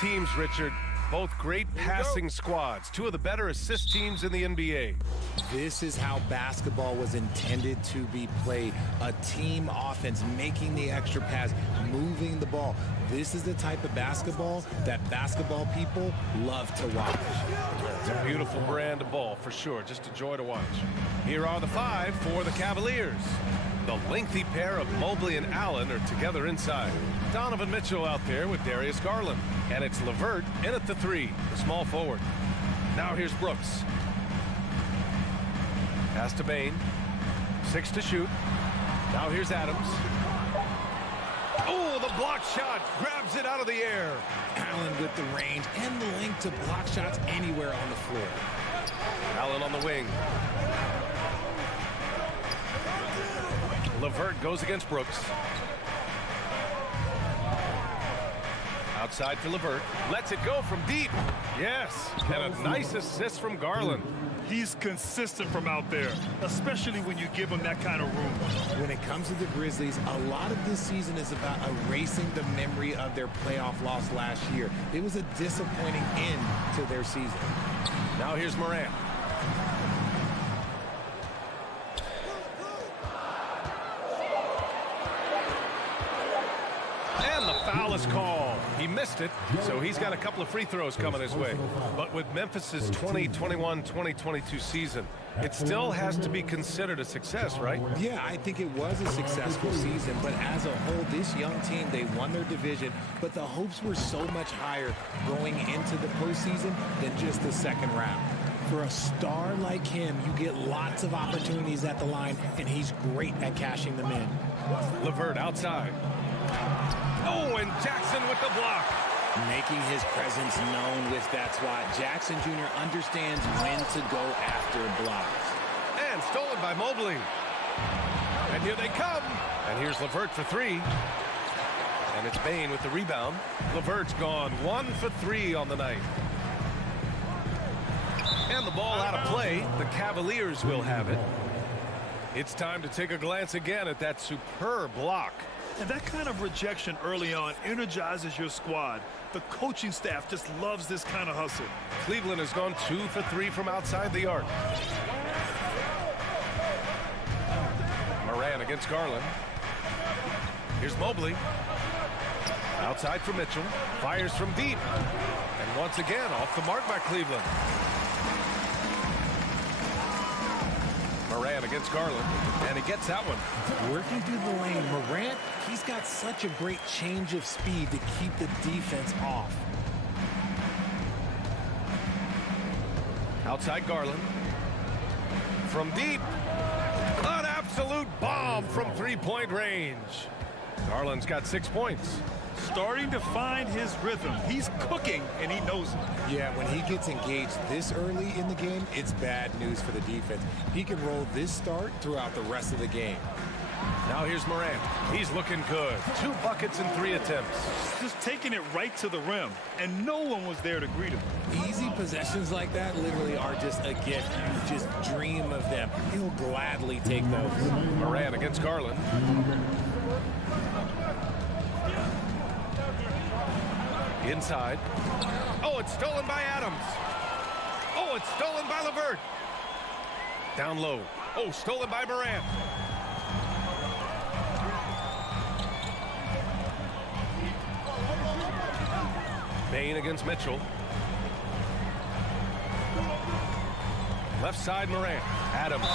teams, Richard. Both great passing squads. Two of the better assist teams in the NBA. This is how basketball was intended to be played. A team offense, making the extra pass, moving the ball. This is the type of basketball that basketball people love to watch. It's a beautiful brand of ball, for sure. Just a joy to watch. Here are the five for the Cavaliers. The lengthy pair of Mobley and Allen are together inside. Donovan Mitchell out there with Darius Garland. And it's LeVert in at the three, the small forward. Now here's Brooks. Pass to Bain. 6 to shoot. Now here's Adams. Oh, the block shot. Grabs it out of the air. Allen with the range and the length to block shots anywhere on the floor. Allen on the wing. LeVert goes against Brooks. Outside for LeVert. Lets it go from deep. Yes. And a nice assist from Garland. He's consistent from out there, especially when you give him that kind of room. When it comes to the Grizzlies, a lot of this season is about erasing the memory of their playoff loss last year. It was a disappointing end to their season. Now here's Morant. And the foul is called. He missed it, so he's got a couple of free throws coming his way. But with Memphis's 2021-2022 season, it still has to be considered a success, right? Yeah, I think it was a successful season, but as a whole, this young team, they won their division, but the hopes were so much higher going into the postseason than just the second round. For a star like him, you get lots of opportunities at the line, and he's great at cashing them in. LeVert outside. Oh, and Jackson with the block. Making his presence known with that swat. Jackson Jr. understands when to go after blocks. And stolen by Mobley. And here they come. And here's LeVert for three. And it's Bain with the rebound. LeVert's gone 1 for 3 on the night. And the ball out of play. The Cavaliers will have it. It's time to take a glance again at that superb block. And that kind of rejection early on energizes your squad. The coaching staff just loves this kind of hustle. Cleveland has gone 2 for 3 from outside the arc. Morant against Garland. Here's Mobley. Outside for Mitchell. Fires from deep. And once again, off the mark by Cleveland. Morant against Garland, and he gets that one. Working through the lane, Morant, he's got such a great change of speed to keep the defense off. Outside Garland. From deep. An absolute bomb from three-point range. Garland's got 6 points. Starting to find his rhythm. He's cooking, and he knows it. Yeah, when he gets engaged this early in the game, it's bad news for the defense. He can roll this start throughout the rest of the game. Now here's Morant. He's looking good. 2 buckets in 3 attempts. Just taking it right to the rim, and no one was there to greet him. Easy possessions like that literally are just a gift. You just dream of them. He'll gladly take those. Morant against Garland. Inside. Oh, it's stolen by Adams. Oh, it's stolen by LeVert. Down low. Oh, stolen by Morant. Bain against Mitchell. Left side Morant. Adams.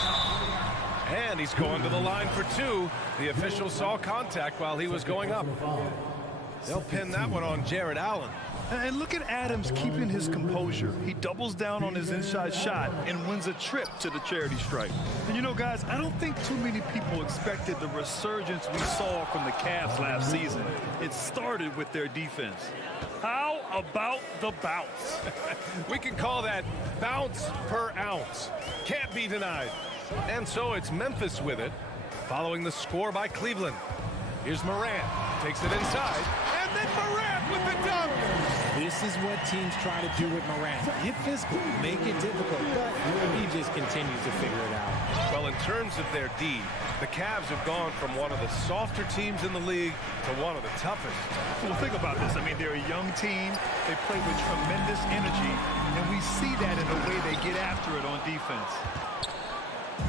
And he's going to the line for 2. The official saw contact while he was going up. They'll pin that one on Jared Allen. And look at Adams keeping his composure. He doubles down on his inside shot and wins a trip to the charity stripe. And you know, guys, I don't think too many people expected the resurgence we saw from the Cavs last season. It started with their defense. How about the bounce? We can call that bounce per ounce. Can't be denied. And so it's Memphis with it, following the score by Cleveland. Here's Morant. Takes it inside. And then Morant with the dunk. This is what teams try to do with Morant. Get physical, make it difficult, but he just continues to figure it out. Well, in terms of their D, the Cavs have gone from one of the softer teams in the league to one of the toughest. Well, think about this. I mean, they're a young team. They play with tremendous energy, and we see that in the way they get after it on defense.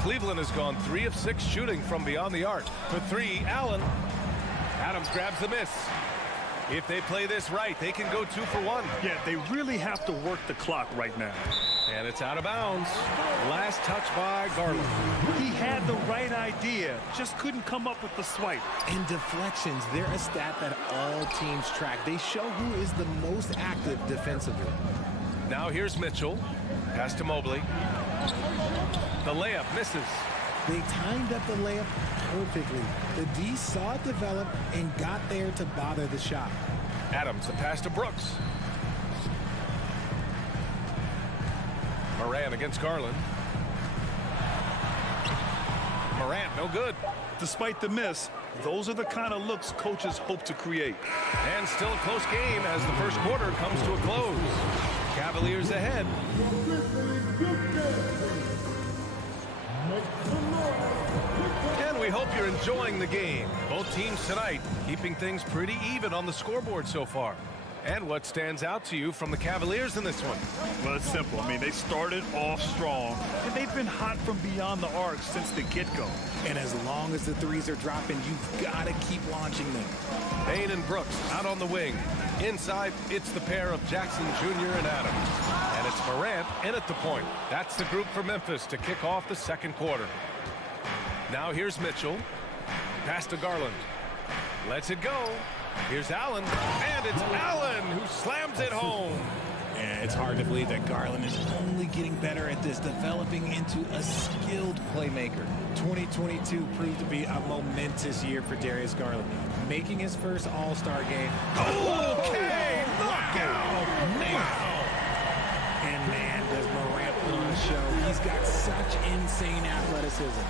Cleveland has gone 3 of 6 shooting from beyond the arc. For 3, Allen. Adams grabs the miss. If they play this right, they can go 2 for 1. Yeah, they really have to work the clock right now. And it's out of bounds. Last touch by Garland. He had the right idea, just couldn't come up with the swipe. And deflections, they're a stat that all teams track. They show who is the most active defensively. Now here's Mitchell. Pass to Mobley. The layup misses. They timed up the layup perfectly. The D saw it develop and got there to bother the shot. Adams, the pass to Brooks. Morant against Garland. Morant, no good. Despite the miss, those are the kind of looks coaches hope to create. And still a close game as the first quarter comes to a close. Cavaliers ahead. And we hope you're enjoying the game. Both teams tonight keeping things pretty even on the scoreboard so far. And what stands out to you from the Cavaliers in this one? Well, it's simple. I mean, they started off strong, and they've been hot from beyond the arc since the get-go. And as long as the threes are dropping, you've got to keep launching them. Payne and Brooks out on the wing. Inside, it's the pair of Jackson Jr. and Adams. And it's Morant in at the point. That's the group for Memphis to kick off the second quarter. Now here's Mitchell. Pass to Garland. Lets it go. Here's Allen. And it's Allen who slams it home. Yeah, it's hard to believe that Garland is only getting better at this, developing into a skilled playmaker. 2022 proved to be a momentous year for Darius Garland, making his first All-Star game. Okay, knockout. Wow. And man, does Morant put on a show. He's got such insane athleticism.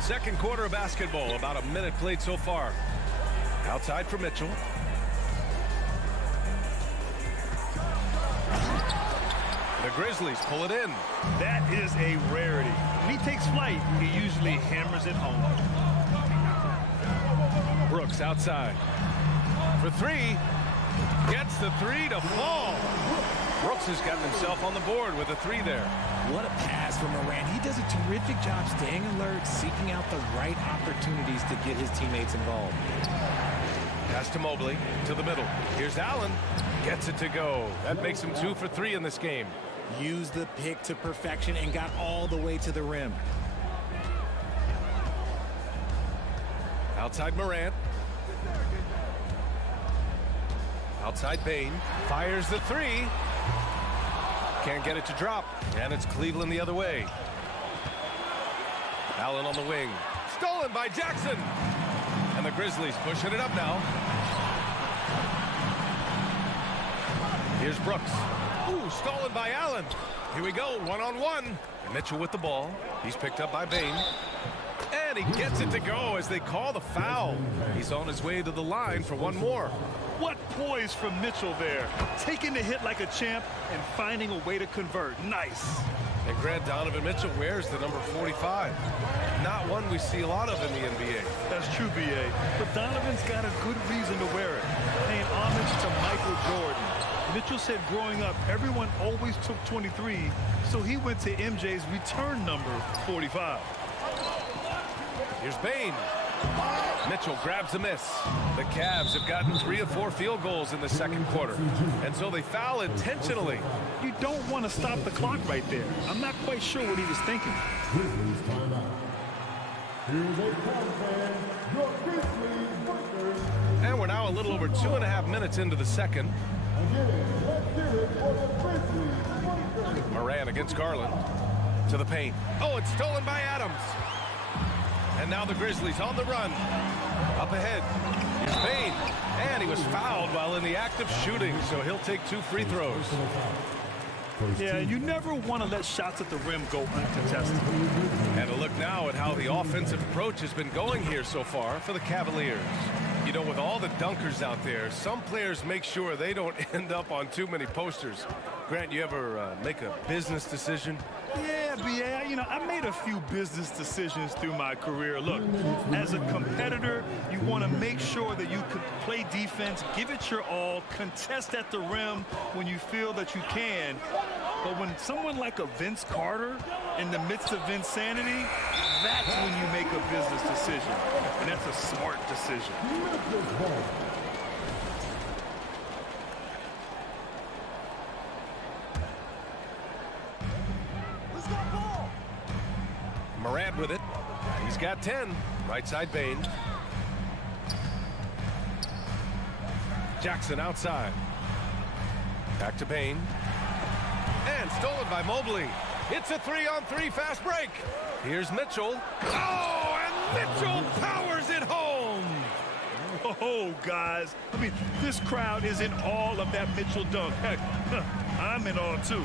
Second quarter of basketball, about a minute played so far. Outside for Mitchell. The Grizzlies pull it in. That is a rarity. When he takes flight, he usually hammers it home. Brooks outside. For 3. Gets the 3 to fall. Brooks has gotten himself on the board with a 3 there. What a pass from Morant. He does a terrific job staying alert, seeking out the right opportunities to get his teammates involved. Pass to Mobley, to the middle. Here's Allen. Gets it to go. That makes him 2 for 3 in this game. Used the pick to perfection and got all the way to the rim. Outside Morant. Outside Payne. Fires the 3. Can't get it to drop. And it's Cleveland the other way. Allen on the wing. Stolen by Jackson. And the Grizzlies pushing it up now. Here's Brooks. Ooh, stolen by Allen. Here we go, one-on-one. Mitchell with the ball. He's picked up by Payne. And he gets it to go as they call the foul. He's on his way to the line for one more. What poise from Mitchell there. Taking the hit like a champ and finding a way to convert. Nice. And Grant, Donovan Mitchell wears the number 45. Not one we see a lot of in the NBA. That's true, B.A. But Donovan's got a good reason to wear it. Paying homage to Michael Jordan. Mitchell said growing up, everyone always took 23, so he went to MJ's return number, 45. Here's Payne. Mitchell grabs a miss. The Cavs have gotten 3 of 4 field goals in the second quarter, and so they foul intentionally. You don't want to stop the clock right there. I'm not quite sure what he was thinking. And we're now a little over 2.5 minutes into the second. Morant against Garland. To the paint. Oh, it's stolen by Adams. And now the Grizzlies on the run. Up ahead. Here's Payne. And he was fouled while in the act of shooting, so he'll take 2 free throws. Yeah, you never want to let shots at the rim go uncontested. And a look now at how the offensive approach has been going here so far for the Cavaliers. You know, with all the dunkers out there, some players make sure they don't end up on too many posters. Grant, you ever make a business decision? Yeah, B.A., you know, I made a few business decisions through my career. Look, as a competitor, you want to make sure that you can play defense, give it your all, contest at the rim when you feel that you can. But when someone like a Vince Carter in the midst of insanity, that's when you make a business decision. And that's a smart decision. Morant with it. He's got 10. Right side Bain. Jackson outside. Back to Bain. And stolen by Mobley. It's a 3-on-3 fast break. Here's Mitchell. Oh, and Mitchell powers it home. Oh, guys. I mean, this crowd is in awe of that Mitchell dunk. Heck, I'm in awe, too.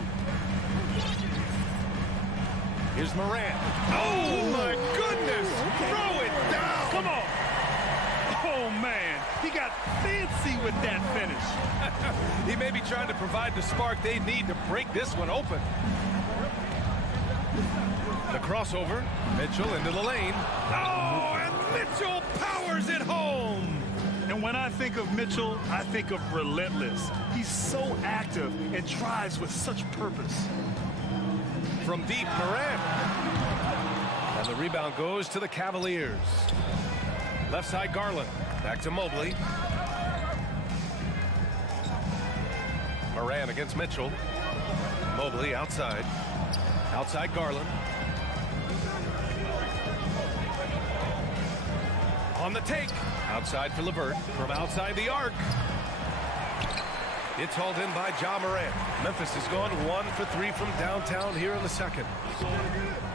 Here's Morant. Oh, my goodness. Throw it down. Come on. Oh, man. He got fancy with that finish. He may be trying to provide the spark they need to break this one open. The crossover. Mitchell into the lane. Oh, and Mitchell powers it home. And when I think of Mitchell, I think of relentless. He's so active and tries with such purpose. From deep, Morant. And the rebound goes to the Cavaliers. Left side, Garland. Back to Mobley. Morant against Mitchell. Mobley outside. Outside, Garland. On the take. Outside for LeVert. From outside the arc. It's hauled in by Ja Morant. Memphis has gone 1 for 3 from downtown here in the second.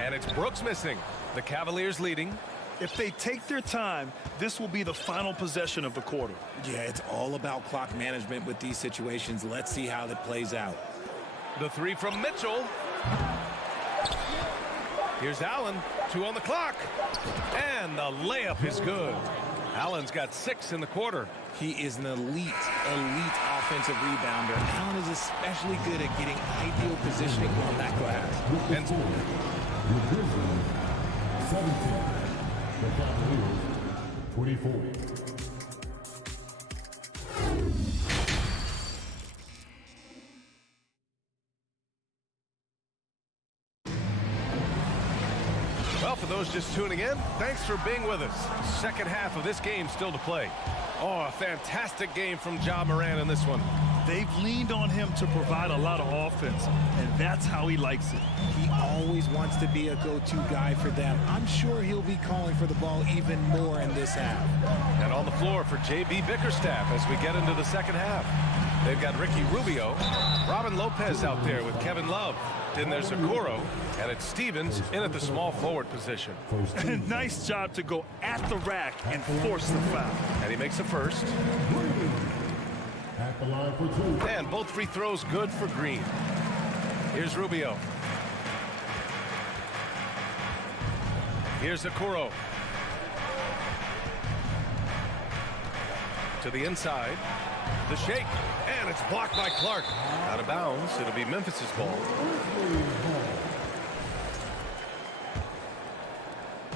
And it's Brooks missing. The Cavaliers leading. If they take their time, this will be the final possession of the quarter. Yeah, it's all about clock management with these situations. Let's see how that plays out. The three from Mitchell. Here's Allen. 2 on the clock. And the layup is good. Allen's got 6 in the quarter. He is an elite offensive rebounder. Allen is especially good at getting ideal positioning on that glass. And The Grizzlies, 17. The Cavaliers, 24. well, for those just tuning in, thanks for being with us. Second half of this game still to play. Oh, a fantastic game from Ja Morant in this one. They've leaned on him to provide a lot of offense, and that's how he likes it. He always wants to be a go-to guy for them. I'm sure he'll be calling for the ball even more in this half. And on the floor for J.B. Bickerstaff as we get into the second half. They've got Ricky Rubio, Robin Lopez out there with Kevin Love. Then there's Okoro, and it's Stevens in at the small forward position. Nice job to go at the rack and force the foul. And he makes the first. At the line for 2. And both free throws good for Green. Here's Rubio. Here's Okoro. To the inside. The shake. And it's blocked by Clark. Out of bounds. It'll be Memphis's ball.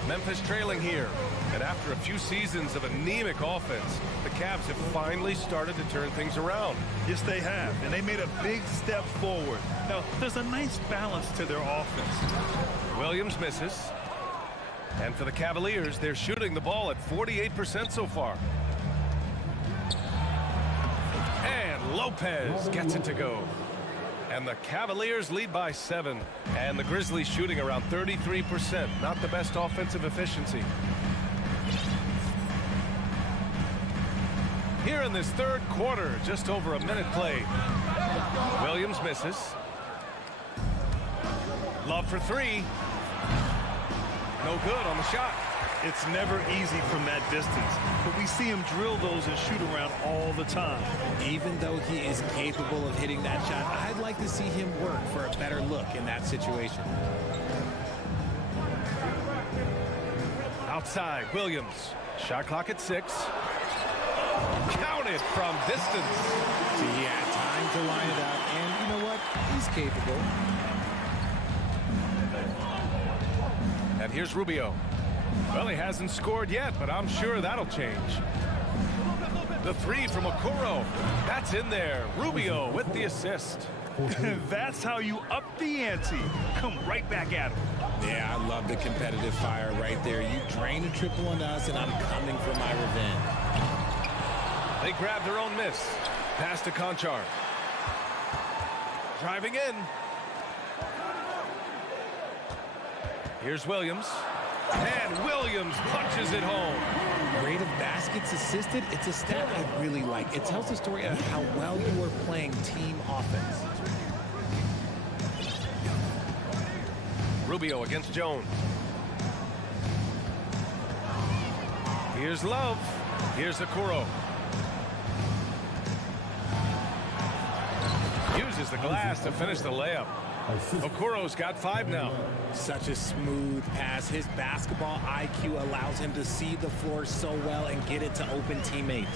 Memphis trailing here. And after a few seasons of anemic offense, the Cavs have finally started to turn things around. Yes, they have, and they made a big step forward. Now, there's a nice balance to their offense. Williams misses. And for the Cavaliers, they're shooting the ball at 48% so far. And Lopez gets it to go. And the Cavaliers lead by 7. And the Grizzlies shooting around 33%. Not the best offensive efficiency. Here in this third quarter, just over a minute played. Williams misses. Love for 3. No good on the shot. It's never easy from that distance, but we see him drill those and shoot around all the time. Even though he is capable of hitting that shot, I'd like to see him work for a better look in that situation. Outside, Williams. Shot clock at 6. Counted from distance. See, he had time to line it up, and you know what? He's capable. And here's Rubio. Well, he hasn't scored yet, but I'm sure that'll change. The three from Okoro. That's in there. Rubio with the assist. That's how you up the ante. Come right back at him. Yeah, I love the competitive fire right there. You drain a triple on us, and I'm coming for my revenge. They grab their own miss. Pass to Conchar. Driving in. Here's Williams. And Williams punches it home. Rate of baskets assisted, it's a stat I really like. It tells the story of how well you are playing team offense. Rubio against Jones. Here's Love. Here's Okoro. Uses the glass to finish the layup. Okoro's got 5 now. Such a smooth pass. His basketball IQ allows him to see the floor so well and get it to open teammates.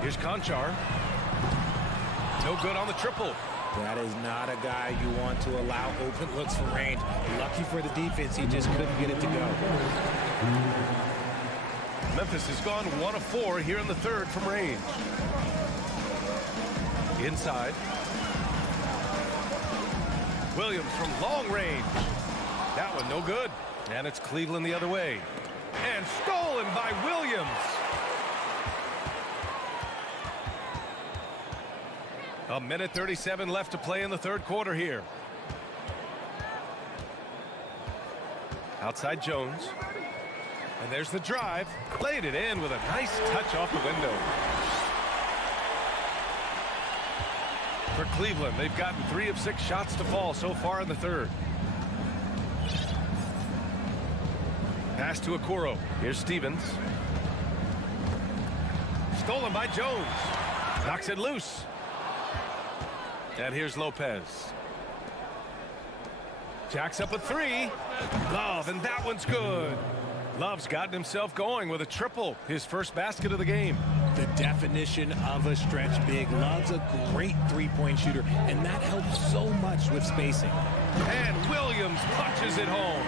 Here's Conchar. No good on the triple. That is not a guy you want to allow open looks from range. Lucky for the defense, he just couldn't get it to go. Memphis has gone 1 of 4 here in the third from range. Inside. Williams from long range. That one no good. And it's Cleveland the other way. And stolen by Williams. A minute 37 left to play in the third quarter here. Outside Jones. And there's the drive. Played it in with a nice touch off the window. For Cleveland, they've gotten 3 of 6 shots to fall so far in the third. Pass to Okoro. Here's Stevens. Stolen by Jones. Knocks it loose. And here's Lopez. Jacks up a 3. Love, and that one's good. Love's gotten himself going with a triple, his first basket of the game. The definition of a stretch big. Love's a great three-point shooter, and that helps so much with spacing. And Williams punches it home.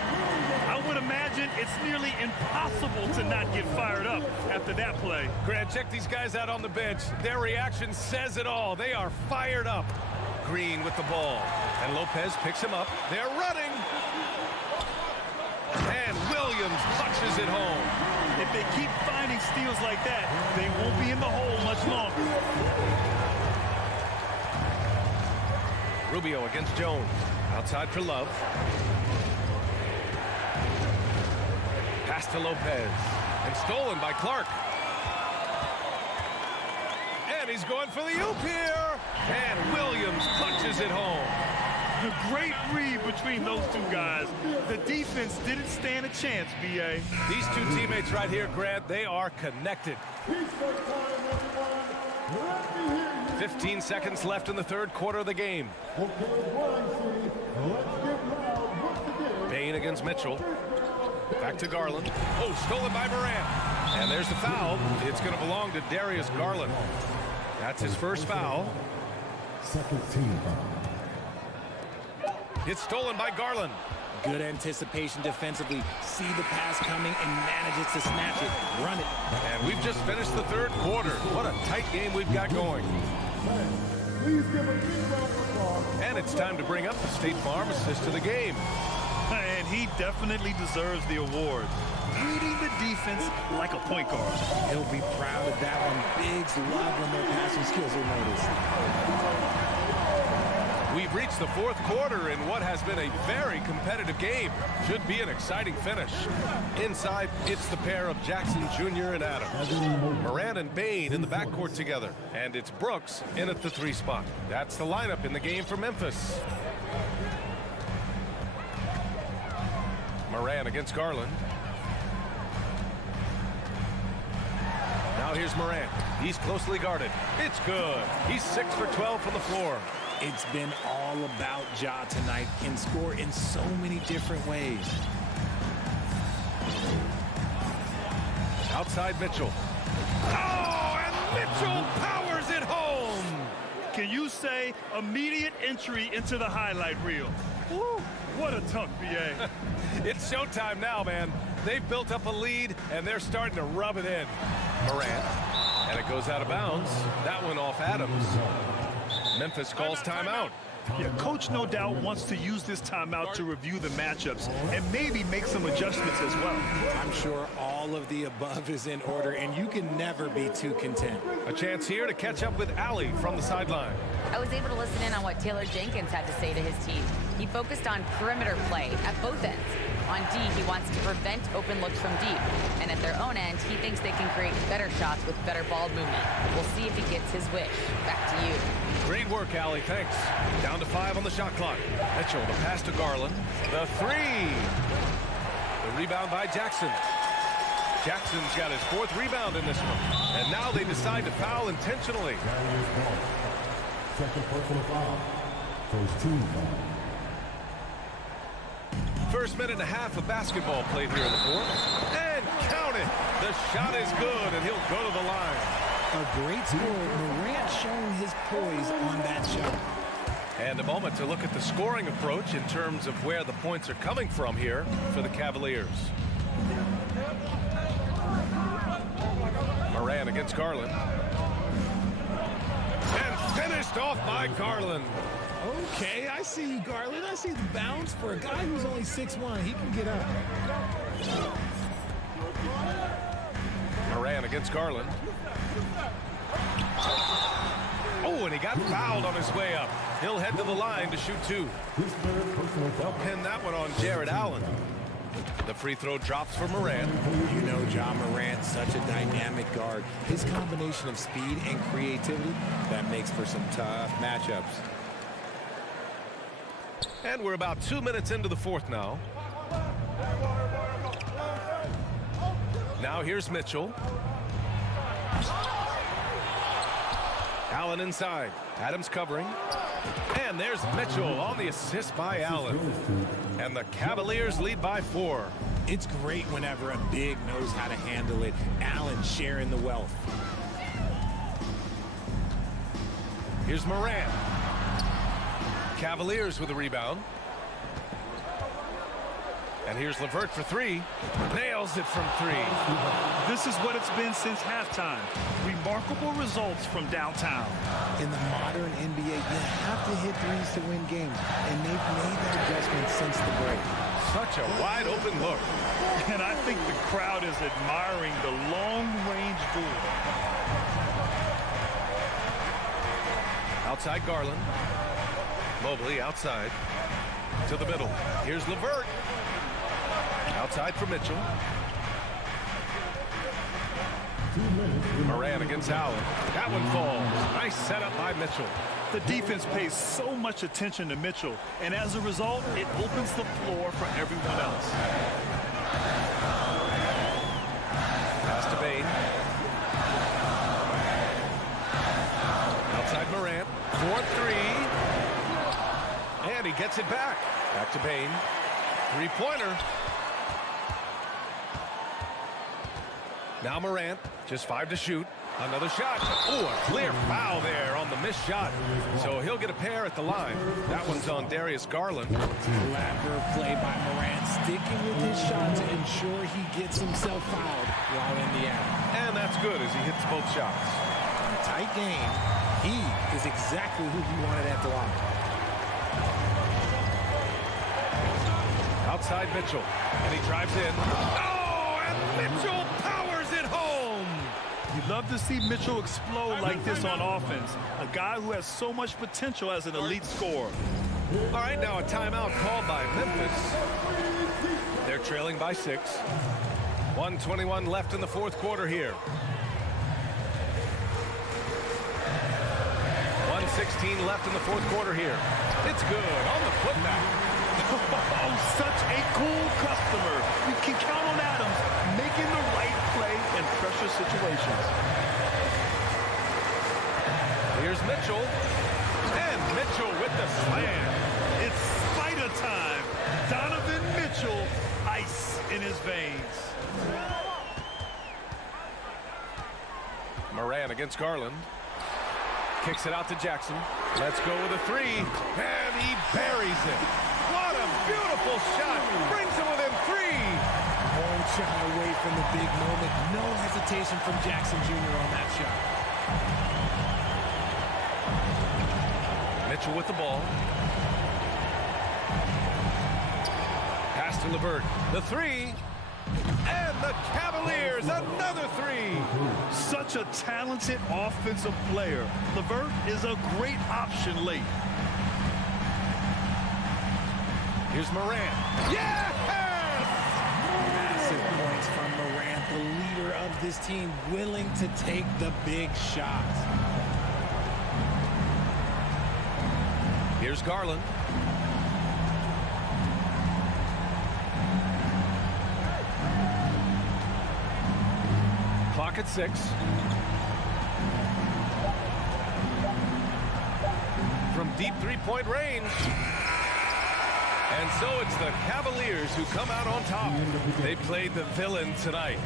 I would imagine it's nearly impossible to not get fired up after that play. Grant, check these guys out on the bench. Their reaction says it all. They are fired up. Green with the ball. And Lopez picks him up. They're running. And Williams punches it home. If they keep finding steals like that, they won't be in the hole much longer. Rubio against Jones. Outside for Love. Pass to Lopez. And stolen by Clark. And he's going for the oop here. And Williams punches it home. A great read between those two guys. The defense didn't stand a chance, B.A. These two teammates right here, Grant, they are connected. 15 seconds left in the third quarter of the game. Bain against Mitchell. Back to Garland. Oh, stolen by Morant. And there's the foul. It's going to belong to Darius Garland. That's his first foul. Second team foul. It's stolen by Garland. Good anticipation defensively. See the pass coming and manages to snatch it. Run it. And we've just finished the third quarter. What a tight game we've got going. Please give a big round of applause. And it's time to bring up the State Farm assist of the game. And he definitely deserves the award. Reading the defense like a point guard. He'll be proud of that one. Bigs love when their passing skills are noticed. We've reached the fourth quarter in what has been a very competitive game. Should be an exciting finish. Inside, it's the pair of Jackson Jr. and Adams. Moran and Bain in the backcourt together. And it's Brooks in at the 3 spot. That's the lineup in the game for Memphis. Moran against Garland. Now here's Moran. He's closely guarded. It's good. He's 6 for 12 from the floor. It's been all about Ja tonight. Can score in so many different ways. Outside Mitchell. Oh, and Mitchell powers it home. Can you say immediate entry into the highlight reel? Woo, what a dunk, B.A. It's showtime now, man. They've built up a lead, and they're starting to rub it in. Morant, and it goes out of bounds. That one off Adams. Memphis calls timeout. Yeah, coach no doubt wants to use this timeout to review the matchups and maybe make some adjustments as well. I'm sure all of the above is in order, and you can never be too content. A chance here to catch up with Allie from the sideline. I was able to listen in on what Taylor Jenkins had to say to his team. He focused on perimeter play at both ends. On D, he wants to prevent open looks from deep. And at their own end, he thinks they can create better shots with better ball movement. We'll see if he gets his wish. Back to you. Great work, Allie. Thanks. Down to 5 on the shot clock. Mitchell, the pass to Garland. The 3. The rebound by Jackson. Jackson's got his 4th rebound in this one. And now they decide to foul intentionally. Second personal foul. First team foul. First minute and a half of basketball played here in the 4th. And count it. The shot is good, and he'll go to the line. A great score. Morant showing his poise on that shot. And a moment to look at the scoring approach in terms of where the points are coming from here for the Cavaliers. Morant against Garland. And finished off by Garland. Okay, I see you, Garland. I see the bounce for a guy who's only 6'1". He can get up. Morant against Garland. Oh, and he got fouled on his way up. He'll head to the line to shoot 2. They'll pin that one on Jared Allen. The free throw drops for Morant. You know John Morant, such a dynamic guard. His combination of speed and creativity, that makes for some tough matchups. And we're about 2 minutes into the 4th now. Now here's Mitchell. Allen inside. Adams covering. And there's Mitchell on the assist by Allen. And the Cavaliers lead by 4. It's great whenever a big knows how to handle it. Allen sharing the wealth. Here's Morant. Cavaliers with a rebound. And here's LeVert for 3. Nails it from 3. This is what it's been since halftime. Remarkable results from downtown. In the modern NBA, you have to hit threes to win games, and they've made that adjustment since the break. Such a wide open look. And I think the crowd is admiring the long-range duel. Outside Garland. Mobley outside to the middle. Here's LeVert. Outside for Mitchell. Morant against Allen. That one falls. Nice setup by Mitchell. The defense pays so much attention to Mitchell, and as a result, it opens the floor for everyone else. Pass to Bain. Outside Morant. 4-3. And he gets it back. Back to Bain. Three-pointer. Now Morant, just 5 to shoot. Another shot. Oh, a clear foul there on the missed shot. So he'll get a pair at the line. That one's on Darius Garland. Clever play by Morant, sticking with his shot to ensure he gets himself fouled while in the act. And that's good as he hits both shots. In a tight game, he is exactly who you wanted at the line. Outside Mitchell, and he drives in. Oh, and Mitchell powers it home. You'd love to see Mitchell explode like this on offense. A guy who has so much potential as an elite scorer. All right, now a timeout called by Memphis. They're trailing by 6. 1:21 left in the 4th quarter here. 1:16 left in the 4th quarter here. It's good on the putback. Oh, such a cool customer. You can count on Adams making the right play in pressure situations. Here's Mitchell. And Mitchell with the slam. It's spider time. Donovan Mitchell, ice in his veins. Moran against Garland. Kicks it out to Jackson. Let's go with a three. And he buries it. What a beautiful shot. Brings it within three. Won't shy away from the big moment. No hesitation from Jackson Jr. on that shot. Mitchell with the ball. Pass to LeVert. The three. And the Cavaliers, another three. Such a talented offensive player. LeVert is a great option late. Here's Moran. Yes! Massive points from Morant, the leader of this team, willing to take the big shots. Here's Garland. Clock at 6. From deep three-point range. And so it's the Cavaliers who come out on top. They played the villain tonight.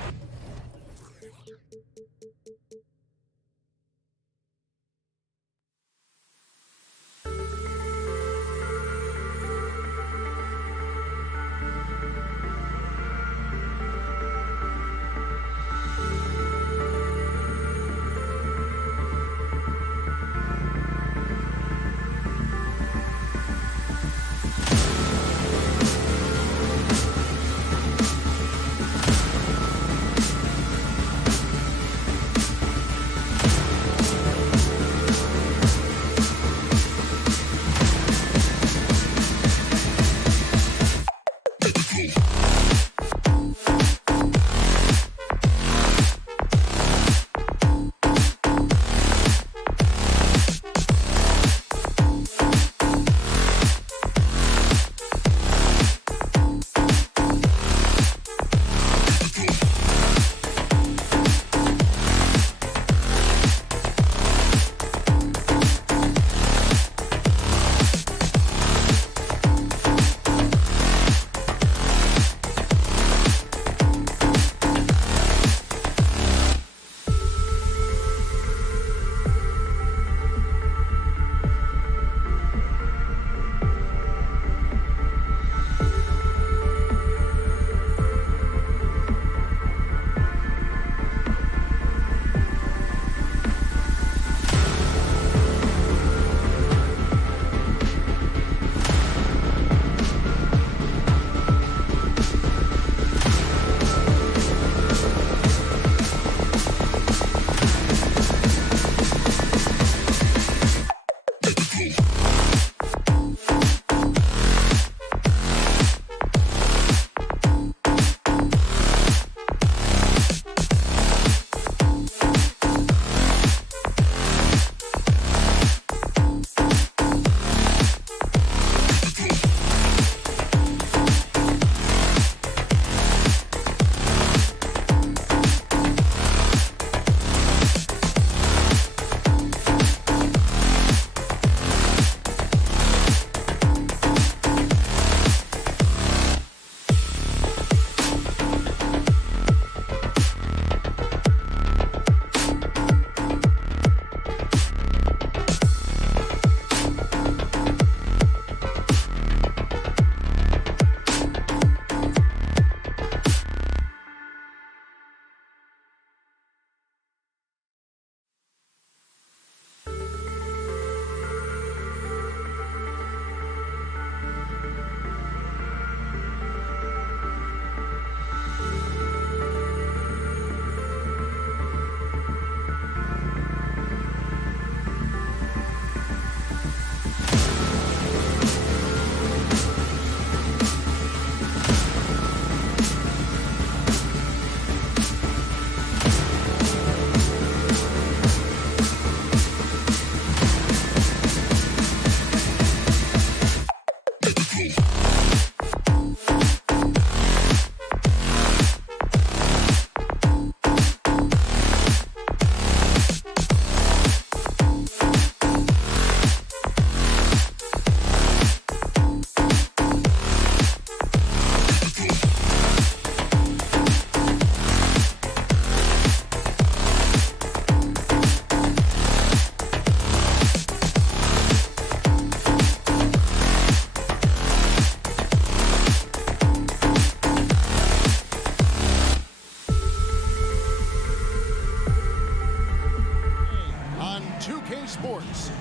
Sports.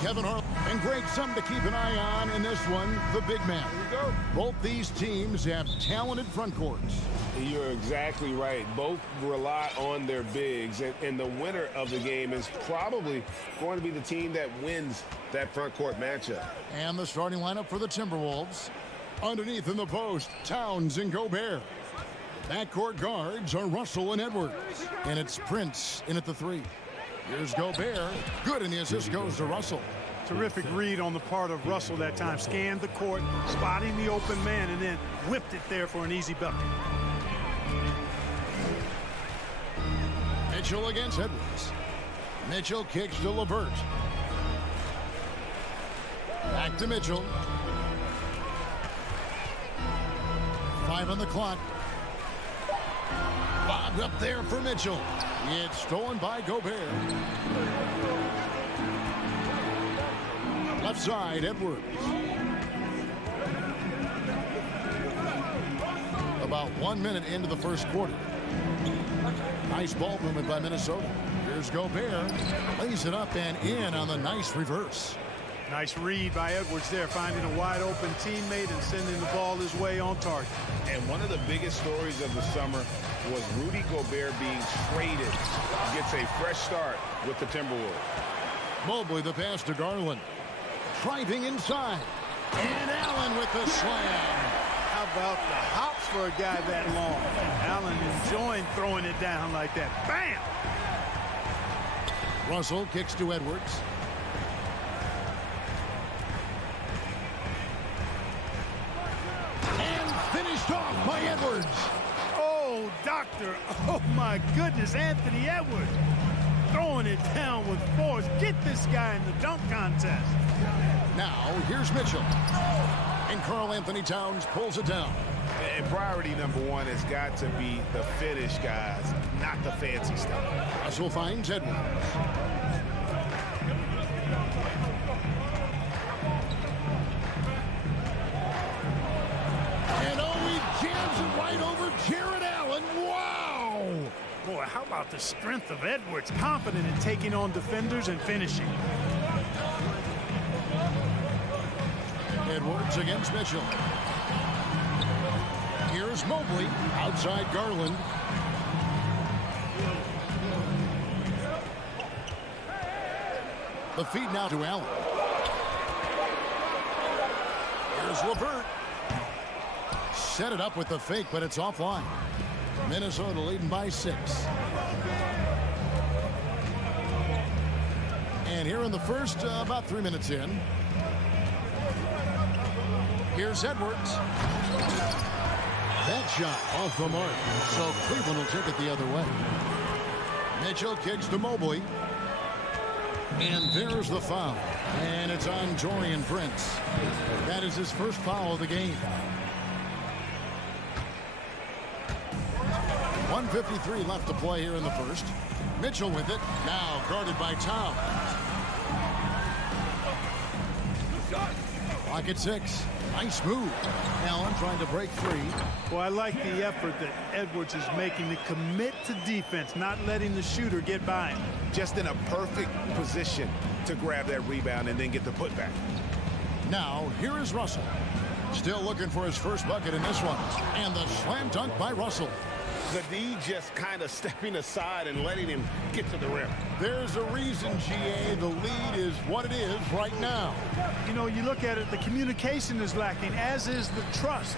Kevin Harlan and Greg, something to keep an eye on in this one, the big man. Both these teams have talented front courts. You're exactly right. Both rely on their bigs, and the winner of the game is probably going to be the team that wins that front court matchup. And the starting lineup for the Timberwolves. Underneath in the post, Towns and Gobert. Backcourt guards are Russell and Edwards. And it's Prince in at the 3. Here's Gobert. Good, and the assist goes to Russell. Terrific read on the part of Russell that time. Scanned the court, spotting the open man, and then whipped it there for an easy bucket. Mitchell against Edwards. Mitchell kicks to LeVert. Back to Mitchell. 5 on the clock. Bobbed up there for Mitchell. It's stolen by Gobert. Left side, Edwards. About 1 minute into the first quarter. Nice ball movement by Minnesota. Here's Gobert. Lays it up and in on the nice reverse. Nice read by Edwards there, finding a wide open teammate and sending the ball his way on target. And one of the biggest stories of the summer was Rudy Gobert being traded. Gets a fresh start with the Timberwolves. Mobley the pass to Garland. Driving inside. And Allen with the slam. How about the hops for a guy that long? Allen enjoying throwing it down like that. Bam! Russell kicks to Edwards. And finished off by Edwards. Oh, doctor. Oh, my goodness. Anthony Edwards throwing it down with force. Get this guy in the dunk contest. Now, here's Mitchell. And Karl Anthony Towns pulls it down. And priority number one has got to be the finish, guys, not the fancy stuff. Russell finds Edwards. And oh, he jams it right over Jared Allen. Wow! Boy, how about the strength of Edwards? Confident in taking on defenders and finishing. Edwards against Mitchell. Here's Mobley. Outside Garland. The feed now to Allen. Here's LeVert. Set it up with the fake, but it's offline. Minnesota leading by 6. And here in the first, about 3 minutes in. Here's Edwards. That shot off the mark. So Cleveland will take it the other way. Mitchell kicks to Mobley. And there's the foul. And it's on Taurean Prince. That is his first foul of the game. 1:53 left to play here in the first. Mitchell with it. Now guarded by Towns. Clock at 6. Nice move. Allen trying to break free. Well, I like the effort that Edwards is making to commit to defense, not letting the shooter get by him. Just in a perfect position to grab that rebound and then get the putback. Now, here is Russell. Still looking for his first bucket in this one. And the slam dunk by Russell. The D just kind of stepping aside and letting him get to the rim. There's a reason, GA, the lead is what it is right now. You know, you look at it, the communication is lacking, as is the trust.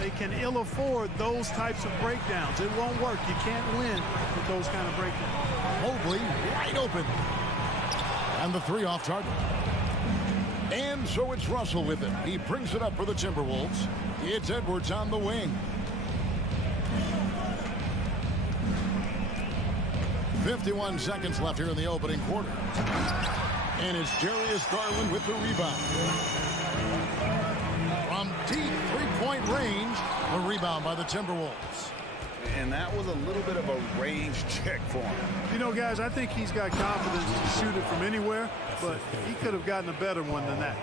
They can ill afford those types of breakdowns. It won't work. You can't win with those kind of breakdowns. Mobley wide open. And the 3 off target. And so it's Russell with it. He brings it up for the Timberwolves. It's Edwards on the wing. 51 seconds left here in the opening quarter. And it's Darius Garland with the rebound. From deep three-point range, a rebound by the Timberwolves. And that was a little bit of a range check for him. You know, guys, I think he's got confidence to shoot it from anywhere, but he could have gotten a better one than that.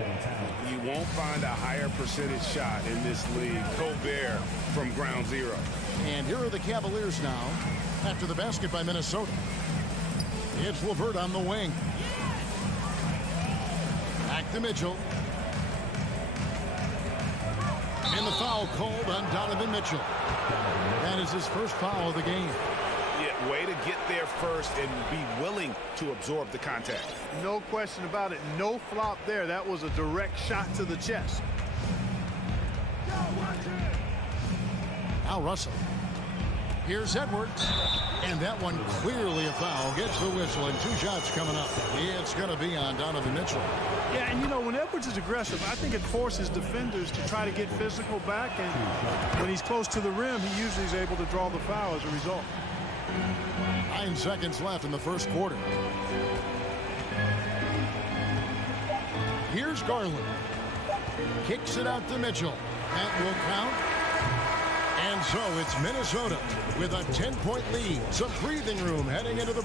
You won't find a higher percentage shot in this league. Gobert from ground zero. And here are the Cavaliers now after the basket by Minnesota. It's LeVert on the wing. Back to Mitchell. And the foul called on Donovan Mitchell. That is his first foul of the game. Yeah, way to get there first and be willing to absorb the contact. No question about it. No flop there. That was a direct shot to the chest. Now Russell. Here's Edwards. And that one clearly a foul. Gets the whistle and 2 shots coming up. It's going to be on Donovan Mitchell. Yeah, and you know, when Edwards is aggressive, I think it forces defenders to try to get physical back. And when he's close to the rim, he usually is able to draw the foul as a result. 9 seconds left in the first quarter. Here's Garland. Kicks it out to Mitchell. That will count. And so it's Minnesota with a 10-point lead. Some breathing room heading into the...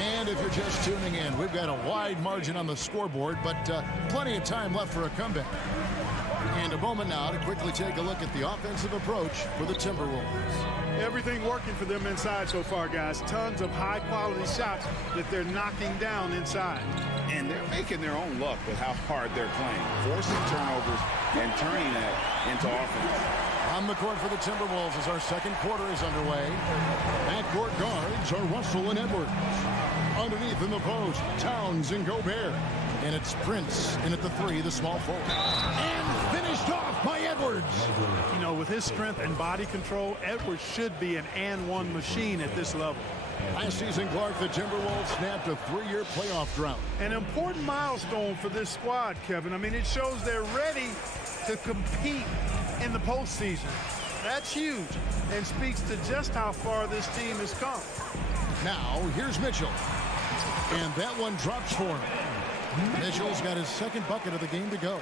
And if you're just tuning in, we've got a wide margin on the scoreboard, but plenty of time left for a comeback. And a moment now to quickly take a look at the offensive approach for the Timberwolves. Everything working for them inside so far, guys. Tons of high-quality shots that they're knocking down inside. And they're making their own luck with how hard they're playing, forcing turnovers and turning that into offense. On the court for the Timberwolves as our second quarter is underway. Backcourt guards are Russell and Edwards. Underneath in the post, Towns and Gobert. And it's Prince in at the 3, the small forward. And finished off by Edwards. You know, with his strength and body control, Edwards should be an and-one machine at this level. Last season, Clark, the Timberwolves snapped a 3-year playoff drought. An important milestone for this squad, Kevin. I mean, it shows they're ready to compete in the postseason. That's huge and speaks to just how far this team has come. Now, here's Mitchell. And that one drops for him. Mitchell's got his second bucket of the game to go.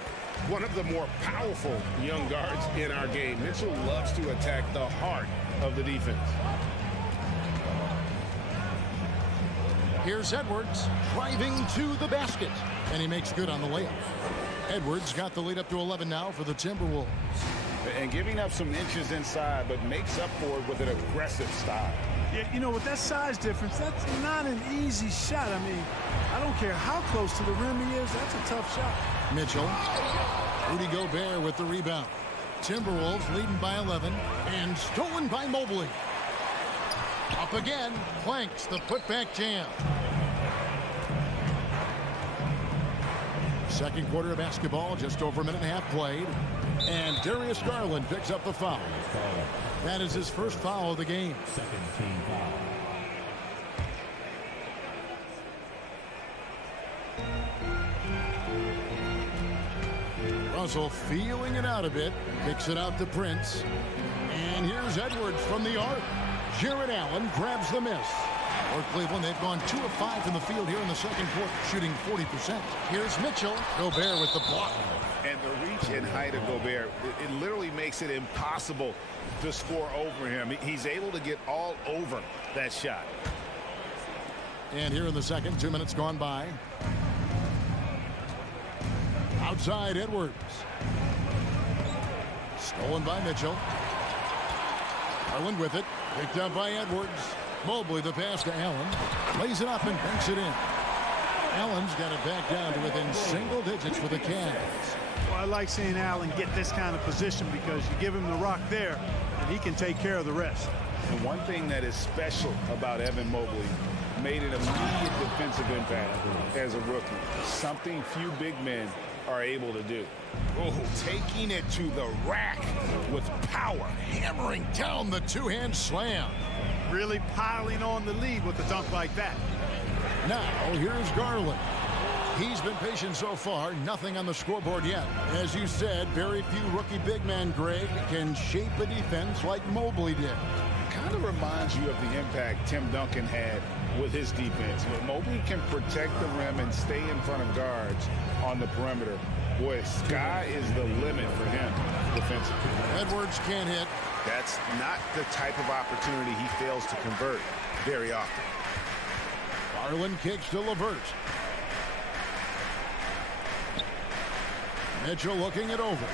One of the more powerful young guards in our game. Mitchell loves to attack the heart of the defense. Here's Edwards driving to the basket. And he makes good on the layup. Edwards got the lead up to 11 now for the Timberwolves. And giving up some inches inside, but makes up for it with an aggressive style. Yeah, you know, with that size difference, that's not an easy shot. I mean, I don't care how close to the rim he is. That's a tough shot. Mitchell. Rudy Gobert with the rebound. Timberwolves leading by 11 and stolen by Mobley. Up again. Planks the putback jam. Second quarter of basketball, just over a minute and a half played. And Darius Garland picks up the foul. That is his first foul of the game. Second team foul. Russell feeling it out a bit. Kicks it out to Prince. And here's Edwards from the arc. Jared Allen grabs the miss. For Cleveland, they've gone 2 of 5 from the field here in the second quarter, shooting 40%. Here's Mitchell. Gobert with the block. And the reach and height of Gobert, it literally makes it impossible to score over him. He's able to get all over that shot. And here in the second, 2 minutes gone by. Outside Edwards. Stolen by Mitchell. Garland with it. Picked up by Edwards. Mobley the pass to Allen. Lays it up and banks it in. Allen's got it back down to within single digits for the Cavs. Well, I like seeing Allen get this kind of position because you give him the rock there and he can take care of the rest. And one thing that is special about Evan Mobley, made an immediate defensive impact as a rookie. Something few big men are able to do. Oh, taking it to the rack with power, hammering down the two-hand slam. Really piling on the lead with a dunk like that. Now, here's Garland. He's been patient so far, nothing on the scoreboard yet. As you said, very few rookie big men, Greg, can shape a defense like Mobley did. Kind of reminds you of the impact Tim Duncan had with his defense. But Mobley can protect the rim and stay in front of guards on the perimeter. Boy, sky is the limit for him defensively. Edwards can't hit. That's not the type of opportunity he fails to convert very often. Garland kicks to LeVert. Mitchell looking it over.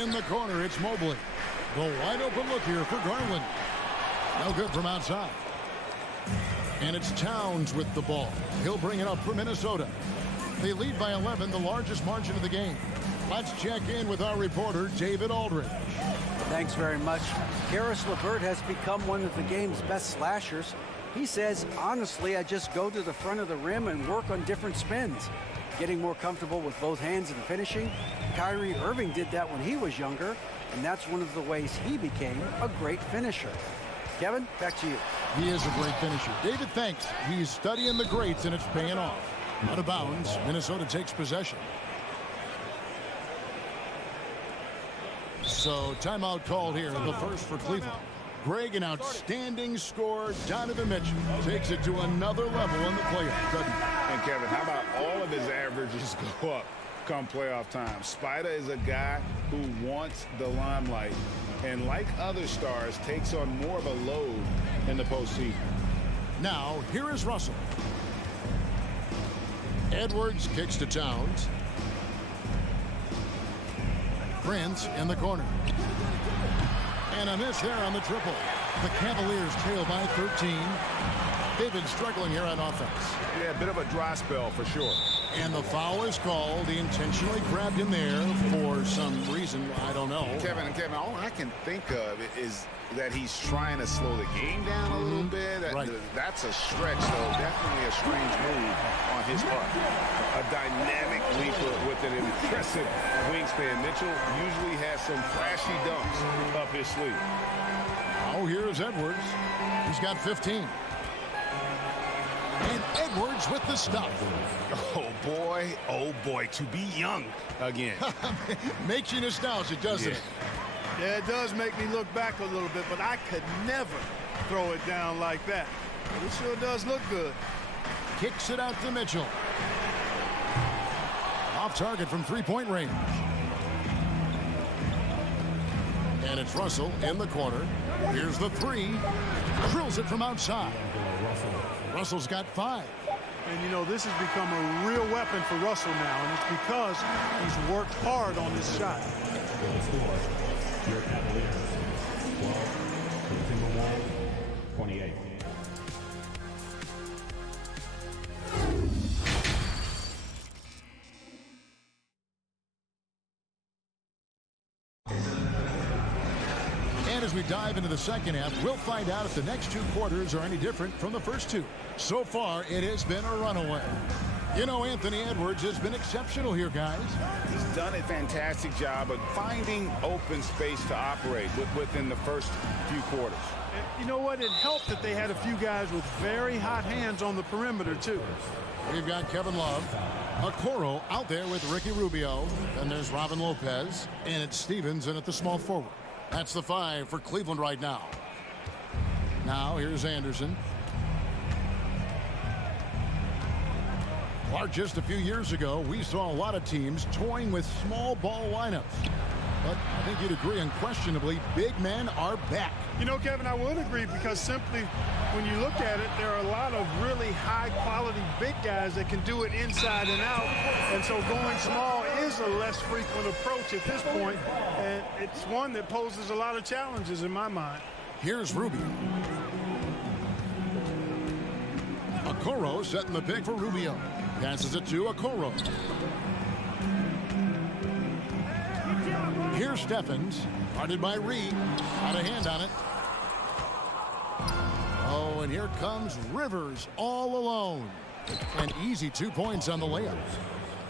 In the corner, it's Mobley. The wide open look here for Garland. No good from outside. And it's Towns with the ball. He'll bring it up for Minnesota. They lead by 11, the largest margin of the game. Let's check in with our reporter, David Aldridge. Thanks very much. Karis LeVert has become one of the game's best slashers. He says, honestly, I just go to the front of the rim and work on different spins. Getting more comfortable with both hands and finishing. Kyrie Irving did that when he was younger, and that's one of the ways he became a great finisher. Kevin, back to you. He is a great finisher. David, thanks. He's studying the greats, and it's paying off. Out of bounds, Minnesota takes possession. So timeout called here, the first for Cleveland. Greg, an outstanding scorer. Donovan Mitchell takes it to another level in the playoffs, doesn't he? And Kevin, how about all of his averages go up come playoff time? Spider is a guy who wants the limelight, and like other stars, takes on more of a load in the postseason. Now, here is Russell. Edwards kicks to Towns. Prince in the corner. And a miss there on the triple. The Cavaliers trail by 13. They've been struggling here on offense. Yeah, a bit of a dry spell for sure. And the foul is called. He intentionally grabbed him there for some reason. I don't know. Kevin, all I can think of is that he's trying to slow the game down a little bit. That's a stretch, though. Definitely a strange move on his part. A dynamic leaper with an impressive wingspan. Mitchell usually has some flashy dunks up his sleeve. Oh, here's Edwards. He's got 15. And Edwards with the stuff. Oh boy, to be young again. Makes you nostalgic, doesn't it? Yeah, it does make me look back a little bit, but I could never throw it down like that. But it sure does look good. Kicks it out to Mitchell. Off target from three-point range. And it's Russell in the corner. Here's the three. Drills it from outside. Russell's got 5. And, you know, this has become a real weapon for Russell now, and it's because he's worked hard on this shot. Your Cavaliers, 12, the Timberwolves, 28. And as we dive into the second half, we'll find out if the next 2 quarters are any different from the first 2. So far, it has been a runaway. You know, Anthony Edwards has been exceptional here, guys. He's done a fantastic job of finding open space to operate within the first few quarters. And you know what? It helped that they had a few guys with very hot hands on the perimeter, too. We've got Kevin Love. Okoro out there with Ricky Rubio. Then there's Robin Lopez. And it's Stevens in at the small forward. That's the 5 for Cleveland right now. Now here's Anderson. Clark, just a few years ago, we saw a lot of teams toying with small ball lineups. But I think you'd agree unquestionably, big men are back. You know, Kevin, I would agree because simply when you look at it, there are a lot of really high-quality big guys that can do it inside and out. And so going small is a less frequent approach at this point, and it's one that poses a lot of challenges in my mind. Here's Rubio. Okoro setting the pick for Rubio. Passes it to Okoro. Here's Stephens. Guarded by Reed. Out of hand on it. Oh, and here comes Rivers all alone. An easy 2 points on the layup.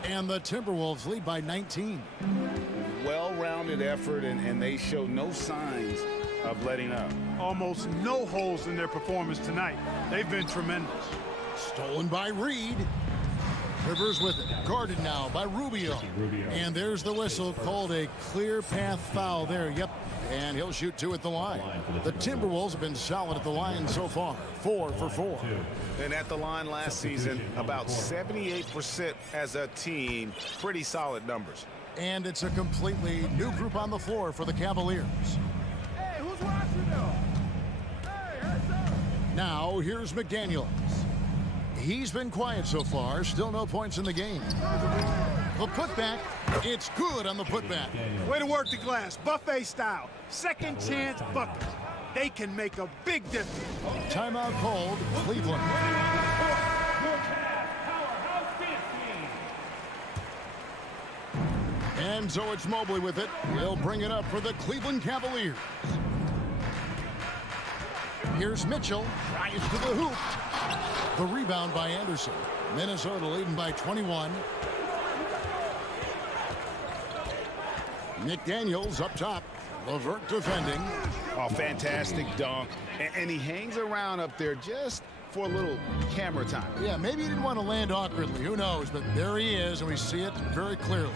And the Timberwolves lead by 19. Well-rounded effort, and they show no signs of letting up. Almost no holes in their performance tonight. They've been tremendous. Stolen by Reed. Rivers with it. Guarded now by Rubio. And there's the whistle, called a clear path foul there. Yep. And he'll shoot 2 at the line. The Timberwolves have been solid at the line so far. 4 for 4. And at the line last season, about 78% as a team. Pretty solid numbers. And it's a completely new group on the floor for the Cavaliers. Hey, who's watching though? Hey, heads up. Now, here's McDaniels. He's been quiet so far. Still no points in the game. The putback. It's good on the putback. Way to work the glass. Buffet style. Second chance bucket. they can make a big difference. Timeout called, Cleveland. And so it's Mobley with it. He'll bring it up for the Cleveland Cavaliers. Here's Mitchell, tries to the hoop. The rebound by Anderson. Minnesota leading by 21. McDaniels up top. LeVert defending. Oh, fantastic dunk. And he hangs around up there just for a little camera time. Yeah, maybe he didn't want to land awkwardly. Who knows? But there he is, and we see it very clearly.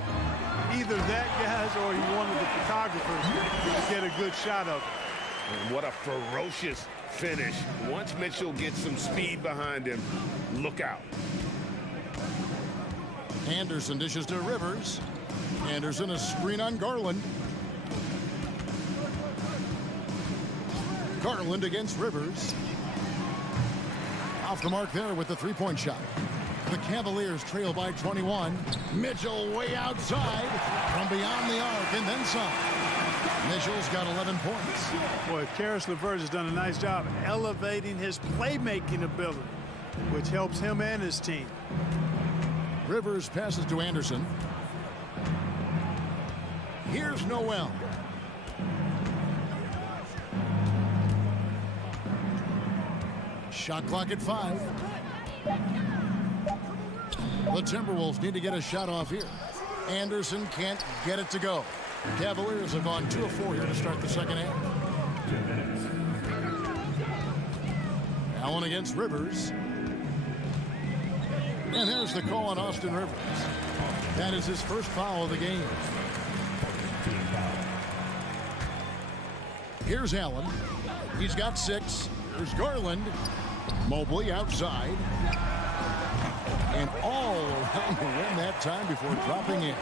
Either that, guys, or he wanted the photographers to get a good shot of it. And what a ferocious finish. Once Mitchell gets some speed behind him, look out. Anderson dishes to Rivers. Anderson a screen on Garland. Garland against Rivers. Off the mark there with the three-point shot. The Cavaliers trail by 21. Mitchell way outside from beyond the arc and then some. Mitchell's got 11 points. Boy, Caris LeVert has done a nice job elevating his playmaking ability, which helps him and his team. Rivers passes to Anderson. Here's Noel. Shot clock at 5. The Timberwolves need to get a shot off here. Anderson can't get it to go. Cavaliers have gone 2 of 4 here to start the second half. Allen against Rivers. And there's the call on Austin Rivers. That is his first foul of the game. Here's Allen. He's got 6. Here's Garland. Mobley outside. And all around the rim that time before dropping in.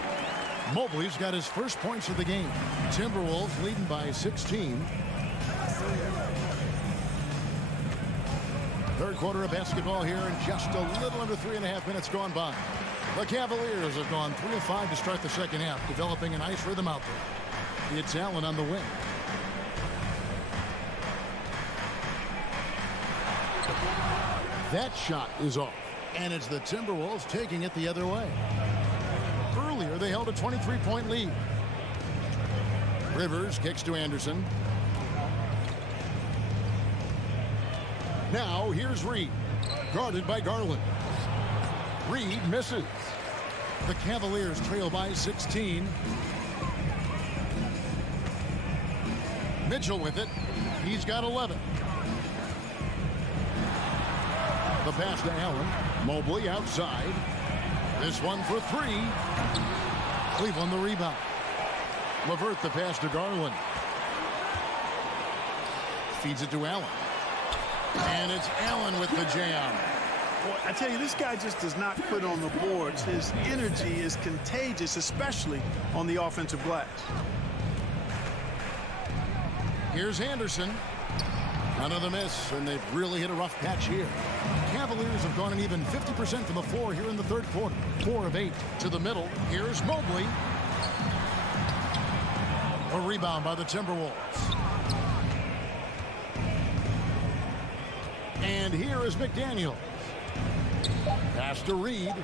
Mobley's got his first points of the game. Timberwolves leading by 16. Third quarter of basketball here, and just a little under 3.5 minutes gone by. The Cavaliers have gone 3 of 5 to start the second half, developing a nice rhythm out there. It's Allen on the wing. That shot is off, and it's the Timberwolves taking it the other way. Earlier, they held a 23-point lead. Rivers kicks to Anderson. Now, here's Reed, guarded by Garland. Reed misses. The Cavaliers trail by 16. Mitchell with it. He's got 11. The pass to Allen. Mobley outside. This one for 3. Cleveland the rebound. LeVert the pass to Garland. Feeds it to Allen. And it's Allen with the jam. Boy, I tell you, this guy just does not quit on the boards. His energy is contagious, especially on the offensive glass. Here's Anderson. Another miss, and they've really hit a rough patch here. Cavaliers have gone an even 50% from the floor here in the third quarter. 4 of 8 to the middle. Here's Mobley. A rebound by the Timberwolves. And here is McDaniels. Pass to Reed.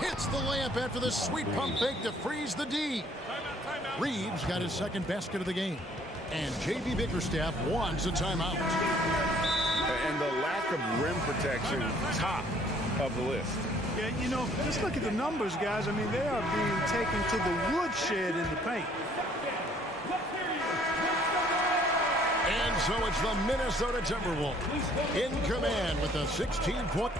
Hits the layup after the sweet pump fake to freeze the D. Reed's got his second basket of the game. And J.B. Bickerstaff wants a timeout. And the lack of rim protection, top of the list. Yeah, you know, just look at the numbers, guys. I mean, they are being taken to the woodshed in the paint. And so it's the Minnesota Timberwolves in command with a 16-point.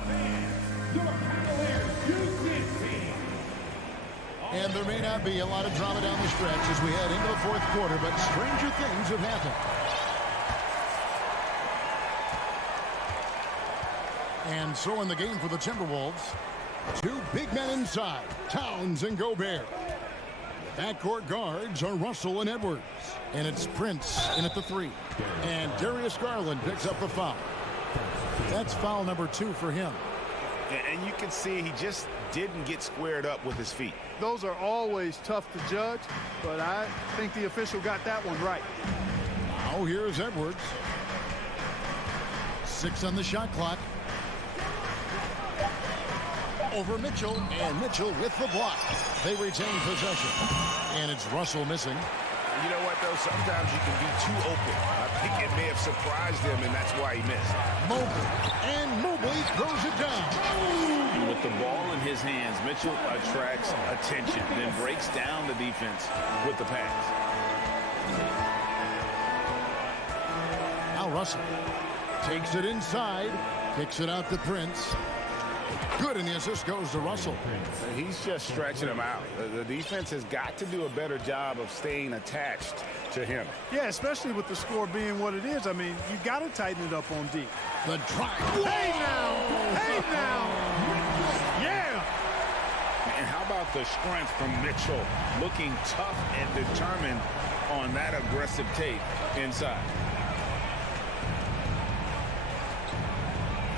And there may not be a lot of drama down the stretch as we head into the fourth quarter, but stranger things have happened. And so in the game for the Timberwolves, 2 big men inside, Towns and Gobert. Backcourt guards are Russell and Edwards. And it's Prince in at the 3. And Darius Garland picks up the foul. That's foul number 2 for him. And you can see he just didn't get squared up with his feet. Those are always tough to judge, but I think the official got that one right. Now here's Edwards. 6 on the shot clock. Over Mitchell, and Mitchell with the block. They retain possession. And it's Russell missing. You know what, though? Sometimes you can be too open. I think it may have surprised him, and that's why he missed. Mobley, and Mobley throws it down. With the ball in his hands, Mitchell attracts attention, then breaks down the defense with the pass. Now Russell takes it inside, kicks it out to Prince. Good, and the assist goes to Russell. He's just stretching him out. The defense has got to do a better job of staying attached to him. Yeah, especially with the score being what it is. I mean, you got to tighten it up on D. The drive. Hey now! Hey now! Yeah! And how about the strength from Mitchell, looking tough and determined on that aggressive take inside.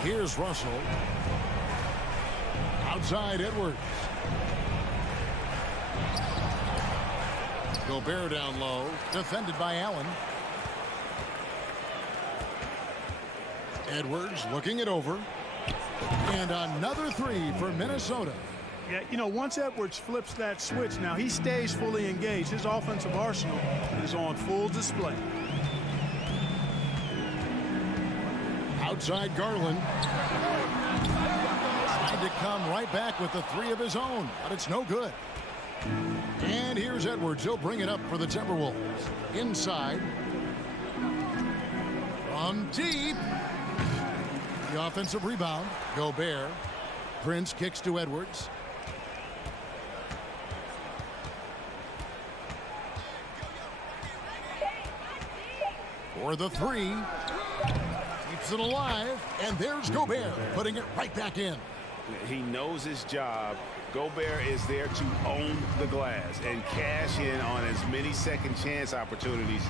Here's Russell. Outside Edwards. Gobert down low, defended by Allen. Edwards looking it over. And another three for Minnesota. Yeah, you know, once Edwards flips that switch, now he stays fully engaged. His offensive arsenal is on full display. Outside Garland. Tried to come right back with the three of his own, but it's no good. And here's Edwards. He'll bring it up for the Timberwolves. Inside. From deep. The offensive rebound. Gobert. Prince kicks to Edwards. For the three. Keeps it alive. And there's Gobert putting it right back in. He knows his job. Gobert is there to own the glass and cash in on as many second chance opportunities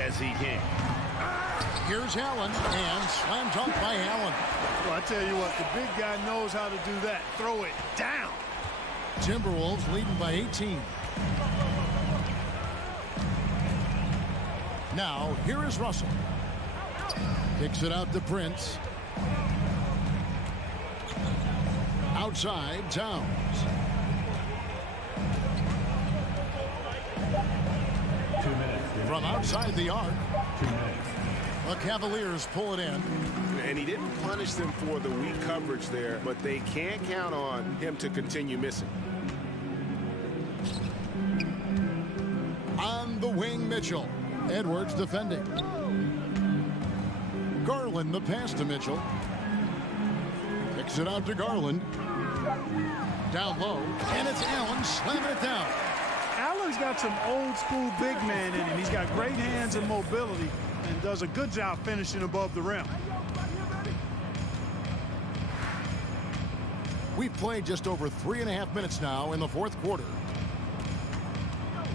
as he can. Here's Allen, and slam dunk by Allen. Well, I tell you what, the big guy knows how to do that. Throw it down. Timberwolves leading by 18. Now, here is Russell. Kicks it out to Prince. Outside, Towns. From outside the arc. 2 minutes. The Cavaliers pull it in. And he didn't punish them for the weak coverage there, but they can't count on him to continue missing. On the wing, Mitchell. Edwards defending. Garland the pass to Mitchell. Kicks it out to Garland. Down low, and it's Allen slamming it down. Allen's got some old school big man in him. He's got great hands and mobility and does a good job finishing above the rim. We've played just over 3.5 minutes now in the fourth quarter.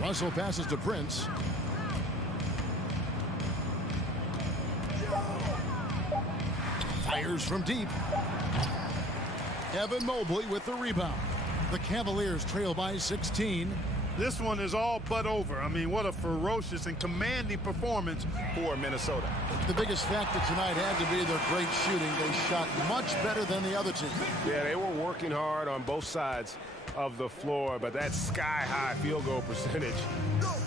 Russell passes to Prince. Fires from deep. Evan Mobley with the rebound. The Cavaliers trail by 16. This one is all but over. I mean, what a ferocious and commanding performance for Minnesota. The biggest factor tonight had to be their great shooting. They shot much better than the other team. Yeah, they were working hard on both sides of the floor, but that sky-high field goal percentage,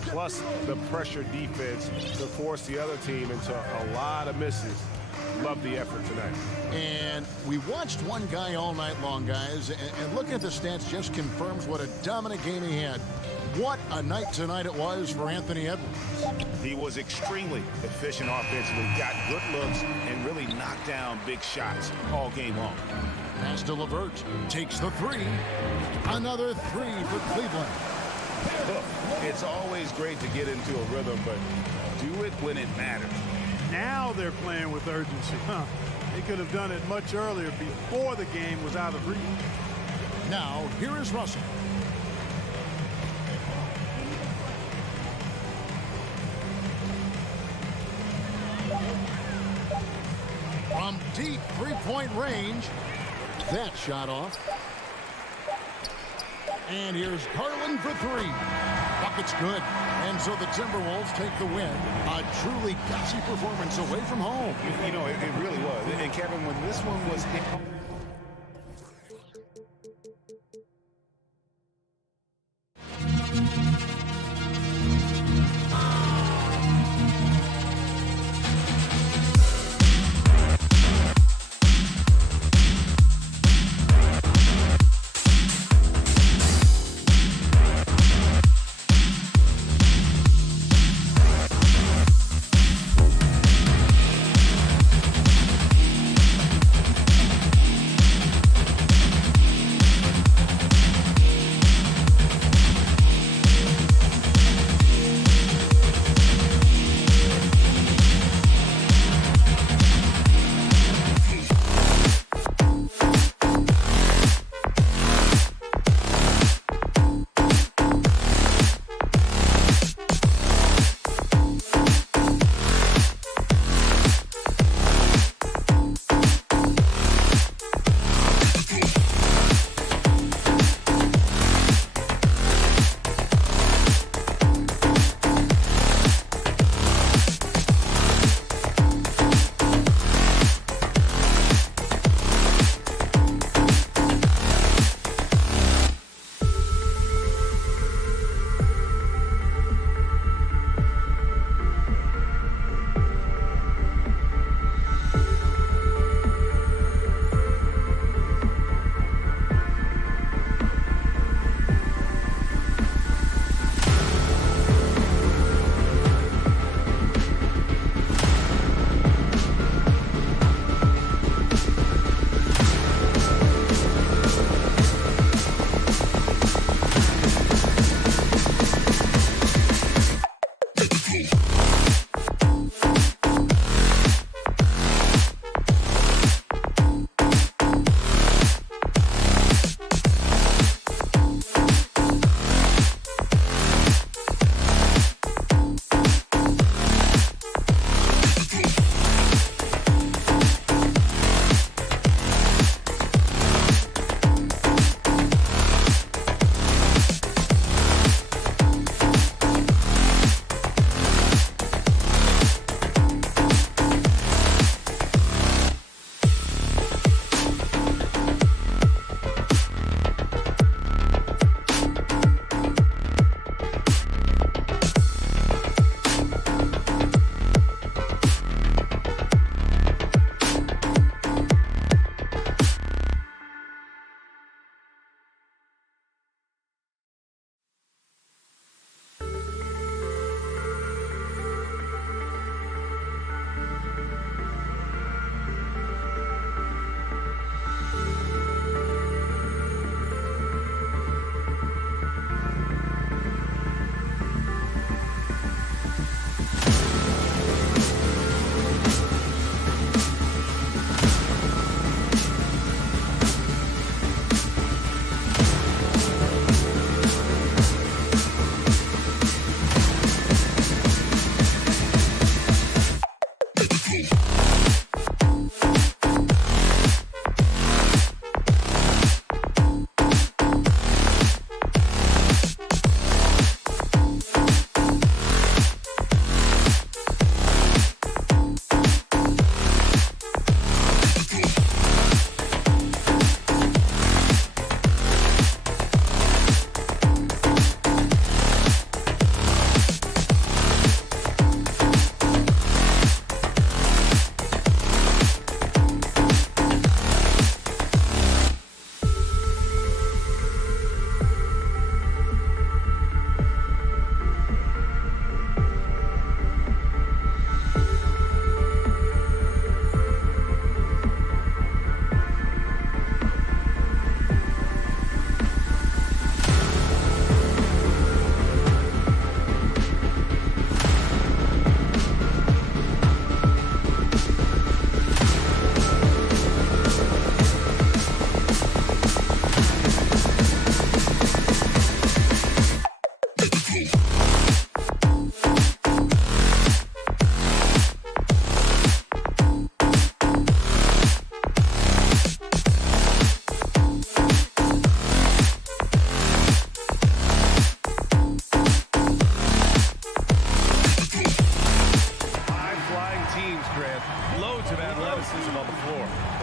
plus the pressure defense to force the other team into a lot of misses. Love the effort tonight. And we watched one guy all night long, guys, and looking at the stats just confirms what a dominant game he had. What a night tonight it was for Anthony Edwards. He was extremely efficient offensively, got good looks, and really knocked down big shots all game long. Pass to LeVert, takes the three. Another three for Cleveland. Look, it's always great to get into a rhythm, but do it when it matters. Now they're playing with urgency. They could have done it much earlier before the game was out of reach. Now, here is Russell. From deep three-point range. That shot off. And here's Garland for three. Bucket's good. And so the Timberwolves take the win. A truly gutsy performance away from home. You know, it really was. And Kevin, when this one was hit.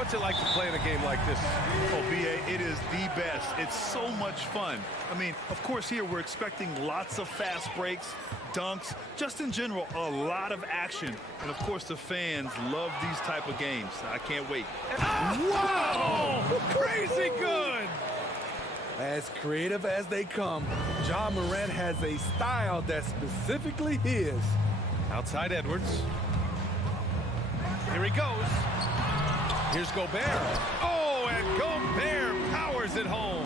What's it like to play in a game like this? Oh, B.A., it is the best. It's so much fun. I mean, of course, here we're expecting lots of fast breaks, dunks, just in general, a lot of action. And, of course, the fans love these type of games. I can't wait. Wow! Crazy good! As creative as they come, Ja Morant has a style that's specifically his. Outside Edwards. Here he goes. Here's Gobert. Oh, and Gobert powers it home.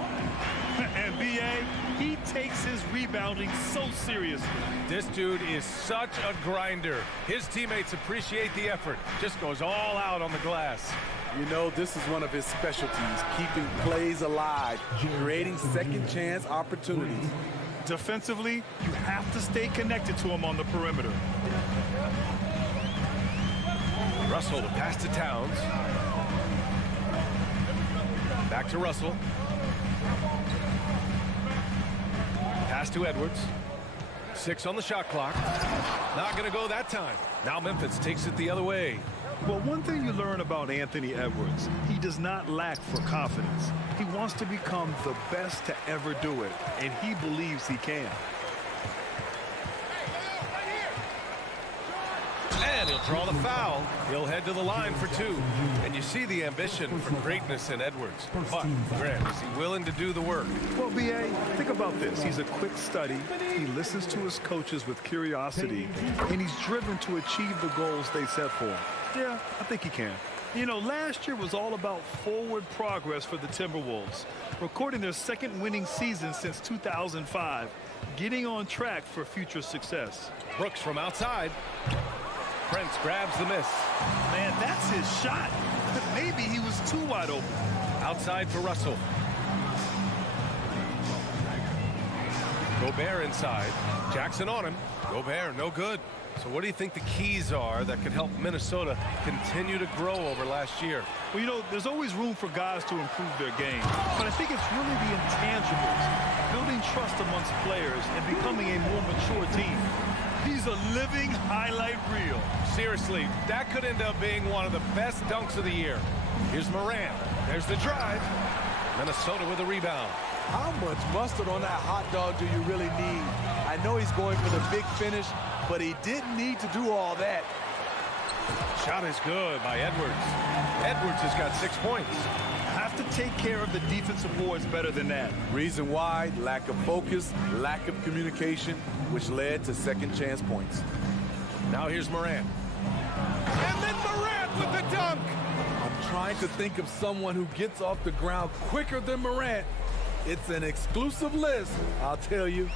And B.A., he takes his rebounding so seriously. This dude is such a grinder. His teammates appreciate the effort. Just goes all out on the glass. You know, this is one of his specialties, keeping plays alive, creating second chance opportunities. Defensively, you have to stay connected to him on the perimeter. Russell to pass to Towns. Back to Russell. Pass to Edwards. 6 on the shot clock. Not going to go that time. Now Memphis takes it the other way. Well, one thing you learn about Anthony Edwards, he does not lack for confidence. He wants to become the best to ever do it, and he believes he can. And he'll draw the foul. He'll head to the line for 2. And you see the ambition for greatness in Edwards. But, Grant, is he willing to do the work? Well, B.A., think about this. He's a quick study. He listens to his coaches with curiosity, and he's driven to achieve the goals they set for him. Yeah, I think he can. You know, last year was all about forward progress for the Timberwolves, recording their second winning season since 2005, getting on track for future success. Brooks from outside. Prince grabs the miss. Man, that's his shot. Maybe he was too wide open. Outside for Russell. Gobert inside. Jackson on him. Gobert, no good. So what do you think the keys are that could help Minnesota continue to grow over last year? Well, you know, there's always room for guys to improve their game. But I think it's really the intangibles, building trust amongst players and becoming a more mature team. He's a living highlight reel. Seriously, that could end up being one of the best dunks of the year. Here's Morant. There's the drive. Minnesota with a rebound. How much mustard on that hot dog do you really need? I know he's going for the big finish, but he didn't need to do all that. Shot is good by Edwards. Edwards has got 6 points. Have to take care of the defensive boards better than that. Reason why, lack of focus, lack of communication, which led to second chance points. Now here's Morant. And then Morant with the dunk. I'm trying to think of someone who gets off the ground quicker than Morant. It's an exclusive list, I'll tell you.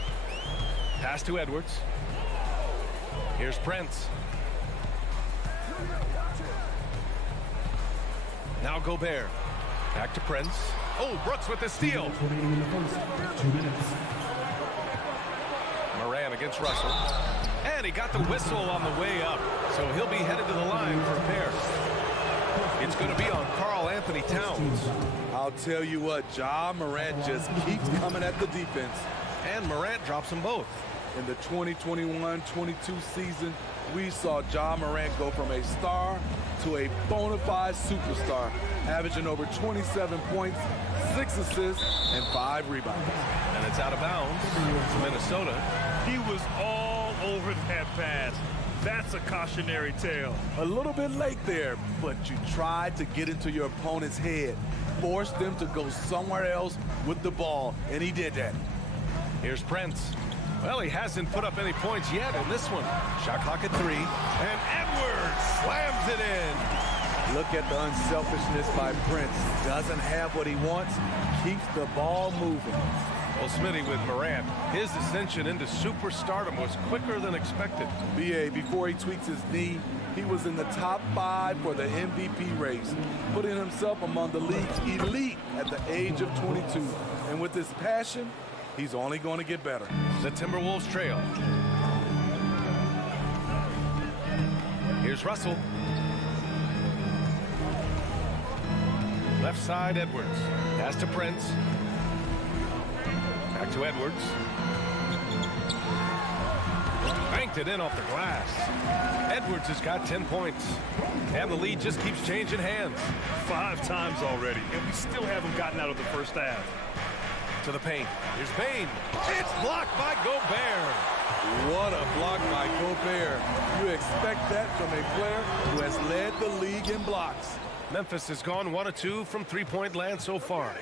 Pass to Edwards. Here's Prince. Now Gobert. Back to Prince. Oh, Brooks with the steal. Morant against Russell. And he got the whistle on the way up. So he'll be headed to the line for a pair. It's going to be on Karl Anthony Towns. I'll tell you what, Ja Morant just keeps coming at the defense. And Morant drops them both. In the 2021-22 season, we saw Ja Morant go from a star to a bona fide superstar, averaging over 27 points, 6 assists, and 5 rebounds. And it's out of bounds to Minnesota. He was all over that pass. That's a cautionary tale. A little bit late there, but you tried to get into your opponent's head, force them to go somewhere else with the ball, and he did that. Here's Prince. Well, he hasn't put up any points yet in this one. Shot clock at 3. And Edwards slams it in. Look at the unselfishness by Prince. Doesn't have what he wants, keeps the ball moving. Well, Smitty, with Morant, his ascension into superstardom was quicker than expected. B.A., before he tweaks his knee, he was in the top 5 for the MVP race, putting himself among the league's elite at the age of 22. And with his passion, he's only going to get better. The Timberwolves trail. Here's Russell. Left side, Edwards. Pass to Prince. Back to Edwards. Banked knocked it in off the glass. Edwards has got 10 points. And the lead just keeps changing hands. 5 times already, and we still haven't gotten out of the first half. To the paint. Here's Bane. It's blocked by Gobert. What a block by Gobert. You expect that from a player who has led the league in blocks. Memphis has gone 1 of 2 from three-point land so far.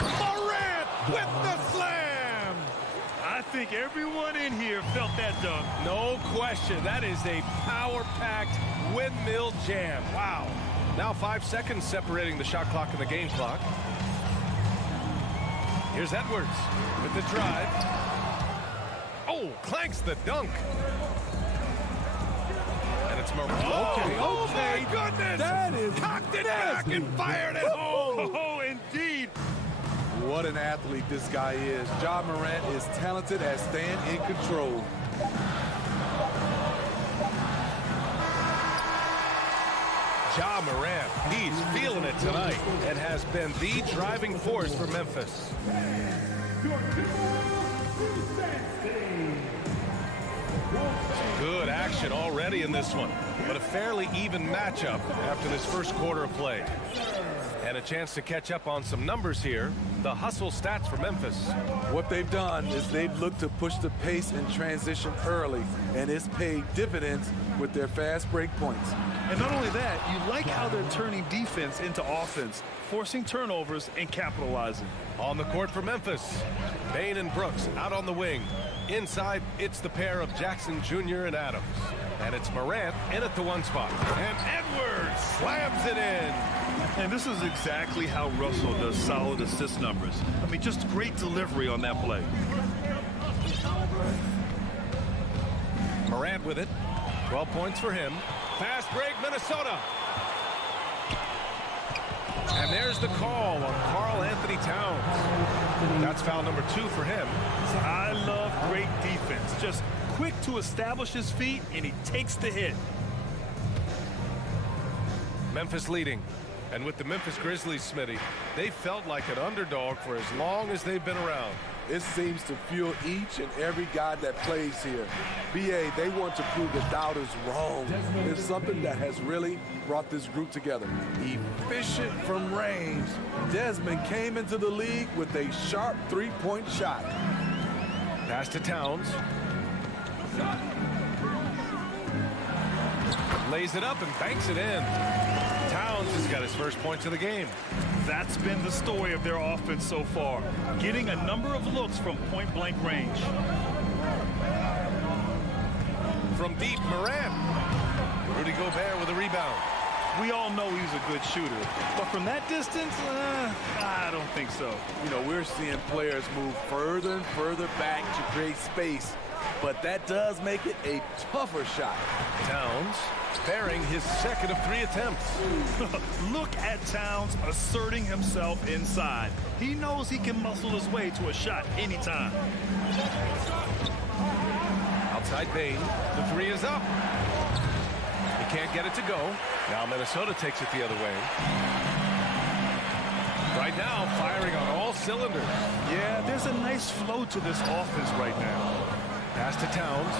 Morant with the slam. I think everyone in here felt that dunk. No question. That is a power-packed windmill jam. Wow. Now 5 seconds separating the shot clock and the game clock. Here's Edwards with the drive. Oh, clanks the dunk. And it's Morant. Oh, my goodness. That is cocked it back and fired it home. Oh, indeed. What an athlete this guy is. Ja Morant is talented at staying in control. Ja Morant, he's feeling it tonight and has been the driving force for Memphis. Good action already in this one, but a fairly even matchup after this first quarter of play. And a chance to catch up on some numbers here. The hustle stats for Memphis. What they've done is they've looked to push the pace and transition early, and it's paid dividends with their fast break points. And not only that, you like how they're turning defense into offense, forcing turnovers and capitalizing. On the court for Memphis, Bane and Brooks out on the wing. Inside, it's the pair of Jackson Jr. and Adams. And it's Morant in at the 1 spot. And Edwards slams it in. And this is exactly how Russell does solid assist numbers. I mean, just great delivery on that play. Morant with it. 12 points for him. Fast break, Minnesota. And there's the call on Karl Anthony Towns. That's foul number 2 for him. I love great defense. Just quick to establish his feet, and he takes the hit. Memphis leading. And with the Memphis Grizzlies, Smitty, they felt like an underdog for as long as they've been around. It seems to fuel each and every guy that plays here. BA, they want to prove the doubters wrong. It's something that has really brought this group together. Efficient from range. Desmond came into the league with a sharp three-point shot. Pass to Towns. Lays it up and banks it in. Towns has got his first points of the game. That's been the story of their offense so far, getting a number of looks from point-blank range. From deep, Morant. Rudy Gobert with a rebound. We all know he's a good shooter, but from that distance, I don't think so. You know, we're seeing players move further and further back to create space, but that does make it a tougher shot. Towns sparing his second of 3 attempts. Look at Towns asserting himself inside. He knows he can muscle his way to a shot anytime. Outside Bane, the 3 is up. He can't get it to go. Now Minnesota takes it the other way. Right now, firing on all cylinders. Yeah, there's a nice flow to this offense right now. Pass to Towns.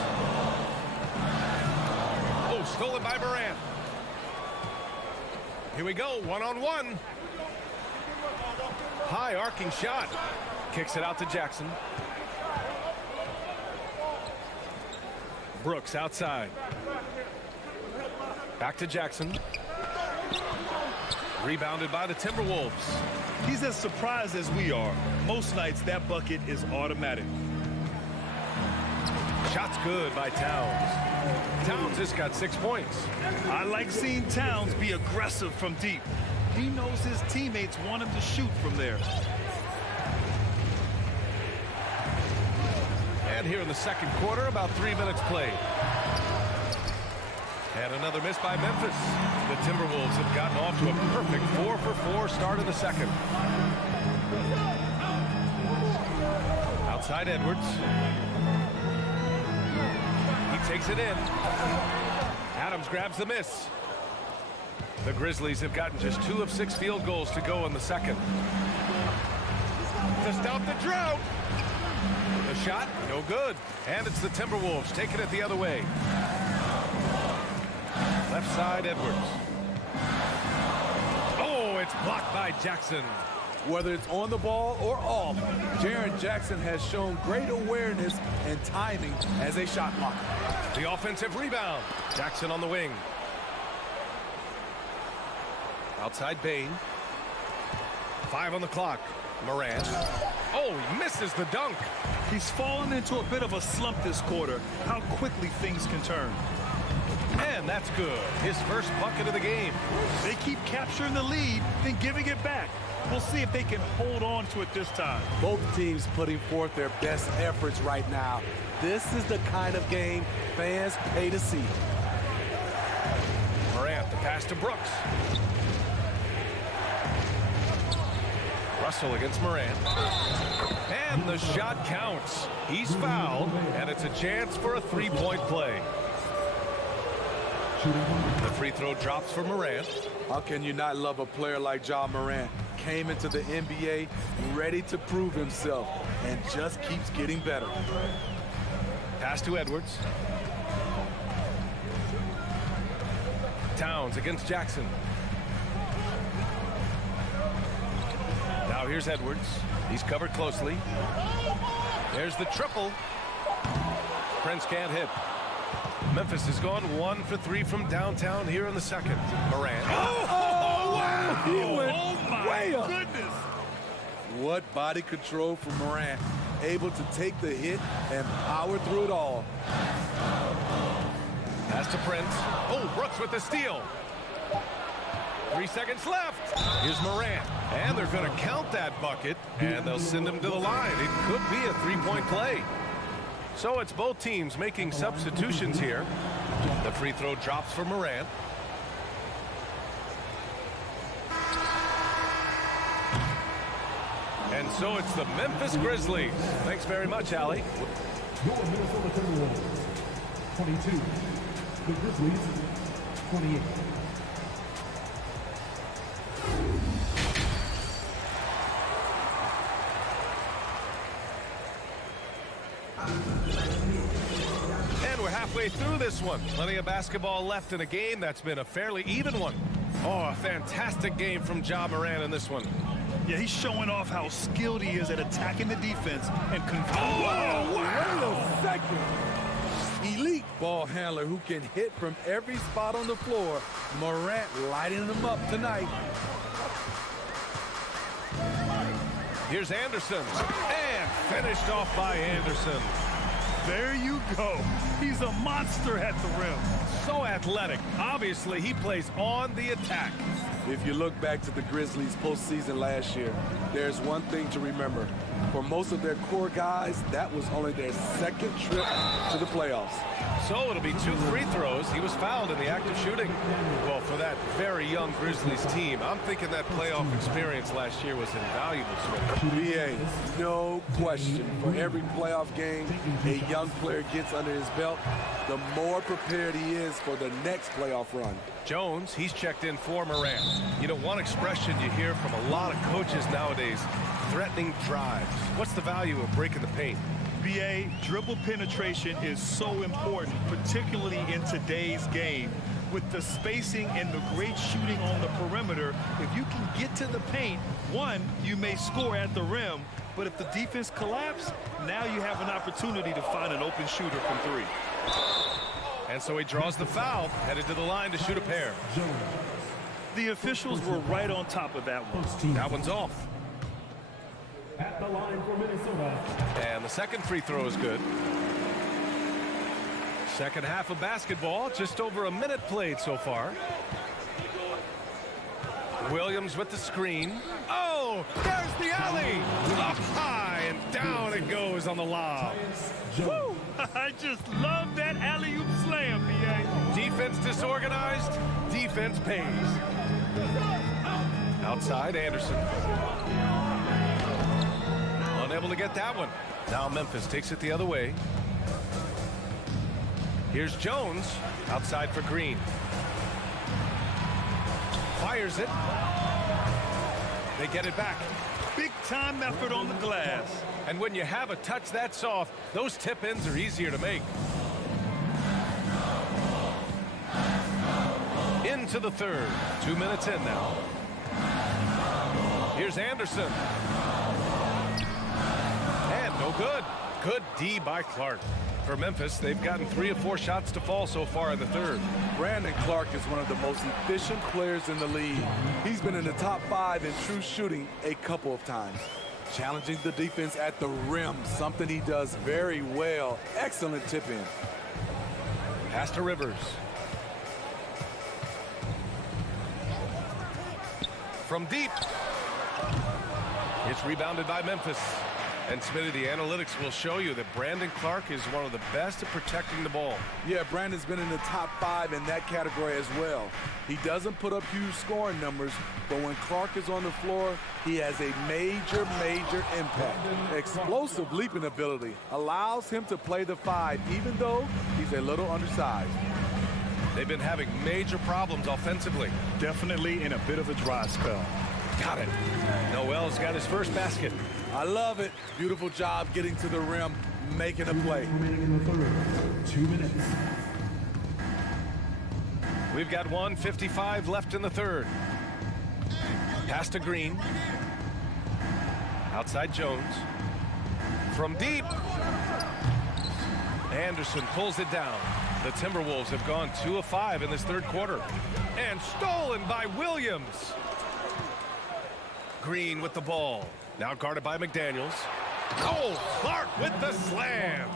Oh, stolen by Morant. Here we go, 1-on-1. High arcing shot. Kicks it out to Jackson. Brooks outside. Back to Jackson. Rebounded by the Timberwolves. He's as surprised as we are. Most nights that bucket is automatic. Shot's good by Towns. Towns has got 6 points. I like seeing Towns be aggressive from deep. He knows his teammates want him to shoot from there. And here in the second quarter, about 3 minutes played. And another miss by Memphis. The Timberwolves have gotten off to a perfect 4-for-4 start in the second. Outside Edwards. He takes it in. Adams grabs the miss. The Grizzlies have gotten just 2 of 6 field goals to go in the second. To stop the drought. The shot, no good. And it's the Timberwolves taking it the other way. Left side, Edwards. Oh, it's blocked by Jackson. Whether it's on the ball or off, Jaren Jackson has shown great awareness and timing as a shot blocker. The offensive rebound. Jackson on the wing. Outside Bain. 5 on the clock. Morant. Oh, he misses the dunk. He's fallen into a bit of a slump this quarter. How quickly things can turn. And that's good. His first bucket of the game. They keep capturing the lead, then giving it back. We'll see if they can hold on to it this time. Both teams putting forth their best efforts right now. This is the kind of game fans pay to see. Morant, the pass to Brooks. Russell against Morant. And the shot counts. He's fouled, and it's a chance for a three-point play. The free throw drops for Morant. How can you not love a player like Ja Morant? Came into the NBA ready to prove himself and just keeps getting better. Pass to Edwards. Towns against Jackson. Now here's Edwards. He's covered closely. There's the triple. Prince can't hit. Memphis has gone 1 for 3 from downtown here in the second. Morant. Oh, wow! He went way up. Goodness. What body control from Morant. Able to take the hit and power through it all. Pass to Prince. Oh, Brooks with the steal. 3 seconds left. Here's Morant. And they're going to count that bucket, and they'll send him to the line. It could be a three-point play. So it's both teams making substitutions here. The free throw drops for Morant. And so it's the Memphis Grizzlies. Thanks very much, Allie. Your Minnesota Timberwolves, 22. The Grizzlies, 28. And we're halfway through this one. Plenty of basketball left in a game that's been a fairly even one. Oh, a fantastic game from Ja Morant in this one. Yeah, he's showing off how skilled he is at attacking the defense and Whoa, wait a second. Elite ball handler who can hit from every spot on the floor. Morant lighting them up tonight. Here's Anderson. And finished off by Anderson. There you go. He's a monster at the rim. So athletic. Obviously, he plays on the attack. If you look back to the Grizzlies postseason last year, there's one thing to remember. For most of their core guys, that was only their second trip to the playoffs. So it'll be 2 free throws. He was fouled in the act of shooting. Well, for that very young Grizzlies team, I'm thinking that playoff experience last year was invaluable to them. BA, no question. For every playoff game a young player gets under his belt, the more prepared he is for the next playoff run. Jones, he's checked in for Morant. You know, one expression you hear from a lot of coaches nowadays, threatening drives. What's the value of breaking the paint? BA, dribble penetration is so important, particularly in today's game. With the spacing and the great shooting on the perimeter, if you can get to the paint, one, you may score at the rim, but if the defense collapses, now you have an opportunity to find an open shooter from 3. And so he draws the foul, headed to the line to shoot a pair. The officials were right on top of that one. That one's off. At the line for Minnesota. And the second free throw is good. Second half of basketball, just over a minute played so far. Williams with the screen. Oh, there's the alley. Up high and down it goes on the lob. Woo! I just love that alley-oop slam, BA. Defense disorganized, defense pays. Outside, Anderson. Unable to get that one. Now Memphis takes it the other way. Here's Jones, outside for Green. Fires it. They get it back. big-time effort on the glass. And when you have a touch that soft, those tip-ins are easier to make. Into the third. 2 minutes in now. Here's Anderson. And no good. Good D by Clark. For Memphis, they've gotten 3 of 4 shots to fall so far in the third. Brandon Clark is one of the most efficient players in the league. He's been in the top 5 in true shooting a couple of times. Challenging the defense at the rim, something he does very well. Excellent tip in. Pass to Rivers. From deep. It's rebounded by Memphis. And Smitty, the analytics will show you that Brandon Clark is one of the best at protecting the ball. Yeah, Brandon's been in the top 5 in that category as well. He doesn't put up huge scoring numbers, but when Clark is on the floor, he has a major impact. Explosive leaping ability allows him to play the 5, even though he's a little undersized. They've been having major problems offensively. Definitely in a bit of a dry spell. Got it. Noel's got his first basket. I love it. Beautiful job getting to the rim, making a play. Remaining in the third. 2 minutes. We've got 1:55 left in the third. Pass to Green. Outside Jones. From deep. Anderson pulls it down. The Timberwolves have gone 2 of 5 in this third quarter. And stolen by Williams. Green with the ball. Now guarded by McDaniels. Oh, Clark with the slam.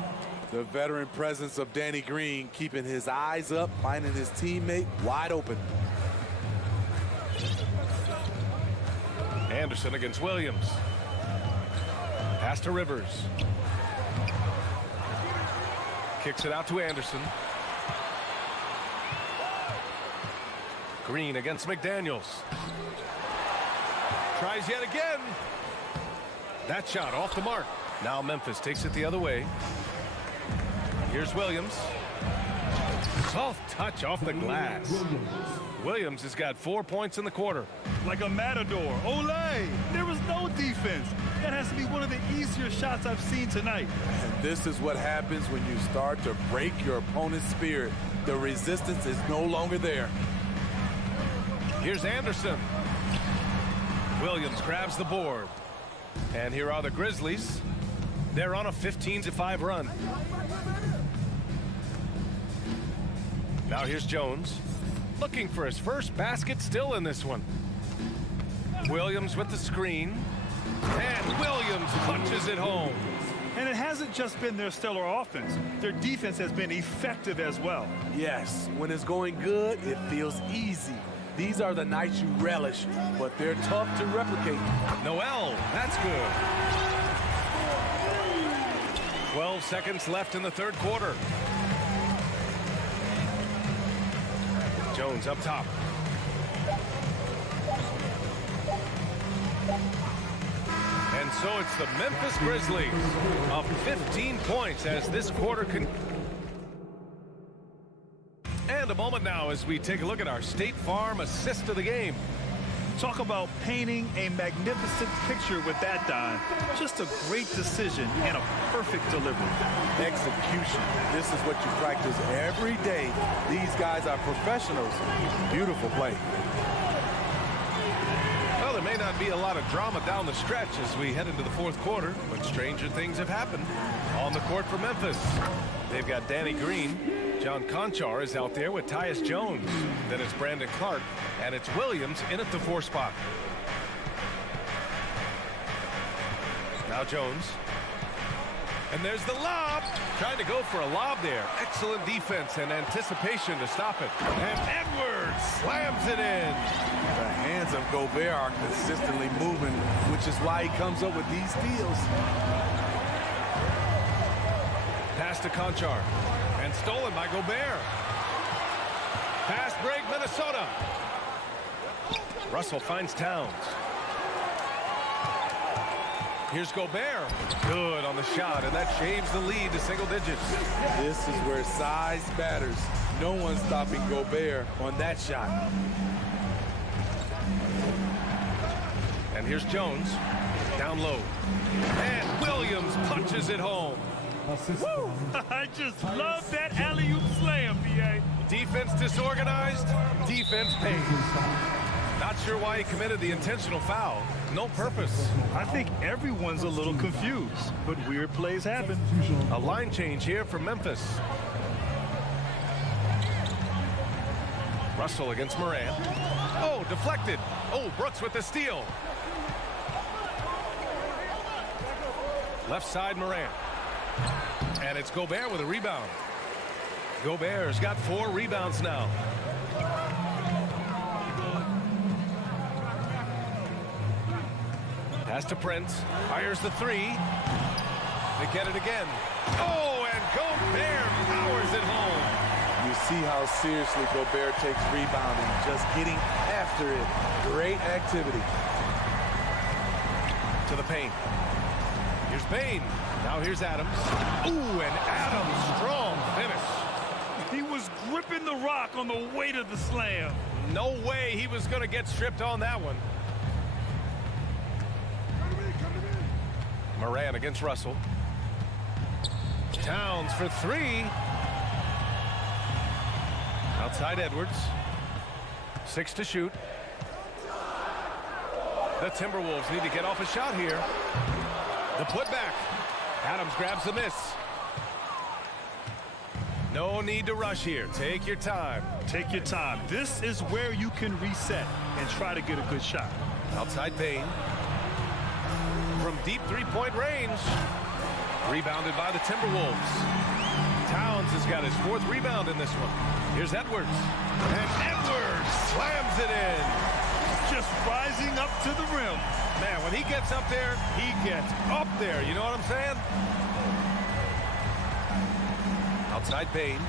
The veteran presence of Danny Green keeping his eyes up, finding his teammate wide open. Anderson against Williams. Pass to Rivers. Kicks it out to Anderson. Green against McDaniels. Tries yet again. That shot off the mark. Now Memphis takes it the other way. Here's Williams. Soft touch off the glass. Williams has got 4 points in the quarter. Like a matador. Olay! There was no defense. That has to be one of the easier shots I've seen tonight. And this is what happens when you start to break your opponent's spirit. The resistance is no longer there. Here's Anderson. Williams grabs the board. And here are the Grizzlies. They're on a 15-5 run. Now here's Jones. Looking for his first basket, still in this one. Williams with the screen. And Williams punches it home. And it hasn't just been their stellar offense. Their defense has been effective as well. Yes, when it's going good, it feels easy. These are the nights you relish, but they're tough to replicate. Noel, that's good. 12 seconds left in the third quarter. Jones up top. And so it's the Memphis Grizzlies up 15 points as this quarter can. And a moment now as we take a look at our State Farm assist of the game. Talk about painting a magnificent picture with that dime. Just a great decision and a perfect delivery. Execution. This is what you practice every day. These guys are professionals. Beautiful play. Well, there may not be a lot of drama down the stretch as we head into the fourth quarter, but stranger things have happened. On the court for Memphis, they've got Danny Green. John Conchar is out there with Tyus Jones. Then it's Brandon Clark, and it's Williams in at the 4 spot. Now Jones. And there's the lob. Trying to go for a lob there. Excellent defense and anticipation to stop it. And Edwards slams it in. The hands of Gobert are consistently moving, which is why he comes up with these steals. Pass to Conchar. And stolen by Gobert. Fast break, Minnesota. Russell finds Towns. Here's Gobert. Good on the shot, and that shaves the lead to single digits. This is where size matters. No one's stopping Gobert on that shot. And here's Jones. Down low. And Williams punches it home. Woo! I just love that alley-oop slam, B.A. Defense disorganized, defense pays. Not sure why he committed the intentional foul. No purpose. I think everyone's a little confused, but weird plays happen. A line change here for Memphis. Russell against Moran. Oh, deflected. Oh, Brooks with the steal. Left side, Moran. And it's Gobert with a rebound. Gobert's got 4 rebounds now. Pass to Prince. Fires the 3. They get it again. Oh, and Gobert powers it home. You see how seriously Gobert takes rebounding, just getting after it. Great activity. To the paint. Here's Bain. Now here's Adams. Ooh, and Adams, strong finish. He was gripping the rock on the weight of the slam. No way he was going to get stripped on that one. Moran against Russell. Towns for 3. Outside Edwards. 6 to shoot. The Timberwolves need to get off a shot here. The putback. Adams grabs the miss. No need to rush here. Take your time. Take your time. This is where you can reset and try to get a good shot. Outside Bain. From deep three-point range. Rebounded by the Timberwolves. Towns has got his 4th rebound in this one. Here's Edwards. And Edwards slams it in. Just rising up to the rim. Man, when he gets up there, he gets up there. You know what I'm saying? Outside Bain.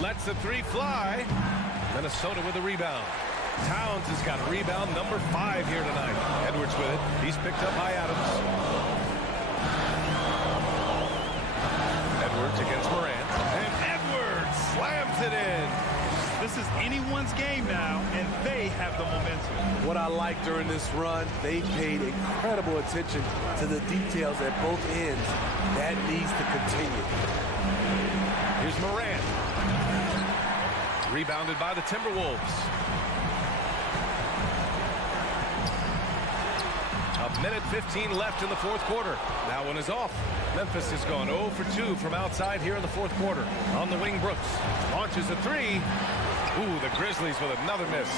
Lets the 3 fly. Minnesota with a rebound. Towns has got rebound number 5 here tonight. Edwards with it. He's picked up by Adams. Edwards against Moran. And Edwards slams it in. This is anyone's game now, and they have the momentum. What I like during this run, they paid incredible attention to the details at both ends. That needs to continue. Here's Moran. Rebounded by the Timberwolves. A minute 15 left in the 4th quarter. That one is off. Memphis has gone 0 for 2 from outside here in the 4th quarter. On the wing, Brooks launches a 3. Ooh, the Grizzlies with another miss.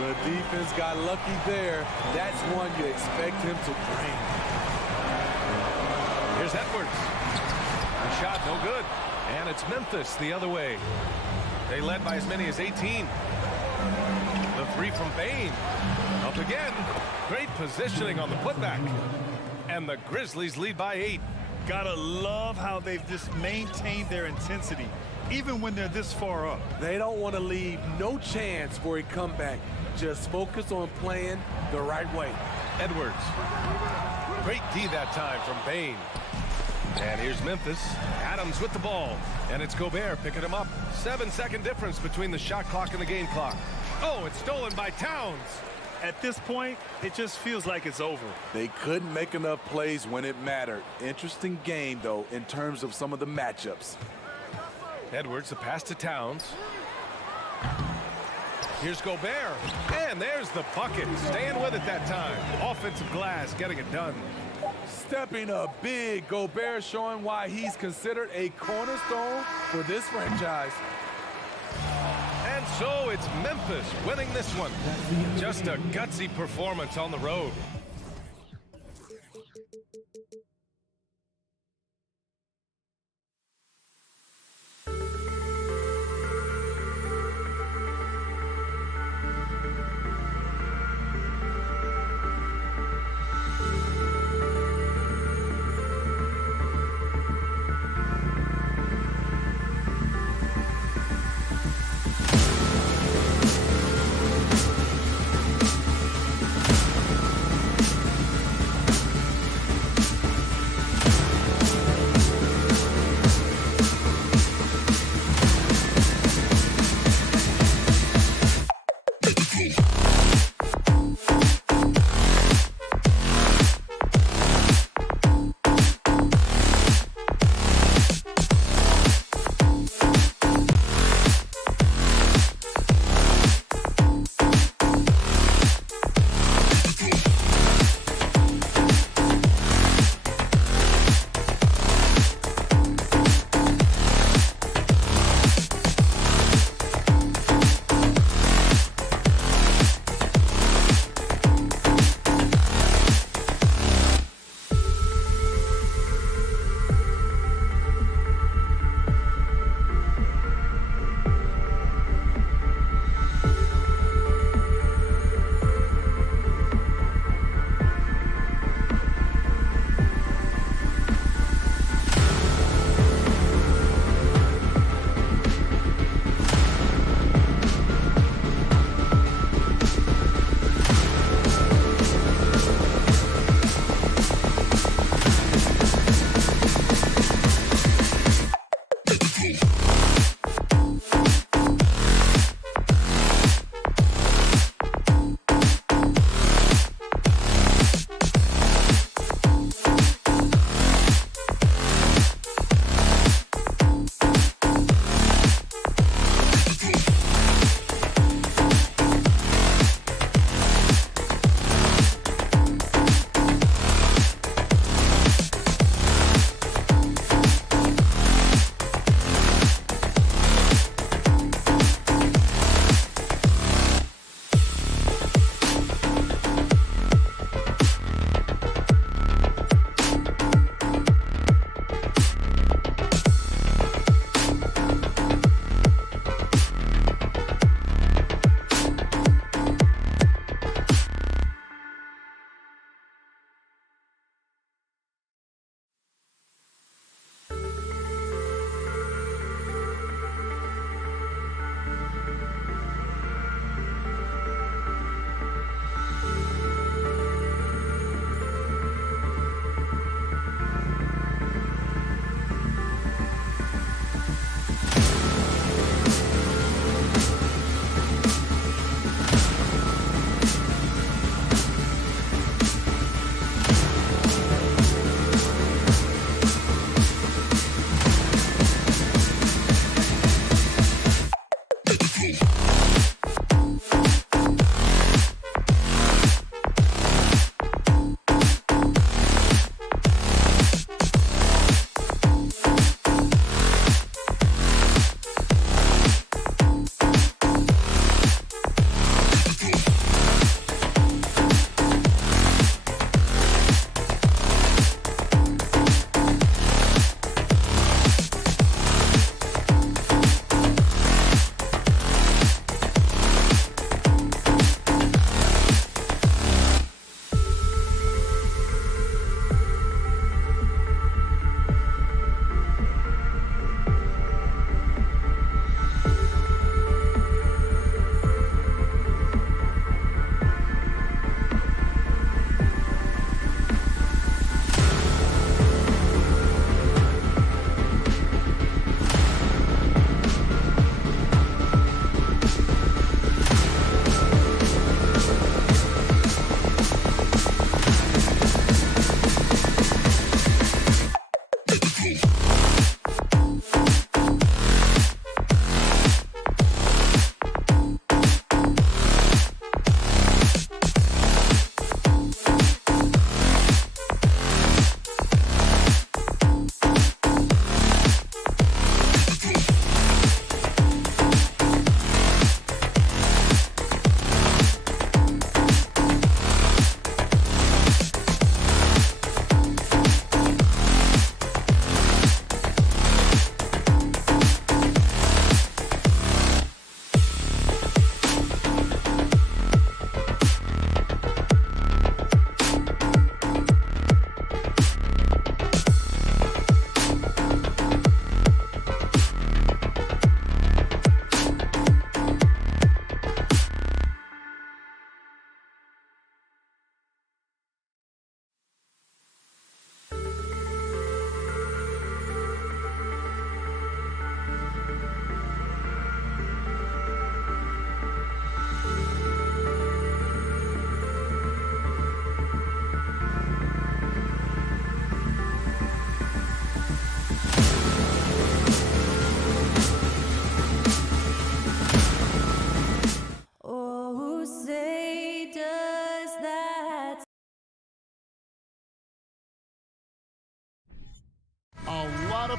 The defense got lucky there. That's one you expect him to bring. Here's Edwards. The shot no good. And it's Memphis the other way. They led by as many as 18. The 3 from Bain. Up again. Great positioning on the putback. And the Grizzlies lead by 8. Gotta love how they've just maintained their intensity, even when they're this far up. They don't want to leave no chance for a comeback. Just focus on playing the right way. Edwards. Great D that time from Bain. And here's Memphis. Adams with the ball. And it's Gobert picking him up. 7-second difference between the shot clock and the game clock. Oh, it's stolen by Towns. At this point, it just feels like it's over. They couldn't make enough plays when it mattered. Interesting game, though, in terms of some of the matchups. Edwards, the pass to Towns. Here's Gobert. And there's the bucket. Staying with it that time. Offensive glass, getting it done. Stepping up big, Gobert showing why he's considered a cornerstone for this franchise. And so it's Memphis winning this one. Just a gutsy performance on the road.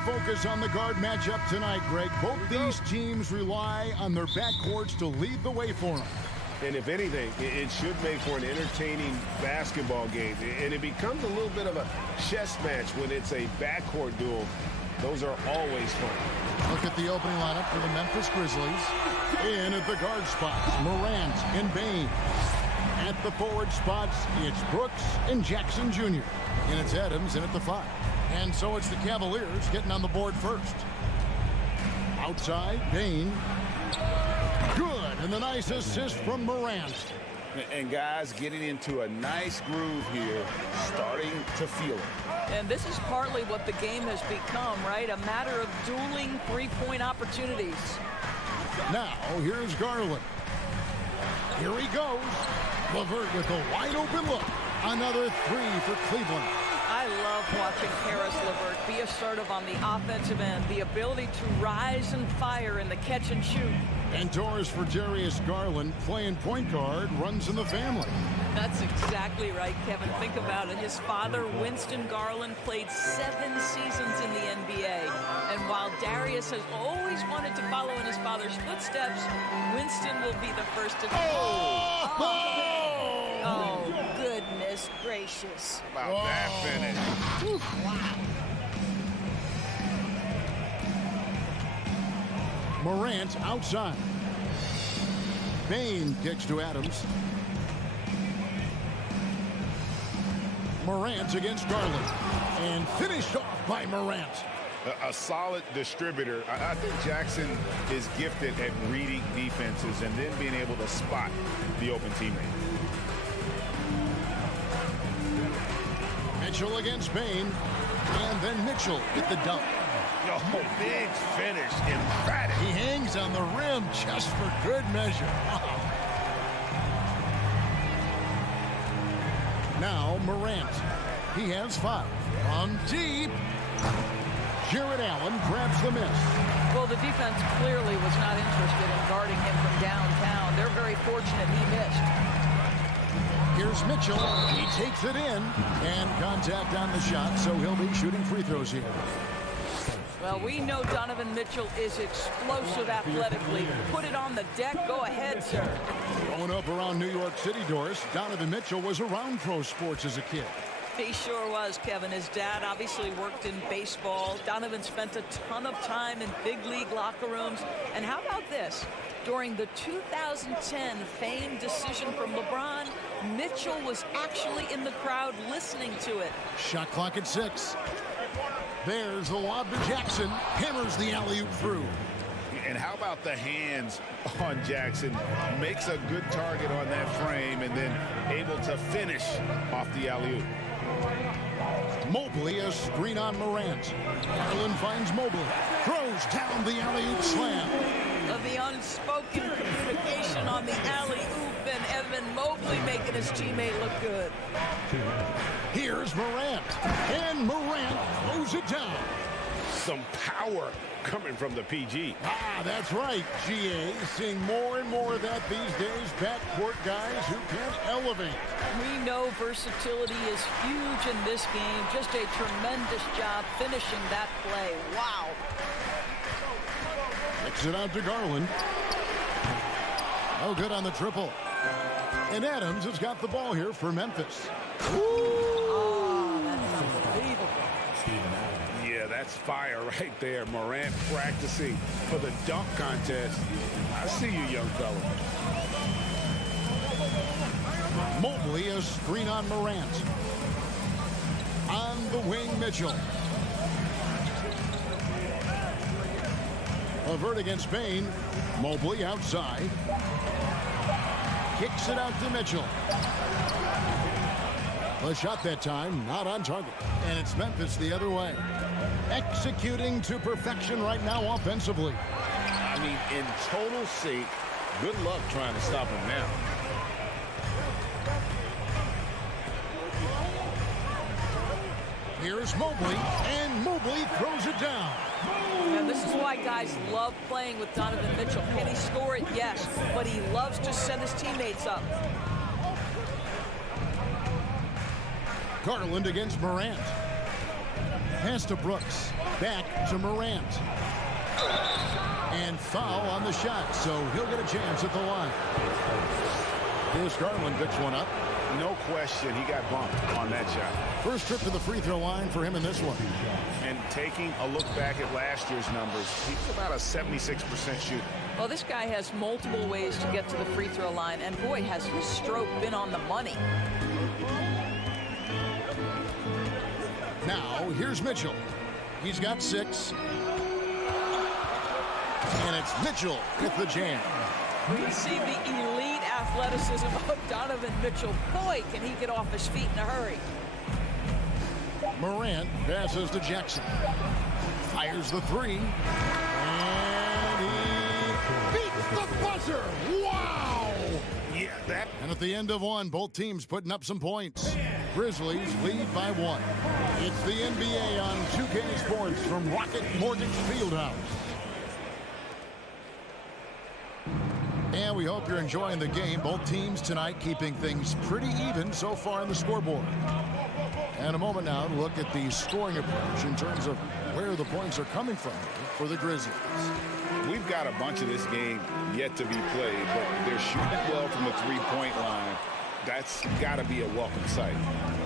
Focus on the guard matchup tonight, Greg. Both these teams rely on their backcourts to lead the way for them. And if anything, it should make for an entertaining basketball game. And it becomes a little bit of a chess match when it's a backcourt duel. Those are always fun. Look at the opening lineup for the Memphis Grizzlies. In at the guard spots, Morant and Bain. At the forward spots, it's Brooks and Jackson Jr. And it's Adams in at the 5. And so it's the Cavaliers getting on the board first. Outside, Bain. Good, and the nice assist from Morant. And guys getting into a nice groove here, starting to feel it. And this is partly what the game has become, right? A matter of dueling three-point opportunities. Now, here's Garland. Here he goes. LeVert with a wide-open look. Another 3 for Cleveland. I love watching Karis LeVert be assertive on the offensive end, the ability to rise and fire in the catch and shoot. And Doris for Darius Garland, playing point guard, runs in the family. That's exactly right, Kevin. Think about it. His father, Winston Garland, played 7 seasons in the NBA. And while Darius has always wanted to follow in his father's footsteps, Winston will be the first to... Oh, goodness gracious. How about that finish? Wow. Morant outside. Bain kicks to Adams. Morant against Garland. And finished off by Morant. A solid distributor. I think Jackson is gifted at reading defenses and then being able to spot the open teammate. Mitchell against Bain. And then Mitchell with the dunk. Oh, big finish, emphatic. He hangs on the rim just for good measure. Now Morant. He has 5. On deep. Jared Allen grabs the miss. Well, the defense clearly was not interested in guarding him fortunate he missed. Here's Mitchell. He takes it in, and contact on the shot, so he'll be shooting free throws here. Well, we know Donovan Mitchell is explosive athletically. Put it on the deck. Go ahead, sir. Growing up around New York City, Doris, Donovan Mitchell was around pro sports as a kid. He sure was, Kevin. His dad obviously worked in baseball. Donovan spent a ton of time in big league locker rooms. And how about this? During the 2010 famed decision from LeBron, Mitchell was actually in the crowd listening to it. Shot clock at 6. There's the lob to Jackson. Hammers the alley-oop through. And how about the hands on Jackson? Makes a good target on that frame and then able to finish off the alley-oop. Mobley, a screen on Morant. Garland finds Mobley. Throws down the alley-oop slam. The unspoken communication on the alley-oop, and Evan Mobley making his teammate look good. Here's Morant, and Morant throws it down. Some power coming from the PG. Ah, that's right, GA. Seeing more and more of that these days. Backcourt guys who can elevate. We know versatility is huge in this game. Just a tremendous job finishing that play. Wow. Kicks it out to Garland. Oh, good on the triple. And Adams has got the ball here for Memphis. Oh, that's unbelievable. Yeah, that's fire right there. Morant practicing for the dunk contest. I see you, young fella. Mobley, a screen on Morant. On the wing, Mitchell. Avert against Bain. Mobley outside. Kicks it out to Mitchell. A shot that time, not on target. And it's Memphis the other way. Executing to perfection right now offensively. I mean, in total sync. Good luck trying to stop him now. Here's Mobley, and Mobley throws it down. Now, this is why guys love playing with Donovan Mitchell. Can he score it? Yes, but he loves to set his teammates up. Garland against Morant. Pass to Brooks. Back to Morant. And foul on the shot, so he'll get a chance at the line. Here's Garland, picks one up. No question, he got bumped on that shot. First trip to the free throw line for him in this one. And taking a look back at last year's numbers, he's about a 76% shooter. Well, this guy has multiple ways to get to the free throw line, and boy, has his stroke been on the money. Now, here's Mitchell. He's got 6. And it's Mitchell with the jam. We see the elite athleticism of Donovan Mitchell. Boy, can he get off his feet in a hurry. Morant passes to Jackson. Fires the 3. And he beats the buzzer. Wow! Yeah, that. And at the end of one, both teams putting up some points. Grizzlies lead by 1. It's the NBA on 2K Sports from Rocket Mortgage Fieldhouse. And we hope you're enjoying the game. Both teams tonight keeping things pretty even so far on the scoreboard. And a moment now to look at the scoring approach in terms of where the points are coming from for the Grizzlies. We've got a bunch of this game yet to be played, but they're shooting well from the three-point line. That's got to be a welcome sight.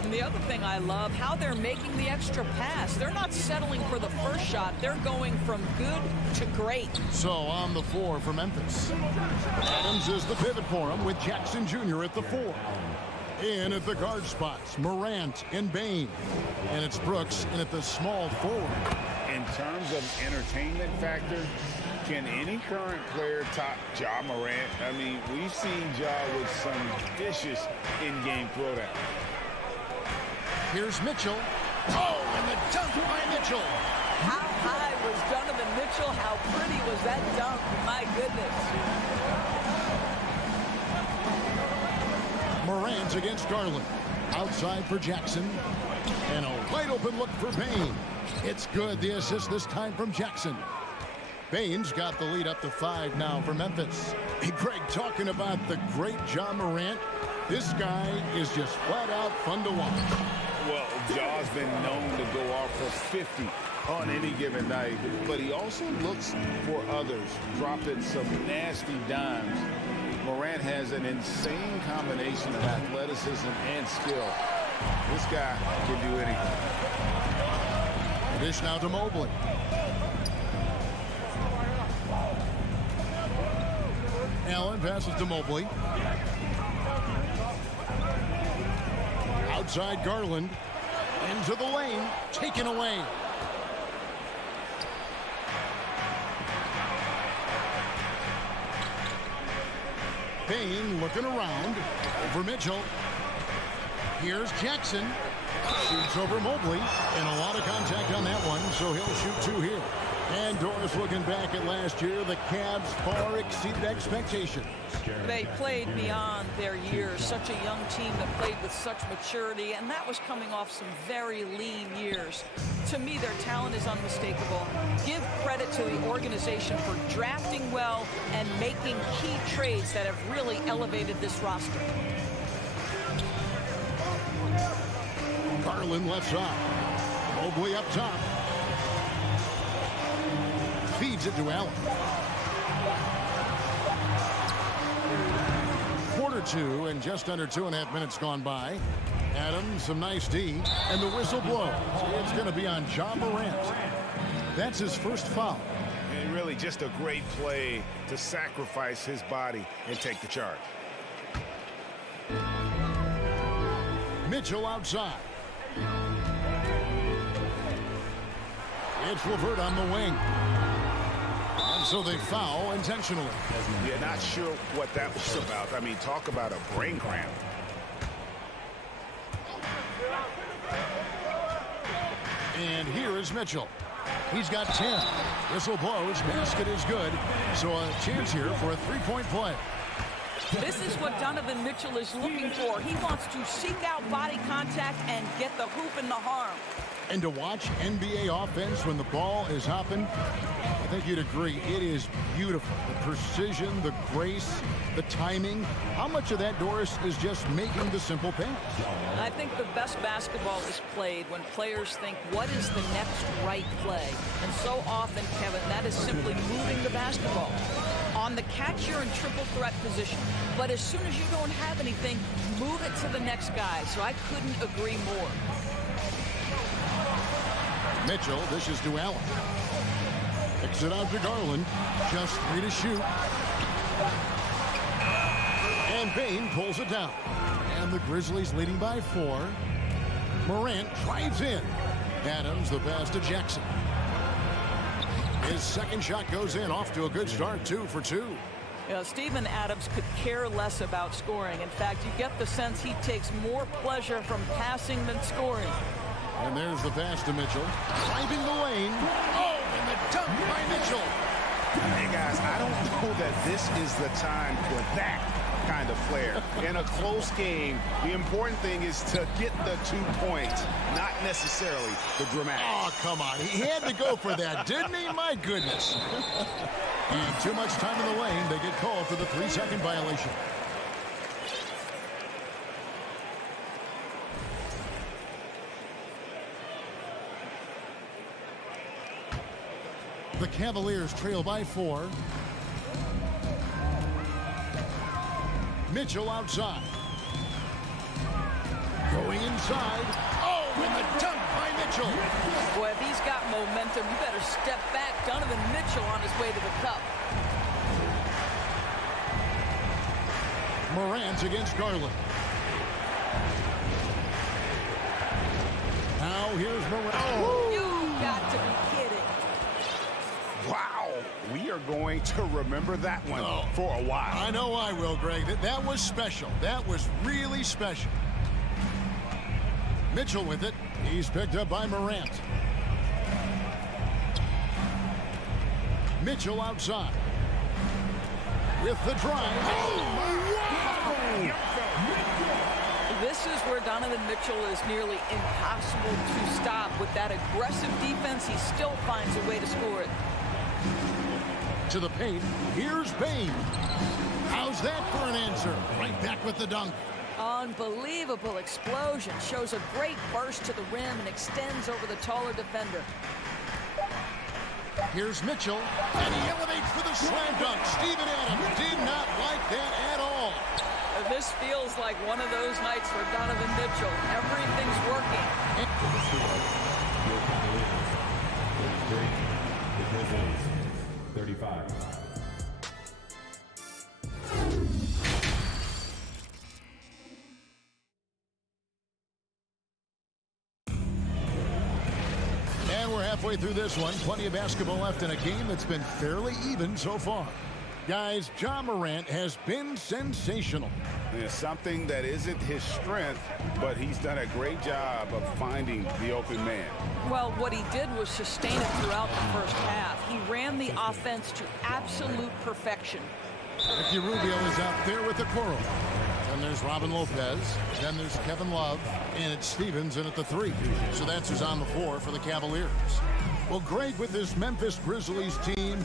And the other thing I love, how they're making the extra pass. They're not settling for the first shot. They're going from good to great. So on the floor for Memphis. Adams is the pivot for him with Jackson Jr. at the 4. In at the guard spots, Morant and Bain. And it's Brooks in at the small forward. In terms of entertainment factor, can any current player top Ja Morant? I mean, we've seen Ja with some vicious in-game throwdown. Here's Mitchell. Oh, and the dunk by Mitchell. How high was Donovan Mitchell? How pretty was that dunk? My goodness. Morant against Garland. Outside for Jackson. And a wide open look for Bain. It's good. The assist this time from Jackson. Baines got the lead up to 5 now for Memphis. Hey, Greg, talking about the great Ja Morant, this guy is just flat out fun to watch. Well, Ja's been known to go off for 50 on any given night, but he also looks for others, dropping some nasty dimes. Morant has an insane combination of athleticism and skill. This guy can do anything. Dish now to Mobley. Allen passes to Mobley. Outside Garland. Into the lane. Taken away. Payne looking around. Over Mitchell. Here's Jackson. Shoots over Mobley. And a lot of contact on that one, so he'll shoot 2 here. And Doris looking back at last year, the Cavs far exceeded expectations. They played beyond their years. Such a young team that played with such maturity, and that was coming off some very lean years. To me, their talent is unmistakable. Give credit to the organization for drafting well and making key trades that have really elevated this roster. Garland left side. Mobley up top. Feeds it to Allen. Quarter 2 and just under 2.5 minutes gone by. Adams, some nice D, and the whistle blows. It's going to be on Ja Morant. That's his first foul. And really just a great play to sacrifice his body and take the charge. Mitchell outside. It's Levert on the wing. And so they foul intentionally. Yeah, not sure what that was about. I mean, talk about a brain cramp. And here is Mitchell. He's got 10. Whistle blows. Basket is good. So a chance here for a three-point play. This is what Donovan Mitchell is looking for. He wants to seek out body contact and get the hoop in the harm. And to watch NBA offense when the ball is hopping, I think you'd agree, it is beautiful. The precision, the grace, the timing. How much of that, Doris, is just making the simple pass? I think the best basketball is played when players think, what is the next right play? And so often, Kevin, that is simply moving the basketball. On the catch, you're in triple threat position. But as soon as you don't have anything, move it to the next guy. So I couldn't agree more. Mitchell dishes to Allen. Kicks it out to Garland. Just 3 to shoot. And Payne pulls it down. And the Grizzlies leading by 4. Morant drives in. Adams the pass to Jackson. His second shot goes in, off to a good start, 2 for 2. You know, Steven Adams could care less about scoring. In fact, you get the sense he takes more pleasure from passing than scoring. And there's the pass to Mitchell. Driving the lane. Oh, and the dunk by Mitchell. Hey, guys, I don't know that this is the time for that kind of flair. In a close game, the important thing is to get the 2 points, not necessarily the dramatics. Oh, come on. He had to go for that, didn't he? My goodness. And too much time in the lane. They get called for the 3-second violation. The Cavaliers trail by 4. Mitchell outside. Going inside. Oh, and the dunk by Mitchell. Boy, if he's got momentum, you better step back. Donovan Mitchell on his way to the cup. Morant against Garland. Now here's Morant. Oh. You got to be kidding. Wow, we are going to remember that one for a while. I know I will, Greg. That was special. That was really special. Mitchell with it. He's picked up by Morant. Mitchell outside. With the drive. Oh, wow! This is where Donovan Mitchell is nearly impossible to stop. With that aggressive defense, he still finds a way to score it. To the paint. Here's Bain. How's that for an answer? Right back with the dunk. Unbelievable explosion. Shows a great burst to the rim and extends over the taller defender. Here's Mitchell, and he elevates for the slam dunk. Steven Adams did not like that at all. This feels like one of those nights for Donovan Mitchell. Everything's working. The Grizzlies, 35. Halfway through this one, plenty of basketball left in a game that's been fairly even so far. Guys, Ja Morant has been sensational. It's something that isn't his strength, but he's done a great job of finding the open man. Well, what he did was sustain it throughout the first half. He ran the offense to absolute perfection. Ricky Rubio is out there with the Okoro. Then there's Robin Lopez. Then there's Kevin Love. And it's Stevens in at the 3. So that's who's on the floor for the Cavaliers. Well, Greg, with this Memphis Grizzlies team,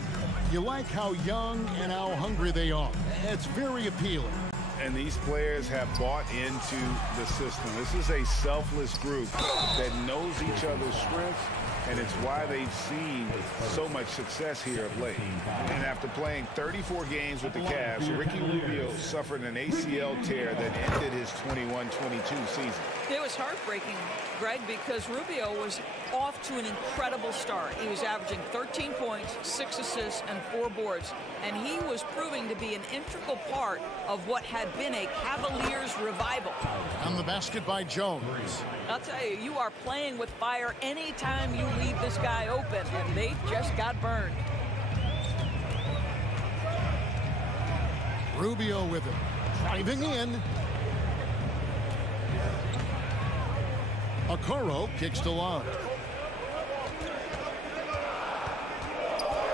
you like how young and how hungry they are. It's very appealing. And these players have bought into the system. This is a selfless group that knows each other's strengths, and it's why they've seen so much success here of late. And after playing 34 games with the Cavs, Ricky Rubio suffered an ACL tear that ended his 21-22 season. It was heartbreaking, Greg, because Rubio was off to an incredible start. He was averaging 13 points, 6 assists, and 4 boards. And he was proving to be an integral part of what had been a Cavaliers revival. On the basket by Jones. I'll tell you, you are playing with fire anytime you leave this guy open, and they just got burned. Rubio with it. Driving in. Okoro kicks to Love.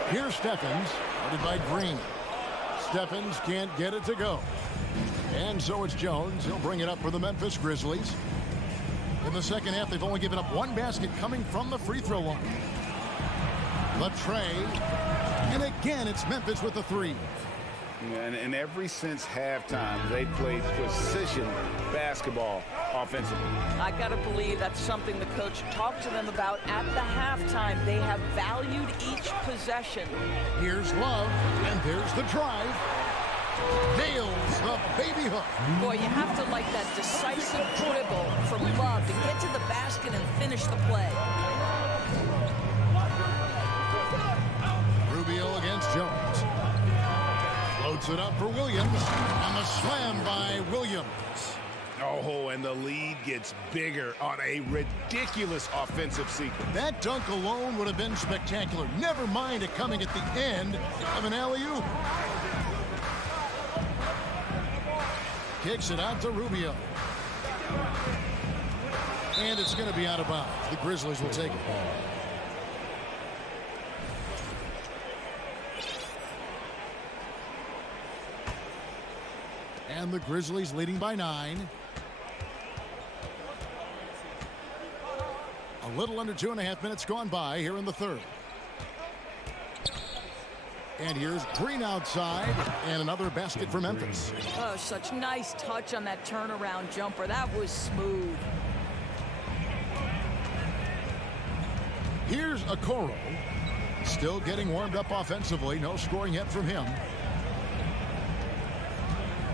Here's Stephens, guarded by Green. Stephens can't get it to go. And so it's Jones. He'll bring it up for the Memphis Grizzlies. In the second half, they've only given up 1 basket coming from the free throw line. Latrey. And again, it's Memphis with the 3. And ever since halftime, they played precision basketball offensively. I got to believe that's something the coach talked to them about at the halftime. They have valued each possession. Here's Love, and there's the drive. Nails the baby hook. Boy, you have to like that decisive dribble from Love to get to the basket and finish the play. Rubio against Jones. Floats it up for Williams. And the slam by Williams. Oh, and the lead gets bigger on a ridiculous offensive sequence. That dunk alone would have been spectacular. Never mind it coming at the end of an alley-oop. Kicks it out to Rubio. And it's going to be out of bounds. The Grizzlies will take it. And the Grizzlies leading by 9. A little under 2.5 minutes gone by here in the third. And here's Green outside, and another basket for Memphis. Oh, such nice touch on that turnaround jumper. That was smooth. Here's Okoro. Still getting warmed up offensively. No scoring yet from him.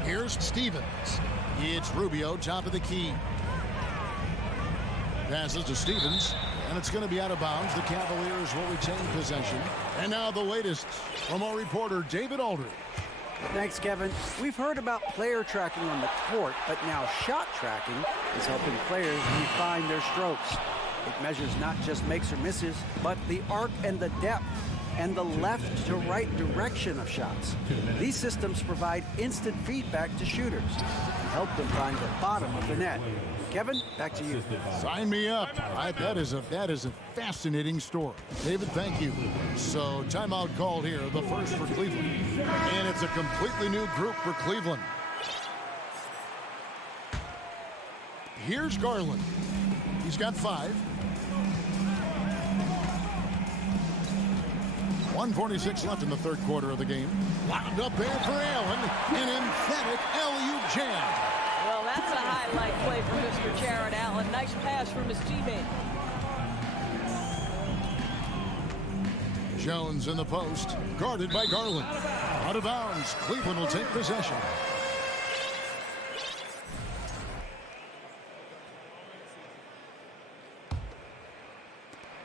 Here's Stevens. It's Rubio, top of the key. Passes to Stevens, and it's going to be out of bounds. The Cavaliers will retain possession. And now the latest from our reporter, David Aldridge. Thanks, Kevin. We've heard about player tracking on the court, but now shot tracking is helping players refine their strokes. It measures not just makes or misses, but the arc and the depth and the left to right direction of shots. These systems provide instant feedback to shooters and help them find the bottom of the net. Kevin, back to you. Sign me up. That is a fascinating story. David, thank you. So timeout called here, the first for Cleveland. And it's a completely new group for Cleveland. Here's Garland. He's got 5. 1:46 left in the third quarter of the game. Wound up there for Allen. An emphatic alley-oop jam. Well, that's a highlight play for Mr. Jared Allen. Nice pass from his teammate. Jones in the post, guarded by Garland. Out of bounds. Cleveland will take possession.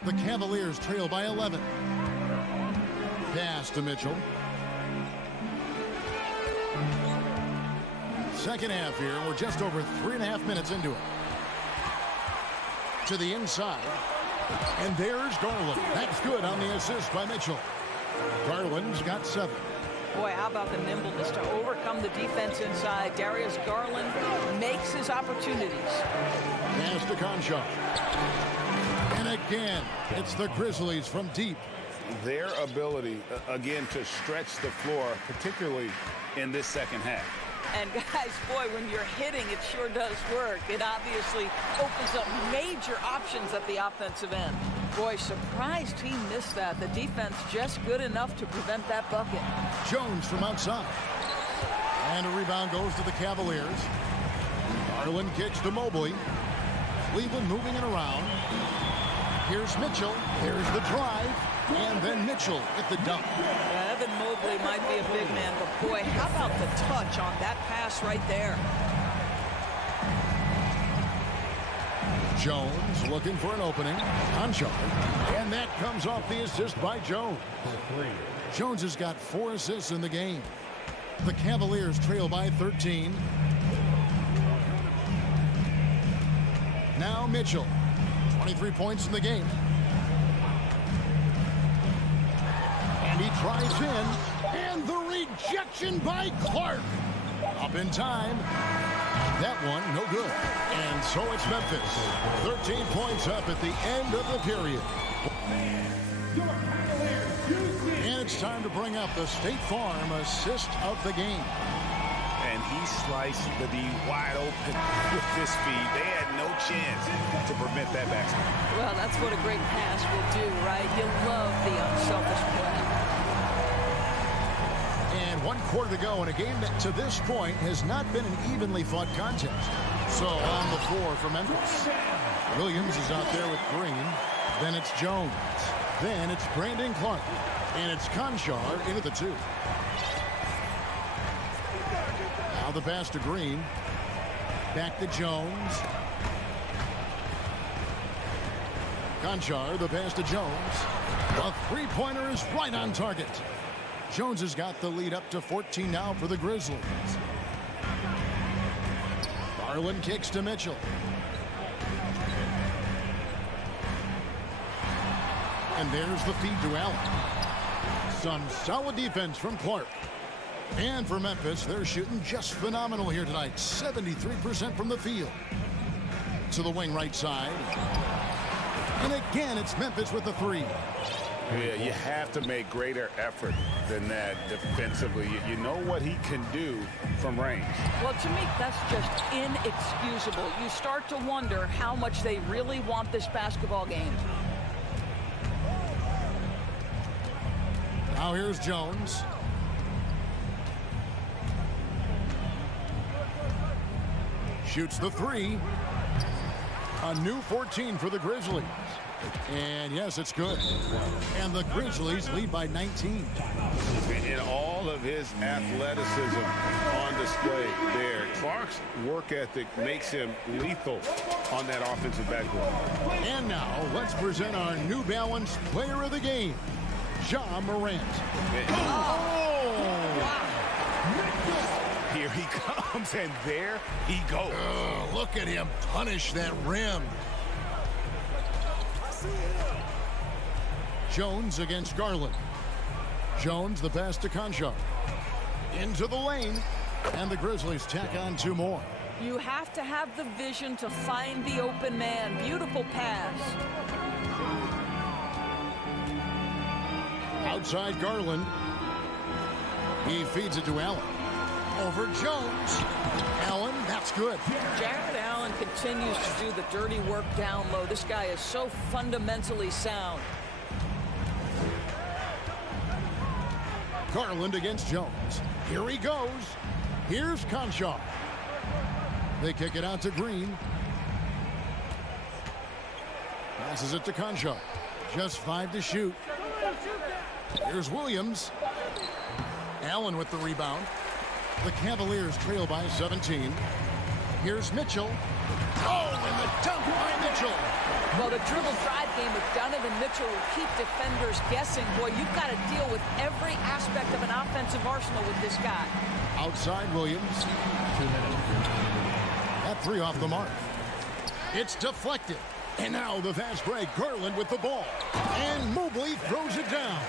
The Cavaliers trail by 11. Pass to Mitchell. Second half here. We're just over 3.5 minutes into it. To the inside. And there's Garland. That's good on the assist by Mitchell. Garland's got 7. Boy, how about the nimbleness to overcome the defense inside. Darius Garland makes his opportunities. Pass to Conchar. And again, it's the Grizzlies from deep. Their ability, again, to stretch the floor, particularly in this second half. And guys, boy, when you're hitting, it sure does work. It obviously opens up major options at the offensive end. Boy, surprised he missed that. The defense just good enough to prevent that bucket. Jones from outside. And a rebound goes to the Cavaliers. Garland kicks to Mobley. Cleveland moving it around. Here's Mitchell. Here's the drive. And then Mitchell at the dunk. Evan Mobley might be a big man, but boy, how about the touch on that pass right there? Jones looking for an opening. Conchar. And that comes off the assist by Jones. Jones has got 4 assists in the game. The Cavaliers trail by 13. Now Mitchell. 23 points in the game. And he drives in. And the rejection by Clark. Up in time. That one, no good. And so it's Memphis. 13 points up at the end of the period. And it's time to bring up the State Farm assist of the game. And he sliced the D wide open with this feed. They had no chance to prevent that basket. Well, that's what a great pass will do, right? You love the unselfish play. And 1 quarter to go in a game that to this point has not been an evenly fought contest. So on the floor for Memphis. Williams is out there with Green. Then it's Jones. Then it's Brandon Clark. And it's Conchar into the 2. Now the pass to Green. Back to Jones. Conchar, the pass to Jones. A three-pointer is right on target. Jones has got the lead up to 14 now for the Grizzlies. Garland kicks to Mitchell. And there's the feed to Allen. Some solid defense from Clark. And for Memphis, they're shooting just phenomenal here tonight. 73% from the field. To the wing right side. And again, it's Memphis with the 3. Yeah, you have to make greater effort than that defensively. You know what he can do from range. Well, to me, that's just inexcusable. You start to wonder how much they really want this basketball game. Now here's Jones. Shoots the 3. A new 14 for the Grizzlies. And yes, it's good. And the Grizzlies lead by 19. And all of his athleticism on display there. Clark's work ethic makes him lethal on that offensive backboard. And now let's present our New Balance player of the game, Ja Morant. Here he comes, and there he goes. Look at him punish that rim. Jones against Garland. Jones, the pass to Conchar. Into the lane. And the Grizzlies tack on 2 more. You have to have the vision to find the open man. Beautiful pass. Outside Garland. He feeds it to Allen. Over Jones. Allen, that's good. Jared Allen continues to do the dirty work down low. This guy is so fundamentally sound. Garland against Jones. Here he goes. Here's Conchaw. They kick it out to Green. Passes it to Conchaw. Just 5 to shoot. Here's Williams. Allen with the rebound. The Cavaliers trail by 17. Here's Mitchell. Oh, and the dunk by Mitchell. Well, the dribble drive game with Donovan Mitchell will keep defenders guessing. Boy, you've got to deal with every aspect of an offensive arsenal with this guy. Outside Williams. That 3 off the mark. It's deflected. And now the fast break. Garland with the ball. And Mobley throws it down.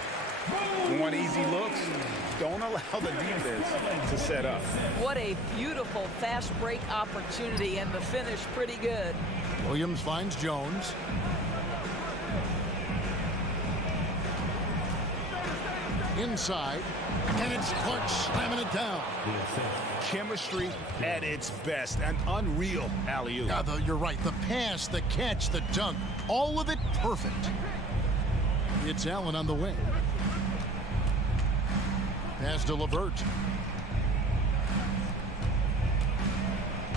Want easy looks? Don't allow the defense to set up. What a beautiful fast break opportunity, and the finish pretty good. Williams finds Jones. Inside. And it's Clark slamming it down. Chemistry at its best. An unreal alley-oop. Yeah, you're right. The pass, the catch, the dunk. All of it perfect. It's Allen on the wing. Pass to LeVert.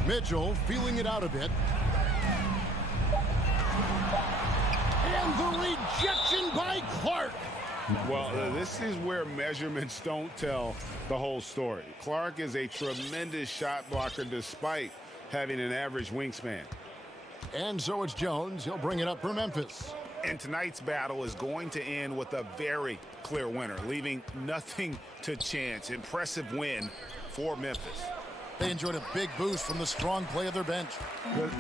Mitchell feeling it out a bit. And the rejection by Clark. Well, this is where measurements don't tell the whole story. Clark is a tremendous shot blocker despite having an average wingspan. And so it's Jones. He'll bring it up for Memphis. And tonight's battle is going to end with a very clear winner, leaving nothing to chance. Impressive win for Memphis. They enjoyed a big boost from the strong play of their bench.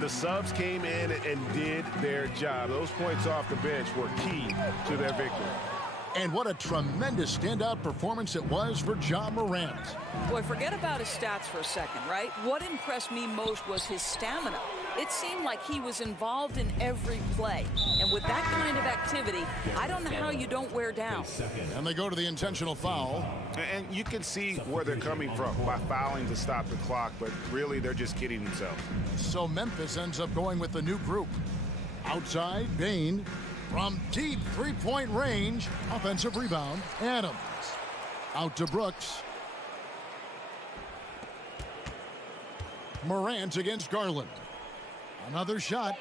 The subs came in and did their job. Those points off the bench were key to their victory. And what a tremendous standout performance it was for Ja Morant. Boy, forget about his stats for a second, right? What impressed me most was his stamina. It seemed like he was involved in every play. And with that kind of activity, I don't know how you don't wear down. And they go to the intentional foul. And you can see where they're coming from by fouling to stop the clock, but really they're just kidding themselves. So Memphis ends up going with the new group. Outside, Bain. From deep three-point range, offensive rebound, Adams. Out to Brooks. Morant against Garland. Another shot.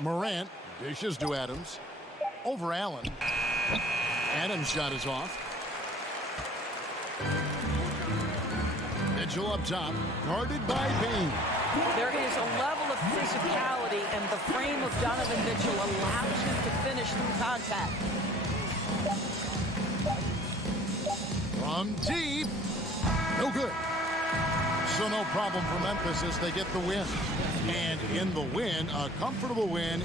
Morant dishes to Adams. Over Allen. Adams' shot is off. Mitchell up top, guarded by Bain. There is a level of physicality, and the frame of Donovan Mitchell allows him to finish through contact. From deep. No good. So no problem for Memphis as they get the win. And in the win, a comfortable win.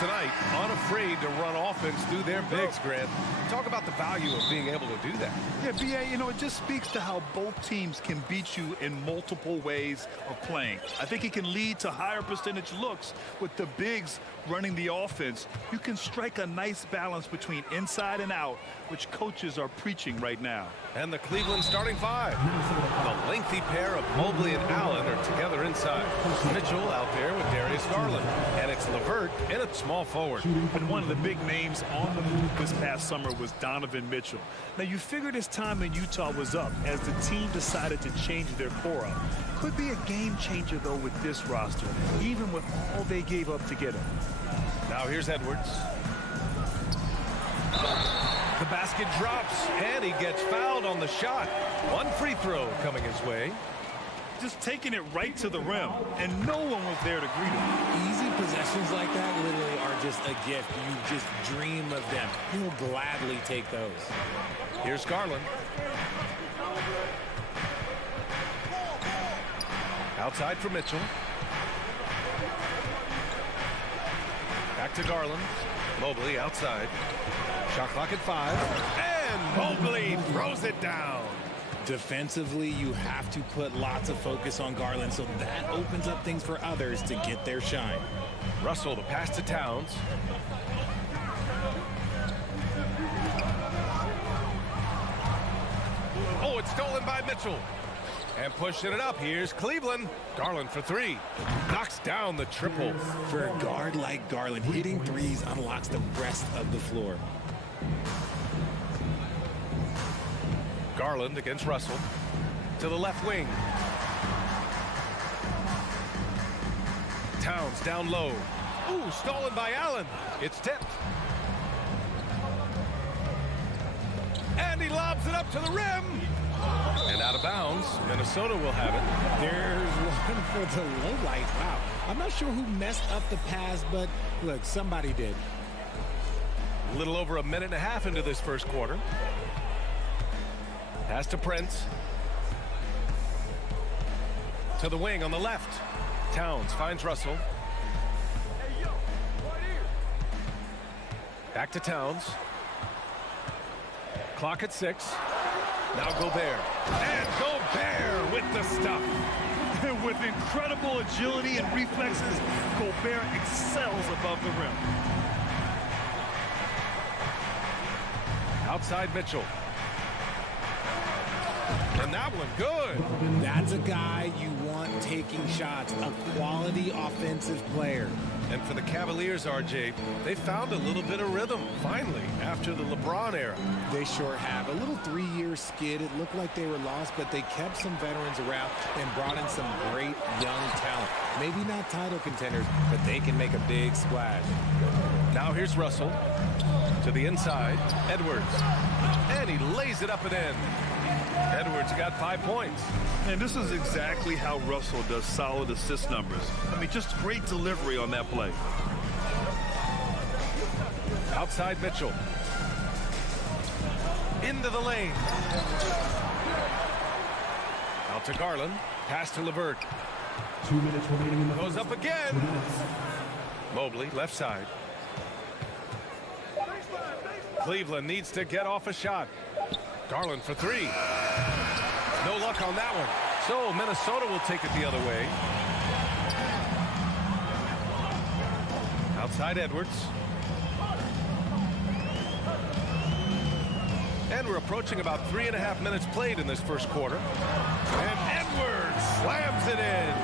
tonight unafraid to run offense through their bigs, Grant. Talk about the value of being able to do that. Yeah, B.A., you know, it just speaks to how both teams can beat you in multiple ways of playing. I think it can lead to higher percentage looks with the bigs running the offense. You can strike a nice balance between inside and out, which coaches are preaching right now. And the Cleveland starting five. The lengthy pair of Mobley and Allen are together inside. Mitchell out there with Darius Garland. And it's LeVert in at small forward. And one of the big names on the move this past summer was Donovan Mitchell. Now, you figured his time in Utah was up as the team decided to change their core up. Could be a game changer, though, with this roster, even with all they gave up to get him. Now here's Edwards. The basket drops, and he gets fouled on the shot. One free throw coming his way. Just taking it right to the rim, and no one was there to greet him. Easy possessions like that literally are just a gift. You just dream of them. He'll gladly take those. Here's Garland. Outside for Mitchell. Back to Garland. Mobley outside. Shot clock at 5. And Mobley throws it down. Defensively, you have to put lots of focus on Garland, so that opens up things for others to get their shine. Russell, the pass to Towns. Oh, it's stolen by Mitchell. And pushing it up, here's Cleveland. Garland for 3. Knocks down the triple. For a guard like Garland, hitting threes unlocks the rest of the floor. Garland against Russell. To the left wing. Towns down low. Ooh, stolen by Allen. It's tipped. And he lobs it up to the rim. And out of bounds. Minnesota will have it. There's one for the low light. Wow. I'm not sure who messed up the pass, but look, somebody did. A little over a minute and a half into this first quarter. Pass to Prince. To the wing on the left. Towns finds Russell. Back to Towns. Clock at 6. Now Gobert. And Gobert with the stuff. With incredible agility and reflexes, Gobert excels above the rim. Outside Mitchell. And that one good. That's a guy you want taking shots, a quality offensive player. And for the Cavaliers, RJ, they found a little bit of rhythm, finally, after the LeBron era. They sure have. A little 3-year skid. It looked like they were lost, but they kept some veterans around and brought in some great young talent. Maybe not title contenders, but they can make a big splash. Now here's Russell. To the inside, Edwards. And he lays it up and in. Edwards got 5 points. And this is exactly how Russell does solid assist numbers. I mean, just great delivery on that play. Outside Mitchell. Into the lane. Out to Garland. Pass to LeVert. 2 minutes remaining in the Goes up again. Mobley, left side. Cleveland needs to get off a shot. Garland for 3. No luck on that one. So Minnesota will take it the other way. Outside Edwards. And we're approaching about 3.5 minutes played in this first quarter. And Edwards slams it in.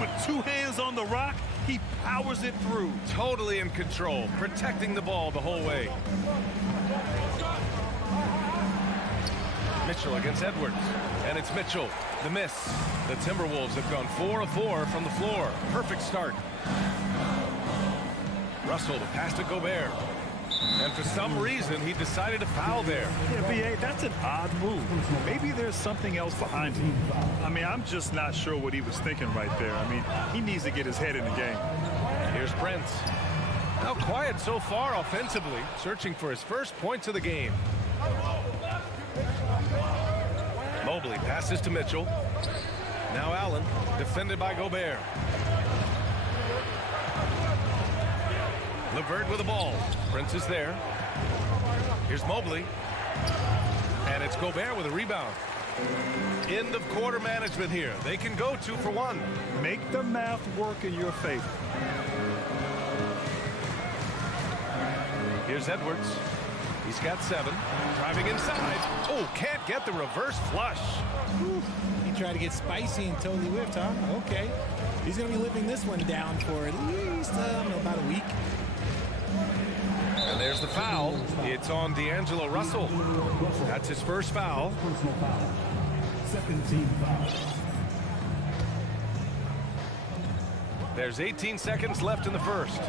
With 2 hands on the rock, he powers it through. Totally in control, protecting the ball the whole way. Mitchell against Edwards. And it's Mitchell. The miss. The Timberwolves have gone 4 of 4 from the floor. Perfect start. Russell, the pass to Gobert. And for some reason, he decided to foul there. Yeah, B.A., that's an odd move. Maybe there's something else behind him. I mean, I'm just not sure what he was thinking right there. I mean, he needs to get his head in the game. Here's Prince. Now quiet so far offensively, searching for his first points of the game. Mobley passes to Mitchell. Now Allen, defended by Gobert. LeVert with the ball. Prince is there. Here's Mobley. And it's Gobert with a rebound. End of quarter management here. They can go 2 for 1. Make the math work in your favor. Here's Edwards. He's got 7. Driving inside. Oh, can't get the reverse flush. Whew. He tried to get spicy and totally whiffed, huh? Okay. He's going to be living this one down for at least about a week. And there's the foul. It's on D'Angelo Russell. That's his first foul. Personal foul. Second team foul. There's 18 seconds left in the first.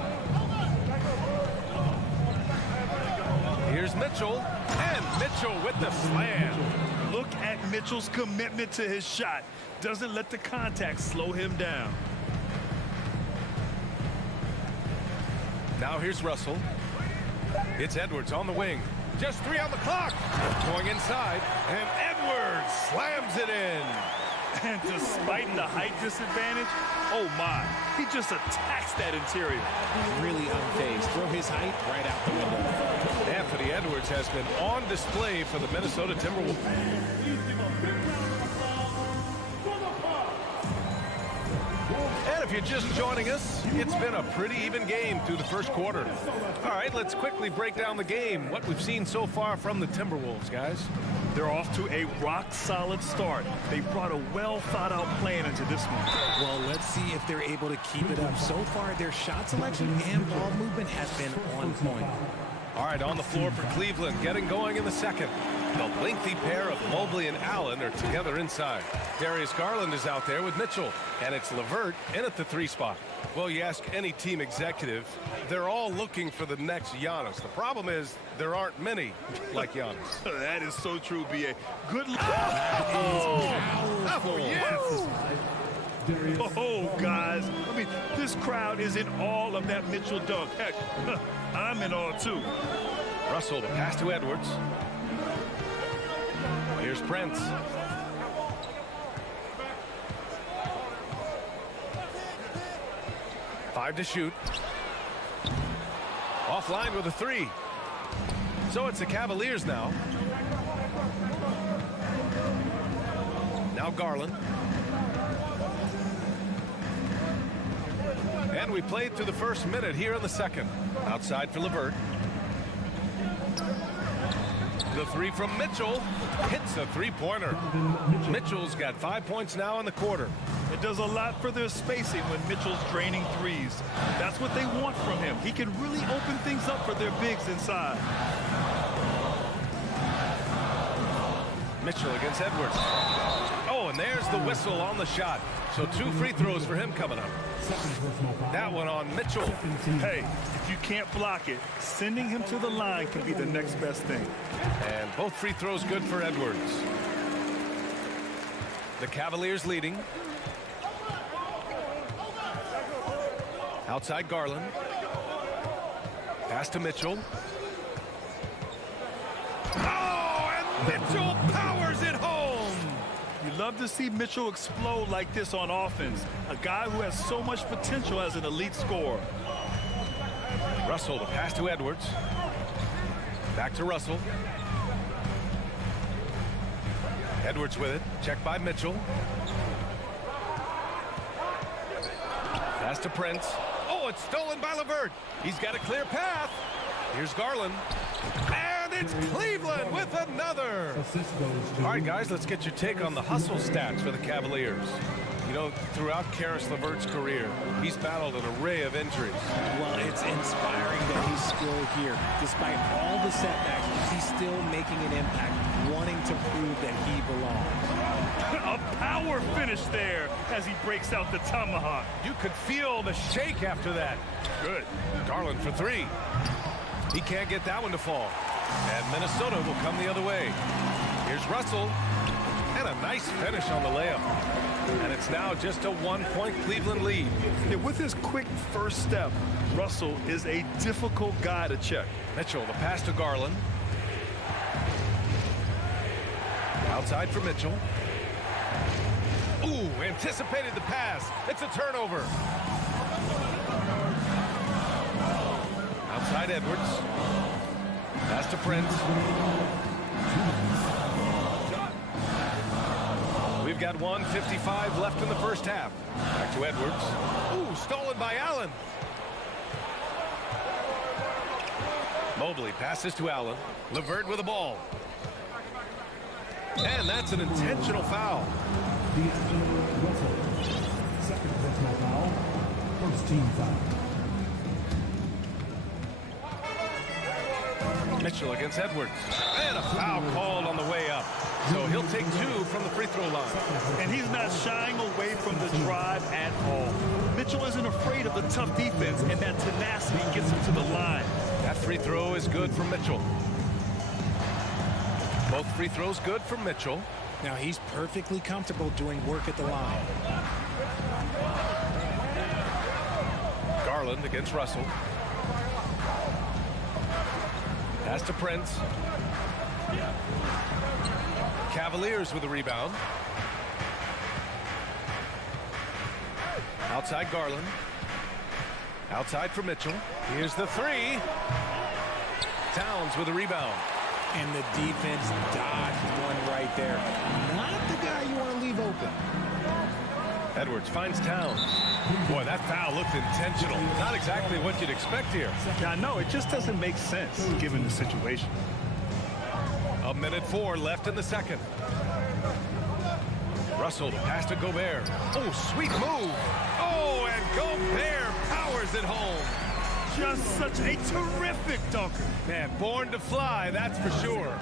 Here's Mitchell. And Mitchell with the slam. Look at Mitchell's commitment to his shot. Doesn't let the contact slow him down. Now here's Russell. It's Edwards on the wing. Just 3 on the clock. Going inside. And Edwards slams it in. And despite the height disadvantage, oh my, he just attacks that interior. Really unfazed. Throw his height right out the window. Anthony Edwards has been on display for the Minnesota Timberwolves. And if you're just joining us, it's been a pretty even game through the first quarter. All right, let's quickly break down the game. What we've seen so far from the Timberwolves, guys. They're off to a rock-solid start. They brought a well-thought-out plan into this one. Well, let's see if they're able to keep it up. So far, their shot selection and ball movement has been on point. All right, on the floor for Cleveland, getting going in the second. The lengthy pair of Mobley and Allen are together inside. Darius Garland is out there with Mitchell, and it's LeVert in at the 3 spot. Well, you ask any team executive, they're all looking for the next Giannis. The problem is there aren't many like Giannis. That is so true, B.A. Good luck. Oh, yes. Oh, guys. I mean, this crowd is in awe of that Mitchell dunk. Heck, I'm in awe, too. Russell, the pass to Edwards. Here's Prince. Five to shoot. Offline with a 3. So it's the Cavaliers now. Now Garland. And we played through the first minute here in the second. Outside for LeVert. The 3 from Mitchell hits a 3-pointer. Mitchell's got 5 points now in the quarter. It does a lot for their spacing when Mitchell's draining threes. That's what they want from him. He can really open things up for their bigs inside. Mitchell against Edwards. Oh, and there's the whistle on the shot. So 2 free throws for him coming up. That one on Mitchell. Hey, if you can't block it, sending him to the line can be the next best thing. And both free throws good for Edwards. The Cavaliers leading. Outside Garland. Pass to Mitchell. Oh, and Mitchell powers it home. You love to see Mitchell explode like this on offense. A guy who has so much potential as an elite scorer. Russell, the pass to Edwards. Back to Russell. Edwards with it. Checked by Mitchell. Pass to Prince. Oh, it's stolen by LeVert. He's got a clear path. Here's Garland. And it's Cleveland with another. All right, guys, let's get your take on the hustle stats for the Cavaliers. You know, throughout Karis LeVert's career, he's battled an array of injuries. Well, it's inspiring that he's still here. Despite all the setbacks, he's still making an impact, wanting to prove that he belongs. A power finish there as he breaks out the tomahawk. You could feel the shake after that. Good. Garland for 3. He can't get that one to fall. And Minnesota will come the other way. Here's Russell. And a nice finish on the layup. And it's now just a 1-point Cleveland lead. Yeah, with his quick first step, Russell is a difficult guy to check. Mitchell, the pass to Garland. Outside for Mitchell. Ooh, anticipated the pass. It's a turnover. Outside Edwards. Pass to Prince. We've got 1:55 left in the first half. Back to Edwards. Ooh, stolen by Allen. Mobley passes to Allen. LeVert with the ball. And that's an intentional foul. Second personal foul. First team foul. Mitchell against Edwards. And a foul called on the way up. So he'll take 2 from the free throw line. And he's not shying away from the drive at all. Mitchell isn't afraid of the tough defense, and that tenacity gets him to the line. That free throw is good for Mitchell. Both free throws good for Mitchell. Now he's perfectly comfortable doing work at the line. Garland against Russell. Pass to Prince. Cavaliers with a rebound. Outside Garland. Outside for Mitchell. Here's the 3. Towns with a rebound. And the defense dodged one right there. Not the guy you want to leave open. Edwards finds Towns. Boy, that foul looked intentional. Not exactly what you'd expect here. I know, it just doesn't make sense given the situation. 1:04 left in the second. Russell to pass to Gobert. Oh, sweet move. Oh, and Gobert powers it home. Just such a terrific dunker. Man, born to fly, that's for sure.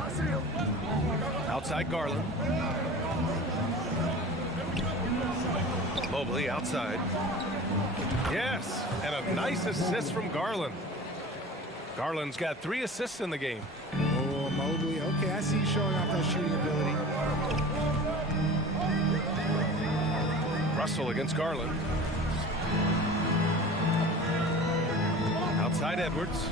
Outside Garland. Mobley outside. Yes, and a nice assist from Garland. Garland's got 3 assists in the game. Oh, Mobley. Okay, I see you showing off that shooting ability. Russell against Garland. Outside Edwards.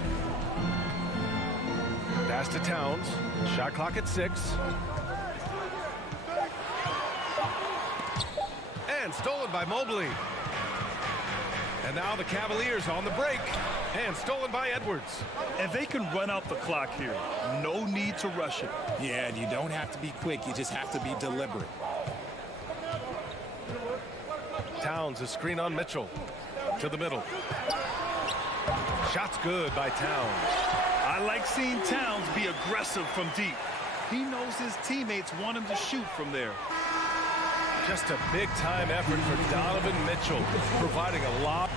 Pass to Towns. Shot clock at 6. And stolen by Mobley. And now the Cavaliers on the break. And stolen by Edwards. And they can run out the clock here. No need to rush it. Yeah, and you don't have to be quick. You just have to be deliberate. Towns, a screen on Mitchell. To the middle. Shot's good by Towns. I like seeing Towns be aggressive from deep. He knows his teammates want him to shoot from there. Just a big-time effort for Donovan Mitchell, providing a lot.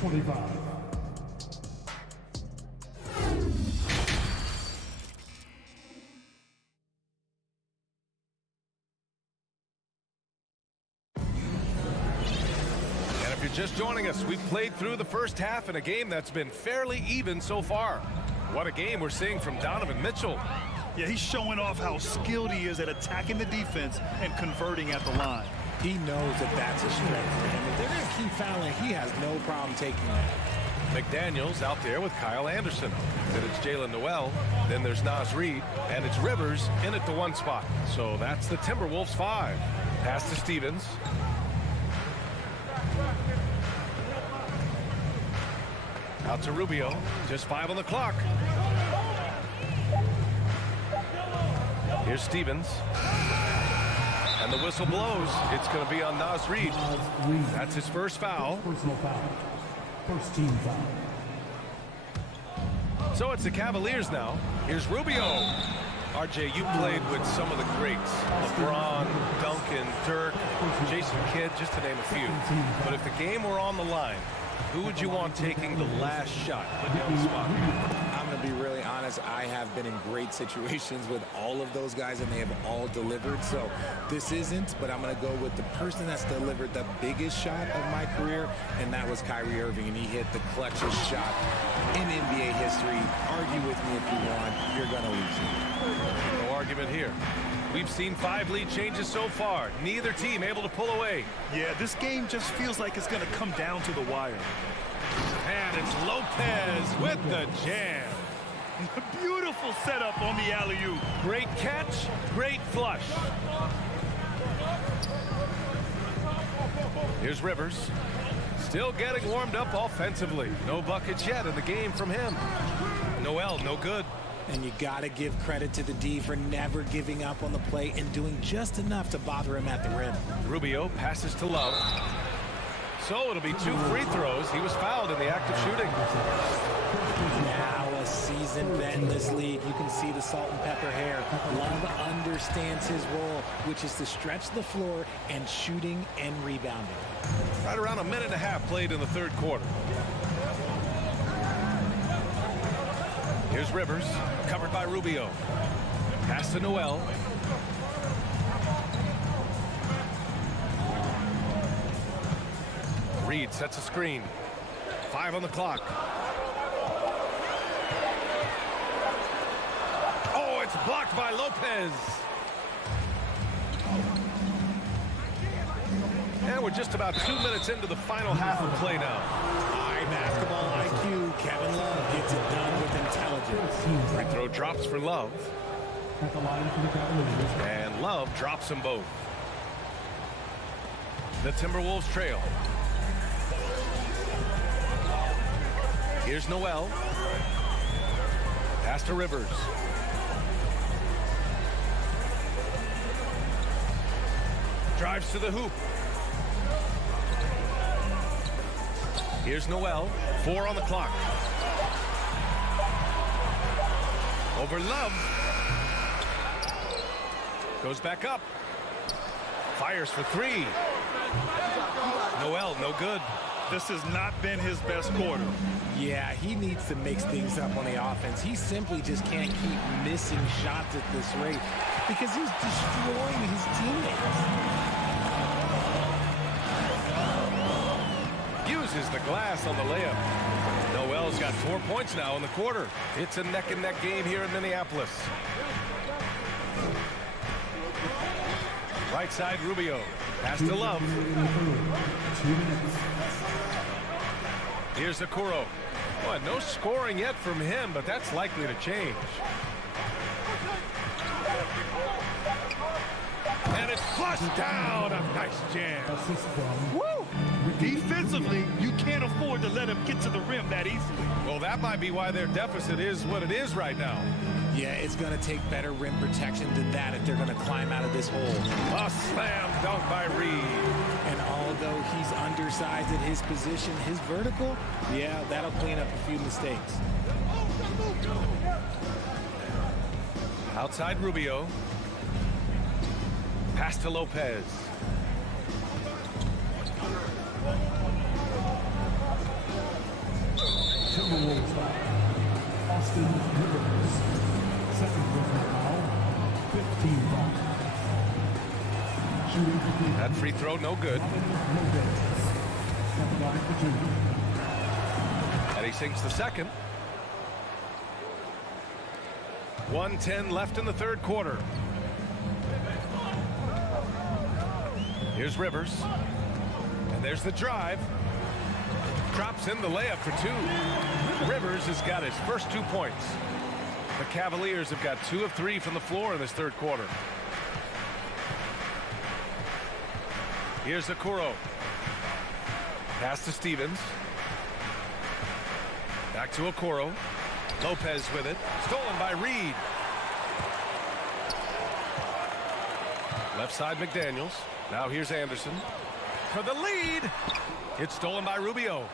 25. And if you're just joining us, we've played through the first half in a game that's been fairly even so far. What a game we're seeing from Donovan Mitchell. Yeah, he's showing off how skilled he is at attacking the defense and converting at the line. He knows that that's a strength for him. If they're going to keep fouling, he has no problem taking that. McDaniels out there with Kyle Anderson. Then it's Jalen Noel. Then there's Naz Reid. And it's Rivers in at the 1 spot. So that's the Timberwolves 5. Pass to Stevens. Out to Rubio. Just 5 on the clock. Here's Stevens. And the whistle blows. It's going to be on Naz Reid. That's his first foul. Personal foul. First team foul. So it's the Cavaliers now. Here's Rubio. RJ, you played with some of the greats. LeBron, Duncan, Dirk, Jason Kidd, just to name a few. But if the game were on the line, who would you want taking the last shot? Put you on the spot here. I'm going to be really honest. I have been in great situations with all of those guys, and they have all delivered. So this isn't, but I'm going to go with the person that's delivered the biggest shot of my career, and that was Kyrie Irving, and he hit the clutchest shot in NBA history. Argue with me if you want. You're going to lose. No argument here. We've seen 5 lead changes so far. Neither team able to pull away. Yeah, this game just feels like it's going to come down to the wire. And it's Lopez with the jam. Beautiful setup on the alley-oop. Great catch, great flush. Here's Rivers. Still getting warmed up offensively. No buckets yet in the game from him. Noel, no good. And you got to give credit to the D for never giving up on the play and doing just enough to bother him at the rim. Rubio passes to Love. So it'll be 2 free throws. He was fouled in the act of shooting. Now a seasoned vet in this league. You can see the salt and pepper hair. Love understands his role, which is to stretch the floor and shooting and rebounding. Right around a minute and a half played in the third quarter. Here's Rivers, covered by Rubio. Pass to Noel. Reed sets a screen. 5 on the clock. Oh, it's blocked by Lopez. And we're just about 2 minutes into the final half of play now. High basketball IQ. Kevin Love gets it done with intelligence. Free throw drops for Love. At the line for the Cavaliers. And Love drops them both. The Timberwolves trail. Here's Noel. Pass to Rivers. Drives to the hoop. Here's Noel. 4 on the clock. Over Love. Goes back up. Fires for 3. Noel, no good. This has not been his best quarter. Yeah, he needs to mix things up on the offense. He simply just can't keep missing shots at this rate because he's destroying his teammates. Uses the glass on the layup. Noel's got 4 points now in the quarter. It's a neck-and-neck game here in Minneapolis. Right side, Rubio. Pass to Love. 2 minutes. Here's Okoro. Boy, no scoring yet from him, but that's likely to change. And it's flushed down. A nice jam. Woo! Defensively, you can't afford to let him get to the rim that easily. Well, that might be why their deficit is what it is right now. Yeah, it's going to take better rim protection than that if they're going to climb out of this hole. A slam dunk by Reed. And although he's undersized at his position, his vertical, yeah, that'll clean up a few mistakes. Outside Rubio. Pass to Lopez. Timberwolves foul. Austin Rivers. Second personal foul. 15 foul. Shooting for That free throw, no good. At the line for 2. And he sinks the second. 1:10 left in the third quarter. Here's Rivers. And there's the drive. Drops in the layup for 2. Rivers has got his first 2 points. The Cavaliers have got 2 of 3 from the floor in this third quarter. Here's Okoro. Pass to Stevens. Back to Okoro. Lopez with it. Stolen by Reed. Left side McDaniels. Now here's Anderson. For the lead. It's stolen by Rubio.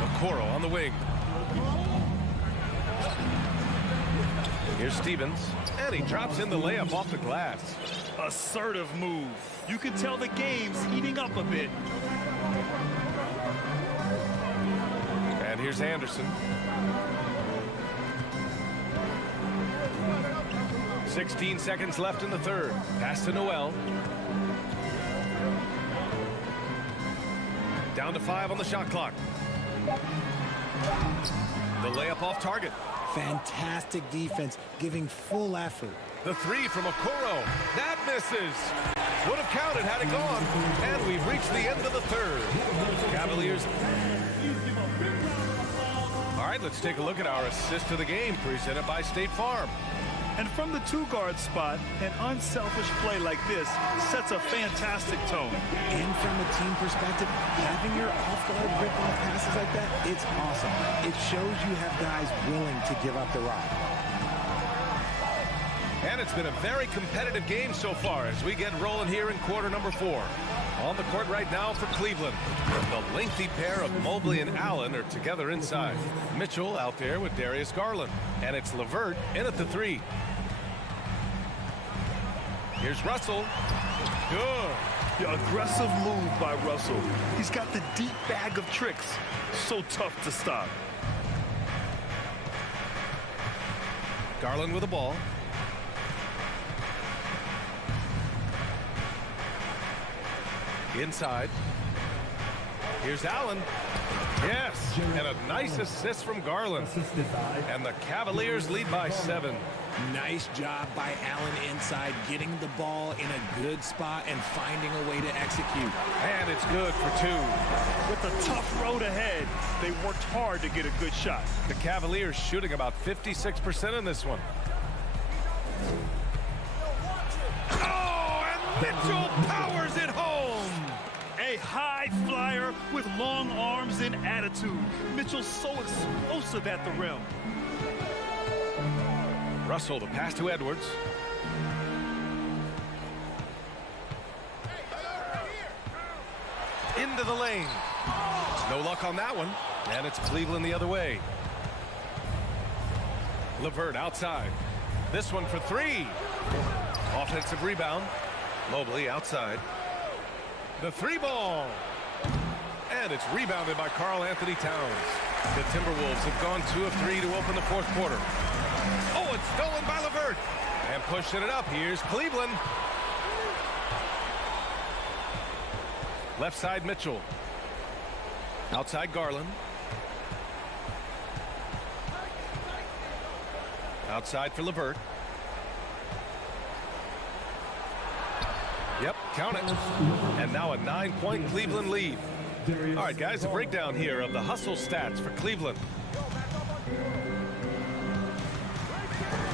Okoro on the wing. Here's Stevens. And he drops in the layup off the glass. Assertive move. You can tell the game's heating up a bit. And here's Anderson. 16 seconds left in the third. Pass to Noel. Down to 5 on the shot clock. The layup off target. Fantastic defense, giving full effort. The 3 from Okoro. That misses. Would have counted had it gone. And we've reached the end of the third. Cavaliers. All right, let's take a look at our assist of the game presented by State Farm. And from the two-guard spot, an unselfish play like this sets a fantastic tone. And from a team perspective, having your off-guard rip-off passes like that, it's awesome. It shows you have guys willing to give up the rock. And it's been a very competitive game so far as we get rolling here in quarter number 4. On the court right now for Cleveland, the lengthy pair of Mobley and Allen are together inside. Mitchell out there with Darius Garland, and it's LeVert in at the 3. Here's Russell. Good. The aggressive move by Russell. He's got the deep bag of tricks. So tough to stop. Garland with the ball. Inside. Here's Allen. Yes, and a nice assist from Garland. And the Cavaliers lead by 7. Nice job by Allen inside, getting the ball in a good spot and finding a way to execute. And it's good for 2. With a tough road ahead, they worked hard to get a good shot. The Cavaliers shooting about 56% in this one. Oh, and Mitchell powers it home. A high flyer with long arms and attitude. Mitchell's so explosive at the rim. Russell, the pass to Edwards. Into the lane. No luck on that one. And it's Cleveland the other way. LeVert outside. This one for 3. Offensive rebound. Mobley outside. The 3 ball. And it's rebounded by Karl Anthony Towns. The Timberwolves have gone 2 of 3 to open the 4th quarter. Oh, it's stolen by LeVert. And pushing it up, here's Cleveland. Left side, Mitchell. Outside, Garland. Outside for LeVert. Yep, count it. And now a 9-point Cleveland lead. All right, guys, a breakdown here of the hustle stats for Cleveland.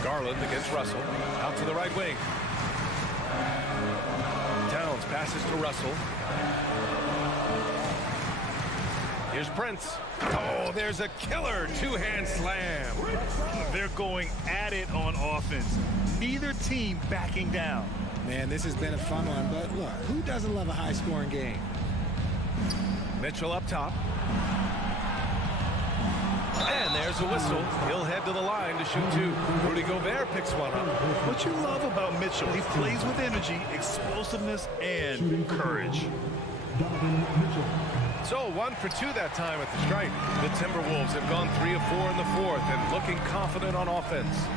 Garland against Russell. Out to the right wing. Towns passes to Russell. Here's Prince. Oh, there's a killer 2-hand slam. They're going at it on offense. Neither team backing down. Man, this has been a fun one, but look, who doesn't love a high-scoring game? Mitchell up top. And there's a whistle. He'll head to the line to shoot 2. Rudy Gobert picks one up. What you love about Mitchell, he plays with energy, explosiveness, and courage. So 1 for 2 that time at the stripe. The Timberwolves have gone 3 of 4 in the 4th and looking confident on offense.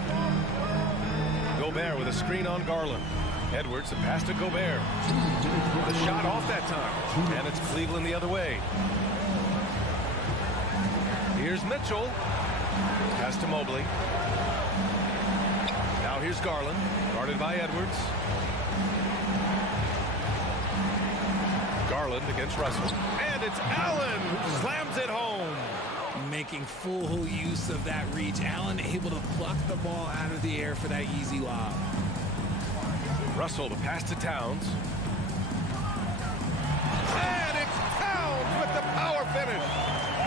Gobert with a screen on Garland. Edwards, a pass to Gobert. The shot off that time. And it's Cleveland the other way. Here's Mitchell. Pass to Mobley. Now here's Garland. Guarded by Edwards. Garland against Russell. And it's Allen who slams it home. Making full use of that reach. Allen able to pluck the ball out of the air for that easy lob. Russell, the pass to Towns. And it's Towns with the power finish.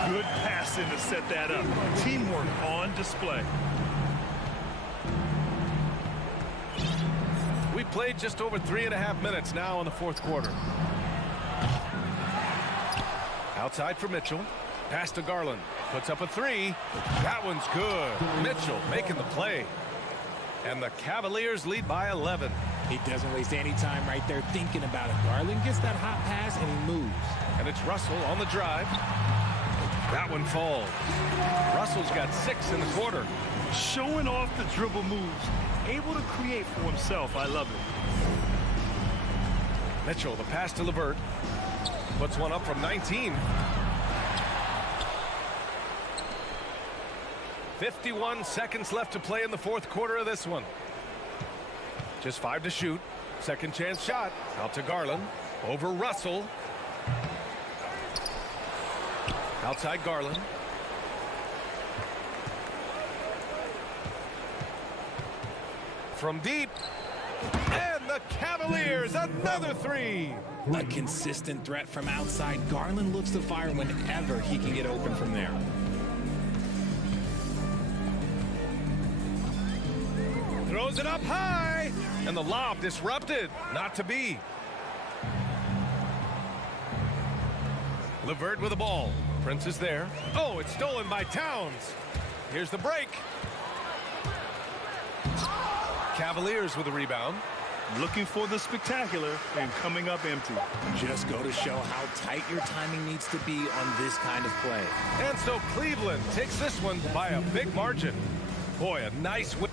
Good passing to set that up. Teamwork on display. We played just over 3.5 minutes now in the 4th quarter. Outside for Mitchell. Pass to Garland. Puts up a 3. That one's good. Mitchell making the play. And the Cavaliers lead by 11. He doesn't waste any time right there thinking about it. Garland gets that hot pass and he moves. And it's Russell on the drive. That one falls. Russell's got 6 in the quarter. Showing off the dribble moves. Able to create for himself. I love it. Mitchell, the pass to LeVert. Puts one up from 19. 51 seconds left to play in the 4th quarter of this one. Just 5 to shoot. Second chance shot. Out to Garland. Over Russell. Outside Garland. from deep. And the Cavaliers, another three. A consistent threat from outside. Garland looks to fire whenever he can get open from there. Throws it up high. And the lob disrupted. Not to be. LeVert with the ball. Prince is there. Oh, it's stolen by Towns. Here's the break. Cavaliers with a rebound. Looking for the spectacular and coming up empty. Just go to show how tight your timing needs to be on this kind of play. And so Cleveland takes this one by a big margin. Boy, a nice win.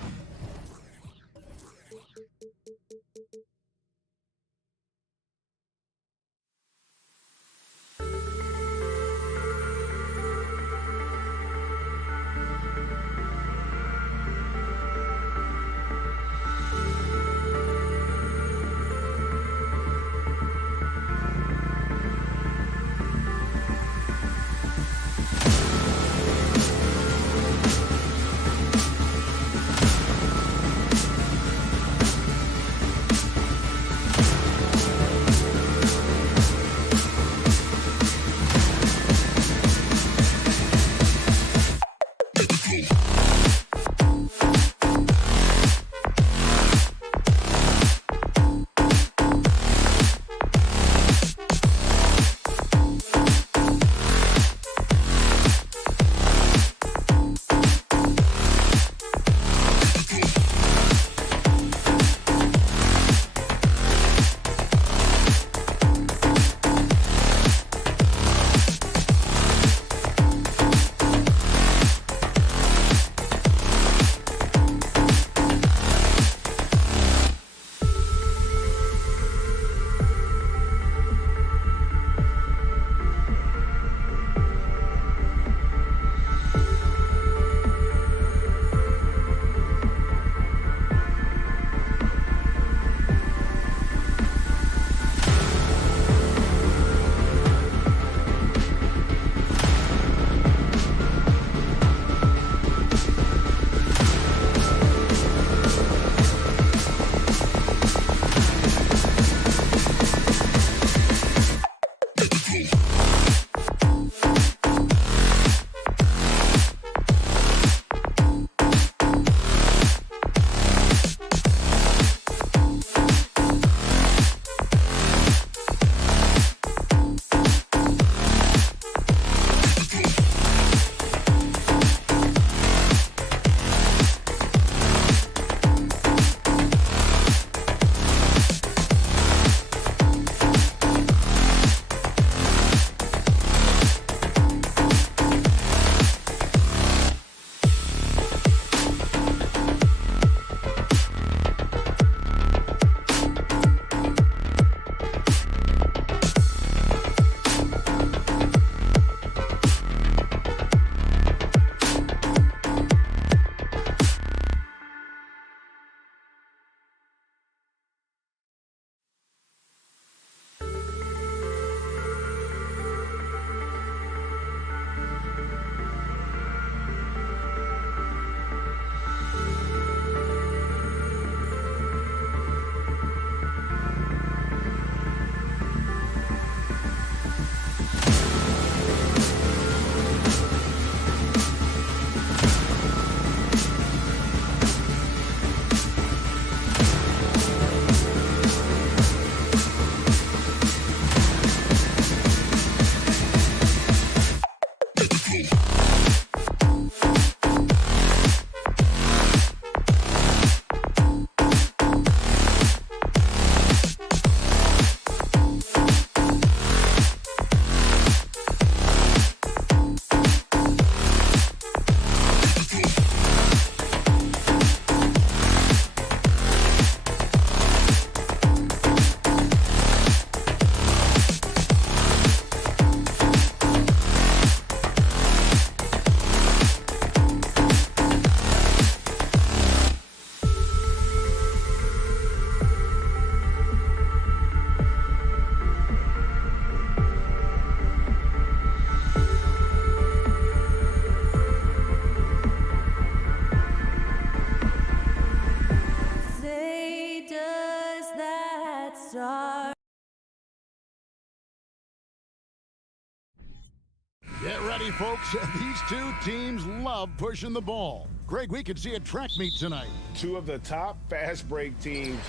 Hey, folks, these two teams love pushing the ball. Greg, we could see a track meet tonight. Two of the top fast break teams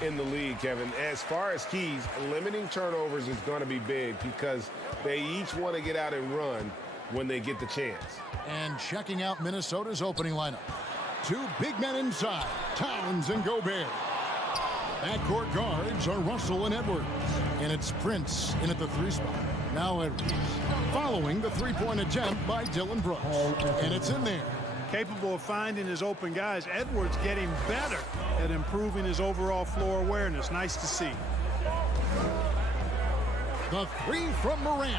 in the league, Kevin. As far as keys, limiting turnovers is going to be big because they each want to get out and run when they get the chance. And checking out Minnesota's opening lineup. Two big men inside, Towns and Gobert. Backcourt guards are Russell and Edwards. And it's Prince in at the 3 spot. Now Edwards, following the three-point attempt by Dillon Brooks. And it's in there. Capable of finding his open guys. Edwards getting better at improving his overall floor awareness. Nice to see. The 3 from Morant.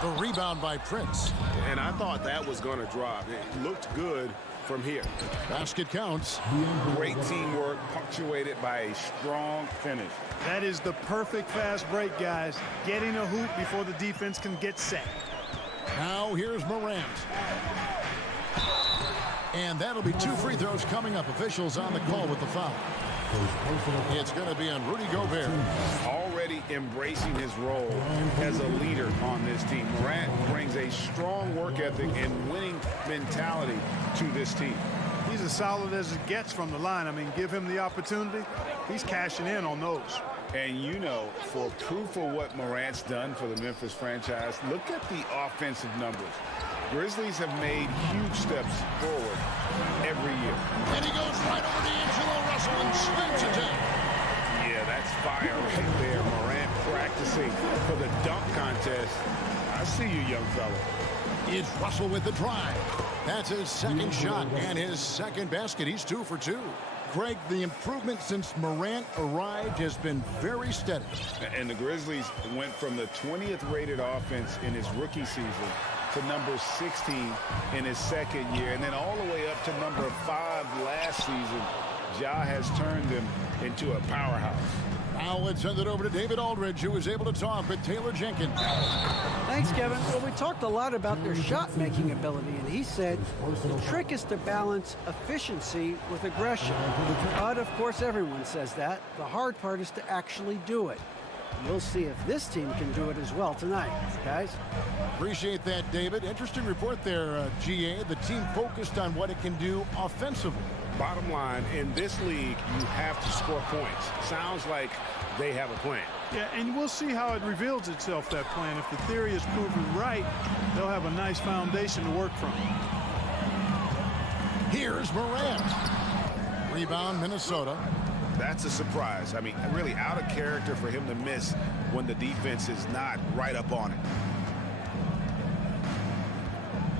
The rebound by Prince. And I thought that was going to drop. It looked good from here. Basket counts. Great teamwork punctuated by a strong finish. That is the perfect fast break, guys. Getting a hoop before the defense can get set. Now here's Morant. And that'll be 2 free throws coming up. Officials on the call with the foul. It's going to be on Rudy Gobert. Already embracing his role as a leader on this team. Morant brings a strong work ethic and winning mentality to this team. He's as solid as it gets from the line. I mean, give him the opportunity. He's cashing in on those. And you know, for proof of what Morant's done for the Memphis franchise, look at the offensive numbers. Grizzlies have made huge steps forward every year. And he goes right over to Angelo Russell and slams it in. Yeah, that's fire right there. Morant practicing for the dunk contest. I see you, young fella. It's Russell with the drive. That's his second shot and his second basket. He's 2 for 2. Greg, the improvement since Morant arrived has been very steady. And the Grizzlies went from the 20th rated offense in his rookie season to number 16 in his second year, and then all the way up to number 5 last season. Ja has turned them into a powerhouse. Now let's send it over to David Aldridge, who was able to talk with Taylor Jenkins. Thanks, Kevin. Well, we talked a lot about their shot-making ability, and he said the trick is to balance efficiency with aggression. But, of course, everyone says that. The hard part is to actually do it. We'll see if this team can do it as well tonight, guys. Appreciate that, David. Interesting report there, GA. The team focused on what it can do offensively. Bottom line, in this league, you have to score points. Sounds like they have a plan. Yeah, and we'll see how it reveals itself, that plan. If the theory is proven right, they'll have a nice foundation to work from. Here's Morant. Rebound, Minnesota. That's a surprise. I mean, really out of character for him to miss when the defense is not right up on it.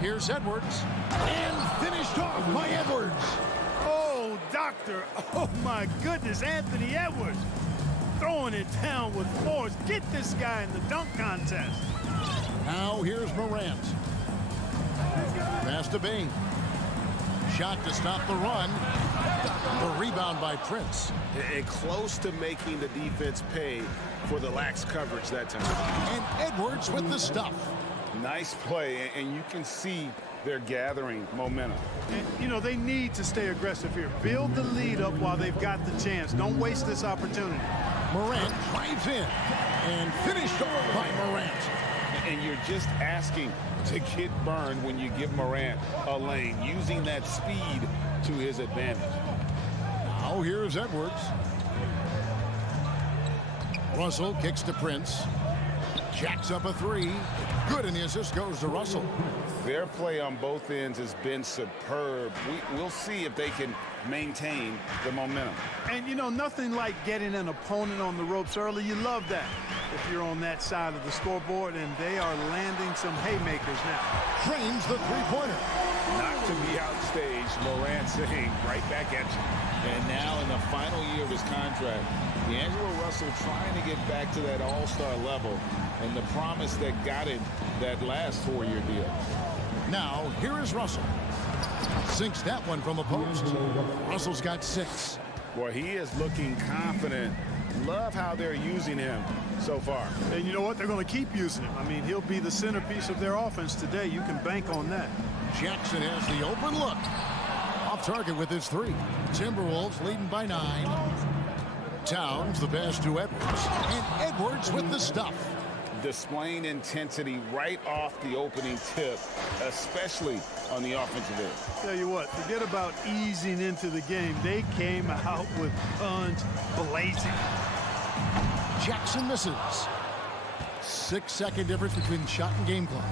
Here's Edwards. And finished off by Edwards. Oh, doctor. Oh, my goodness. Anthony Edwards throwing it down with force. Get this guy in the dunk contest. Now here's Morant. Pass to Bain. Shot to stop the run. The rebound by Prince. And close to making the defense pay for the lax coverage that time. And Edwards with the stuff. Nice play, and you can see they're gathering momentum. And, you know, they need to stay aggressive here. Build the lead up while they've got the chance. Don't waste this opportunity. Morant drives in and finished off by Morant. And you're just asking to get burned when you give Morant a lane, using that speed to his advantage. Now here's Edwards. Russell kicks to Prince. Jacks up a 3. Good, and the assist goes to Russell. Their play on both ends has been superb. We'll see if they can maintain the momentum. And, you know, nothing like getting an opponent on the ropes early. You love that if you're on that side of the scoreboard, and they are landing some haymakers now. Trains the three-pointer. Not to be outstaged, Morant saying right back at you. And now in the final year of his contract, D'Angelo Russell trying to get back to that all-star level and the promise that got him that last 4-year deal. Now, here is Russell. Sinks that one from the post. Russell's got 6. Boy, he is looking confident. Love how they're using him so far. And you know what? They're going to keep using him. I mean, he'll be the centerpiece of their offense today. You can bank on that. Jackson has the open look. Off target with his 3. Timberwolves leading by 9. Towns the pass to Edwards. And Edwards with the stuff. displaying intensity right off the opening tip, especially on the offensive end. Tell you what, forget about easing into the game. They came out with guns blazing. Jackson misses. 6-second difference between shot and game clock.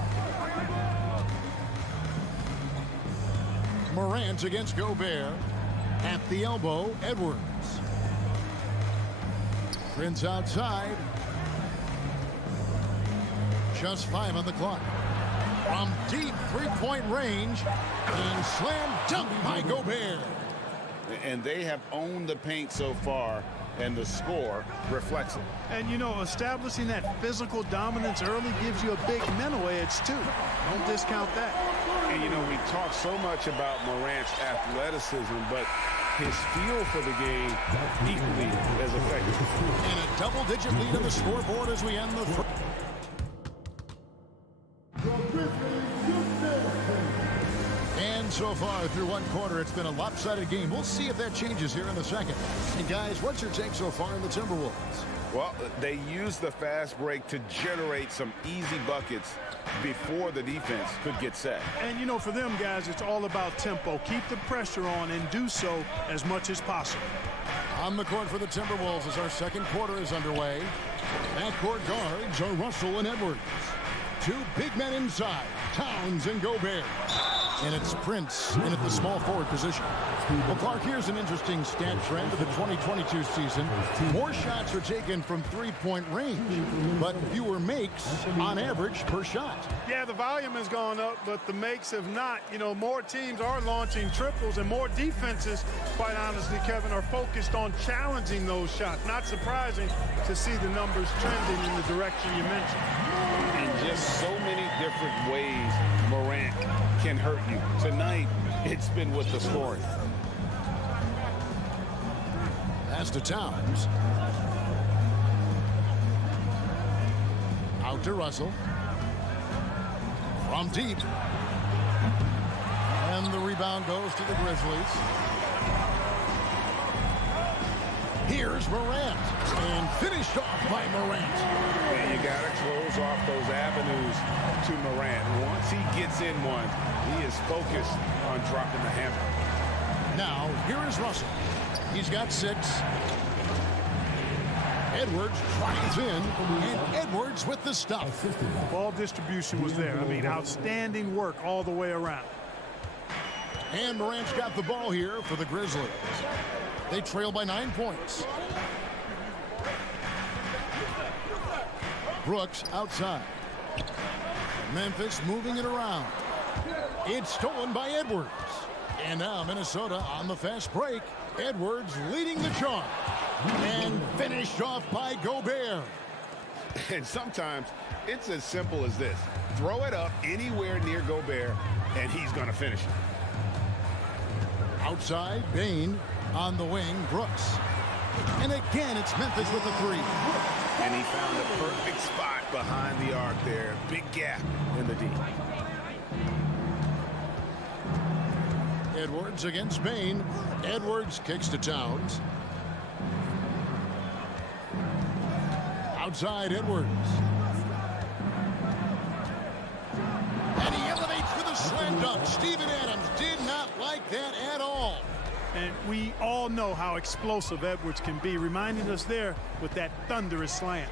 Morant against Gobert. At the elbow, Edwards. Prince outside. Just 5 on the clock. From deep three-point range. And slam dunk by Gobert. And they have owned the paint so far, and the score reflects it. And, you know, establishing that physical dominance early gives you a big mental edge, too. Don't discount that. And, you know, we talk so much about Morant's athleticism, but his feel for the game equally as effective. And a double-digit lead on the scoreboard as we end the first. And so far through one quarter, it's been a lopsided game. We'll see if that changes here in the second. And guys, what's your take so far in the Timberwolves? Well, they used the fast break to generate some easy buckets before the defense could get set. And, you know, for them, guys, it's all about tempo. Keep the pressure on and do so as much as possible. On the court for the Timberwolves as our second quarter is underway. Backcourt guards are Russell and Edwards. 2 big men inside, Towns and Gobert. And it's Prince in at the small forward position. Well, Clark, here's an interesting stat trend of the 2022 season. More shots are taken from three-point range, but fewer makes on average per shot. Yeah, the volume has gone up, but the makes have not. You know, more teams are launching triples, and more defenses, quite honestly, Kevin, are focused on challenging those shots. Not surprising to see the numbers trending in the direction you mentioned. And just so many different ways Morant can hurt you. Tonight, it's been with the scoring. Pass to Towns. Out to Russell. From deep. And the rebound goes to the Grizzlies. Here's Morant. And finished off by Morant. And you got to close off those avenues to Morant. Once he gets in one, he is focused on dropping the hammer. Now, here is Russell. He's got 6. Edwards drives in, and Edwards with the stuff. Ball distribution was there. I mean, outstanding work all the way around. And Morant's got the ball here for the Grizzlies. They trail by 9 points. Brooks outside. Memphis moving it around. It's stolen by Edwards. And now Minnesota on the fast break. Edwards leading the charge. And finished off by Gobert. And sometimes it's as simple as this. Throw it up anywhere near Gobert, and he's going to finish it. Outside, Bain on the wing, Brooks. And again, it's Memphis with the 3. And he found the perfect spot behind the arc there. Big gap in the D. Edwards against Bain. Edwards kicks to Towns. Outside, Edwards. And he elevates with a slam dunk. Steven Adams did not like that at all. And we all know how explosive Edwards can be, reminding us there with that thunderous slam.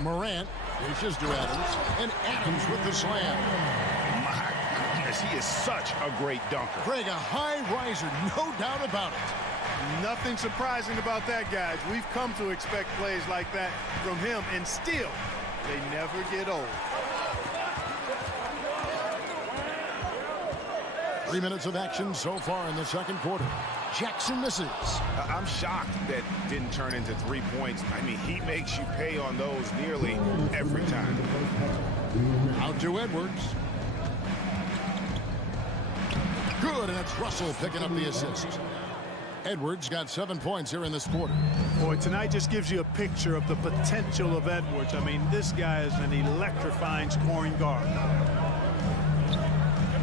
Morant dishes to Adams, and Adams with the slam. My goodness, he is such a great dunker. Greg, a high riser, no doubt about it. Nothing surprising about that, guys. We've come to expect plays like that from him, and still, they never get old. 3 minutes of action so far in the second quarter. Jackson misses. I'm shocked that didn't turn into 3 points. I mean, he makes you pay on those nearly every time. Out to Edwards. Good, and it's Russell picking up the assist. Edwards got 7 points here in this quarter. Boy, tonight just gives you a picture of the potential of Edwards. I mean, this guy is an electrifying scoring guard.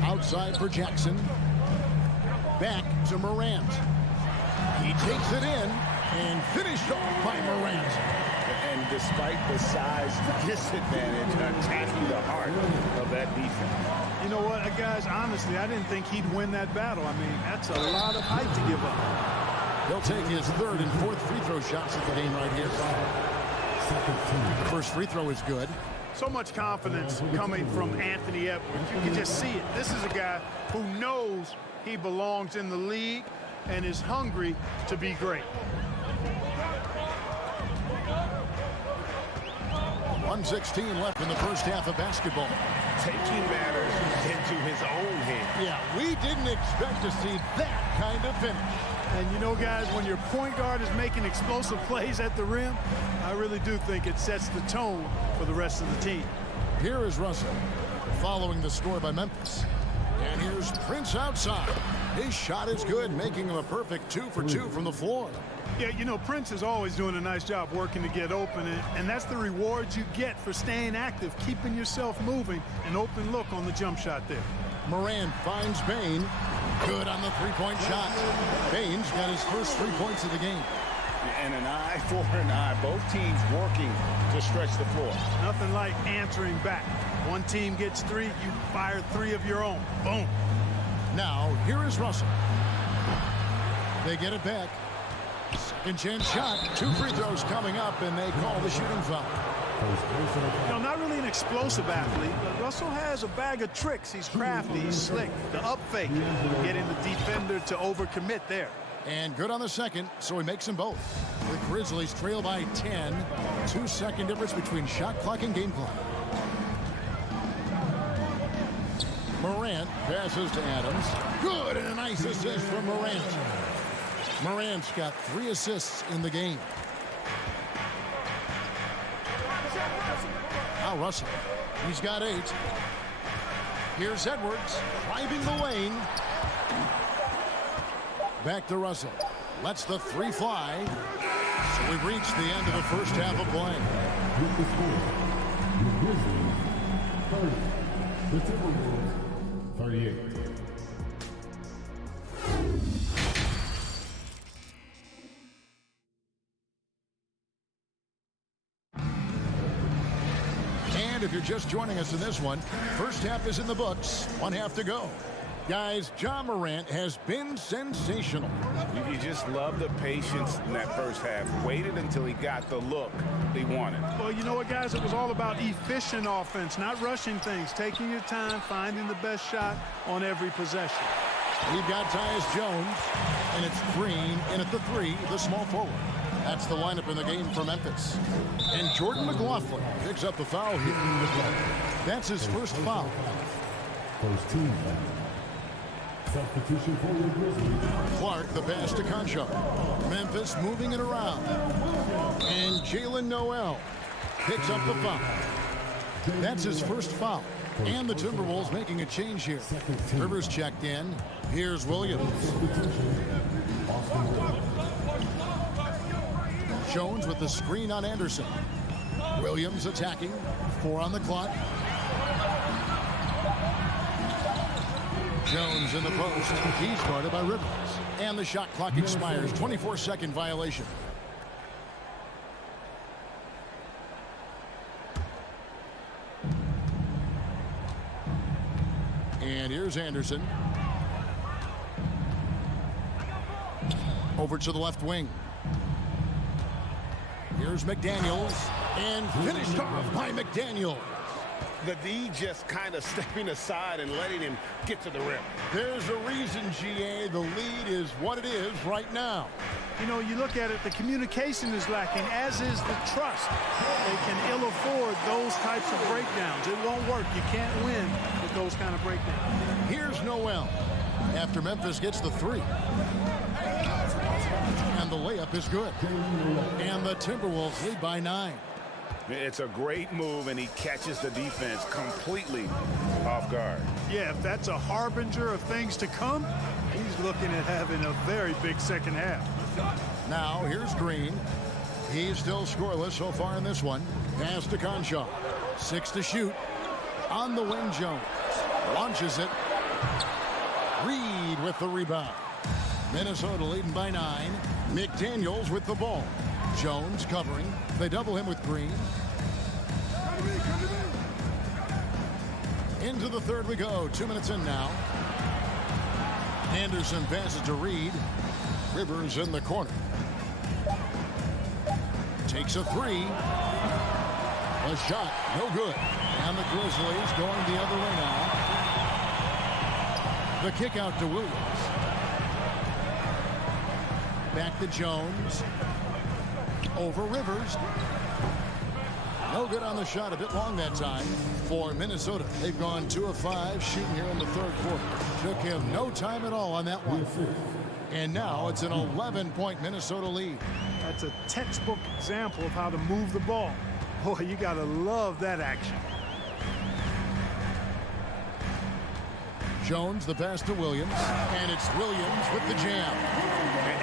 Outside for Jackson. Back to Morant. He takes it in and finished off by Morant. And despite the size disadvantage, attacking the heart of that defense. You know what, guys, honestly, I didn't think he'd win that battle. I mean, that's a lot of height to give up. He'll take his third and fourth free throw shots at the game right here. The first free throw is good. So much confidence coming from Anthony Edwards. You can just see it. This is a guy who knows he belongs in the league and is hungry to be great. 1:16 left in the first half of basketball. Taking matters into his own hands. Yeah, we didn't expect to see that kind of finish. And you know, guys, when your point guard is making explosive plays at the rim, I really do think it sets the tone for the rest of the team. Here is Russell following the score by Memphis. And here's Prince outside. His shot is good, making him a perfect 2 for 2 from the floor. Yeah, you know, Prince is always doing a nice job working to get open, and that's the rewards you get for staying active, keeping yourself moving, an open look on the jump shot there. Moran finds Bain. Good on the three-point shot. Bain's got his first 3 points of the game. And an eye for an eye. Both teams working to stretch the floor. Nothing like answering back. One team gets 3, you fire 3 of your own. Boom. Now, here is Russell. They get it back. Second chance shot. 2 free throws coming up, and they call the shooting foul. You know, not really an explosive athlete, but Russell has a bag of tricks. He's crafty, he's slick. The up fake, getting the defender to overcommit there. And good on the second, so he makes them both. The Grizzlies trail by 10. 2-second difference between shot clock and game clock. Morant passes to Adams. Good, and a nice assist from Morant. Morant's got 3 assists in the game. Now Russell. He's got 8. Here's Edwards driving the lane. Back to Russell. Lets the 3 fly. So we've reached the end of the first half of play. The Timberwolves 38. And if you're just joining us in this one, first half is in the books. 1 half to go. Guys, Ja Morant has been sensational. You just love the patience in that first half. Waited until he got the look he wanted. Well, you know what, guys? It was all about efficient offense, not rushing things, taking your time, finding the best shot on every possession. We've got Tyus Jones, and it's Green in at the 3, the small forward. That's the lineup in the game for Memphis. And Jordan McLaughlin picks up the foul here. That's his first foul. First team foul. Substitution for the Grizzlies. Clark, the pass to Concho. Memphis moving it around. And Jalen Noel picks up the foul. That's his first foul. And the Timberwolves making a change here. Rivers checked in. Here's Williams. Jones with the screen on Anderson. Williams attacking. 4 on the clock. Jones in the post. He's guarded by Rivers. And the shot clock expires. 24-second violation. And here's Anderson. Over to the left wing. Here's McDaniels. And finished off by McDaniels. The D just kind of stepping aside and letting him get to the rim. There's a reason, GA, the lead is what it is right now. You know, you look at it, the communication is lacking, as is the trust. They can ill afford those types of breakdowns. It won't work. You can't win with those kind of breakdowns. Here's Noel after Memphis gets the 3. And the layup is good. And the Timberwolves lead by 9. It's a great move, and he catches the defense completely off guard. Yeah, if that's a harbinger of things to come, he's looking at having a very big second half. Now, here's Green. He's still scoreless so far in this one. Pass to Concho. 6 to shoot. On the wing, Jones. Launches it. Reed with the rebound. Minnesota leading by 9. McDaniels with the ball. Jones covering. They double him with Green. Into the third we go. 2 minutes in now. Anderson passes to Reed. Rivers in the corner. Takes a three. A shot, no good. And the Grizzlies going the other way now. The kick out to Williams. Back to Jones. Over Rivers. No good on the shot, a bit long that time for Minnesota. They've gone 2 of 5 shooting here in the third quarter. Took him no time at all on that one. And now it's an 11-point Minnesota lead. That's a textbook example of how to move the ball. Boy, you got to love that action. Jones, the pass to Williams. And it's Williams with the jam.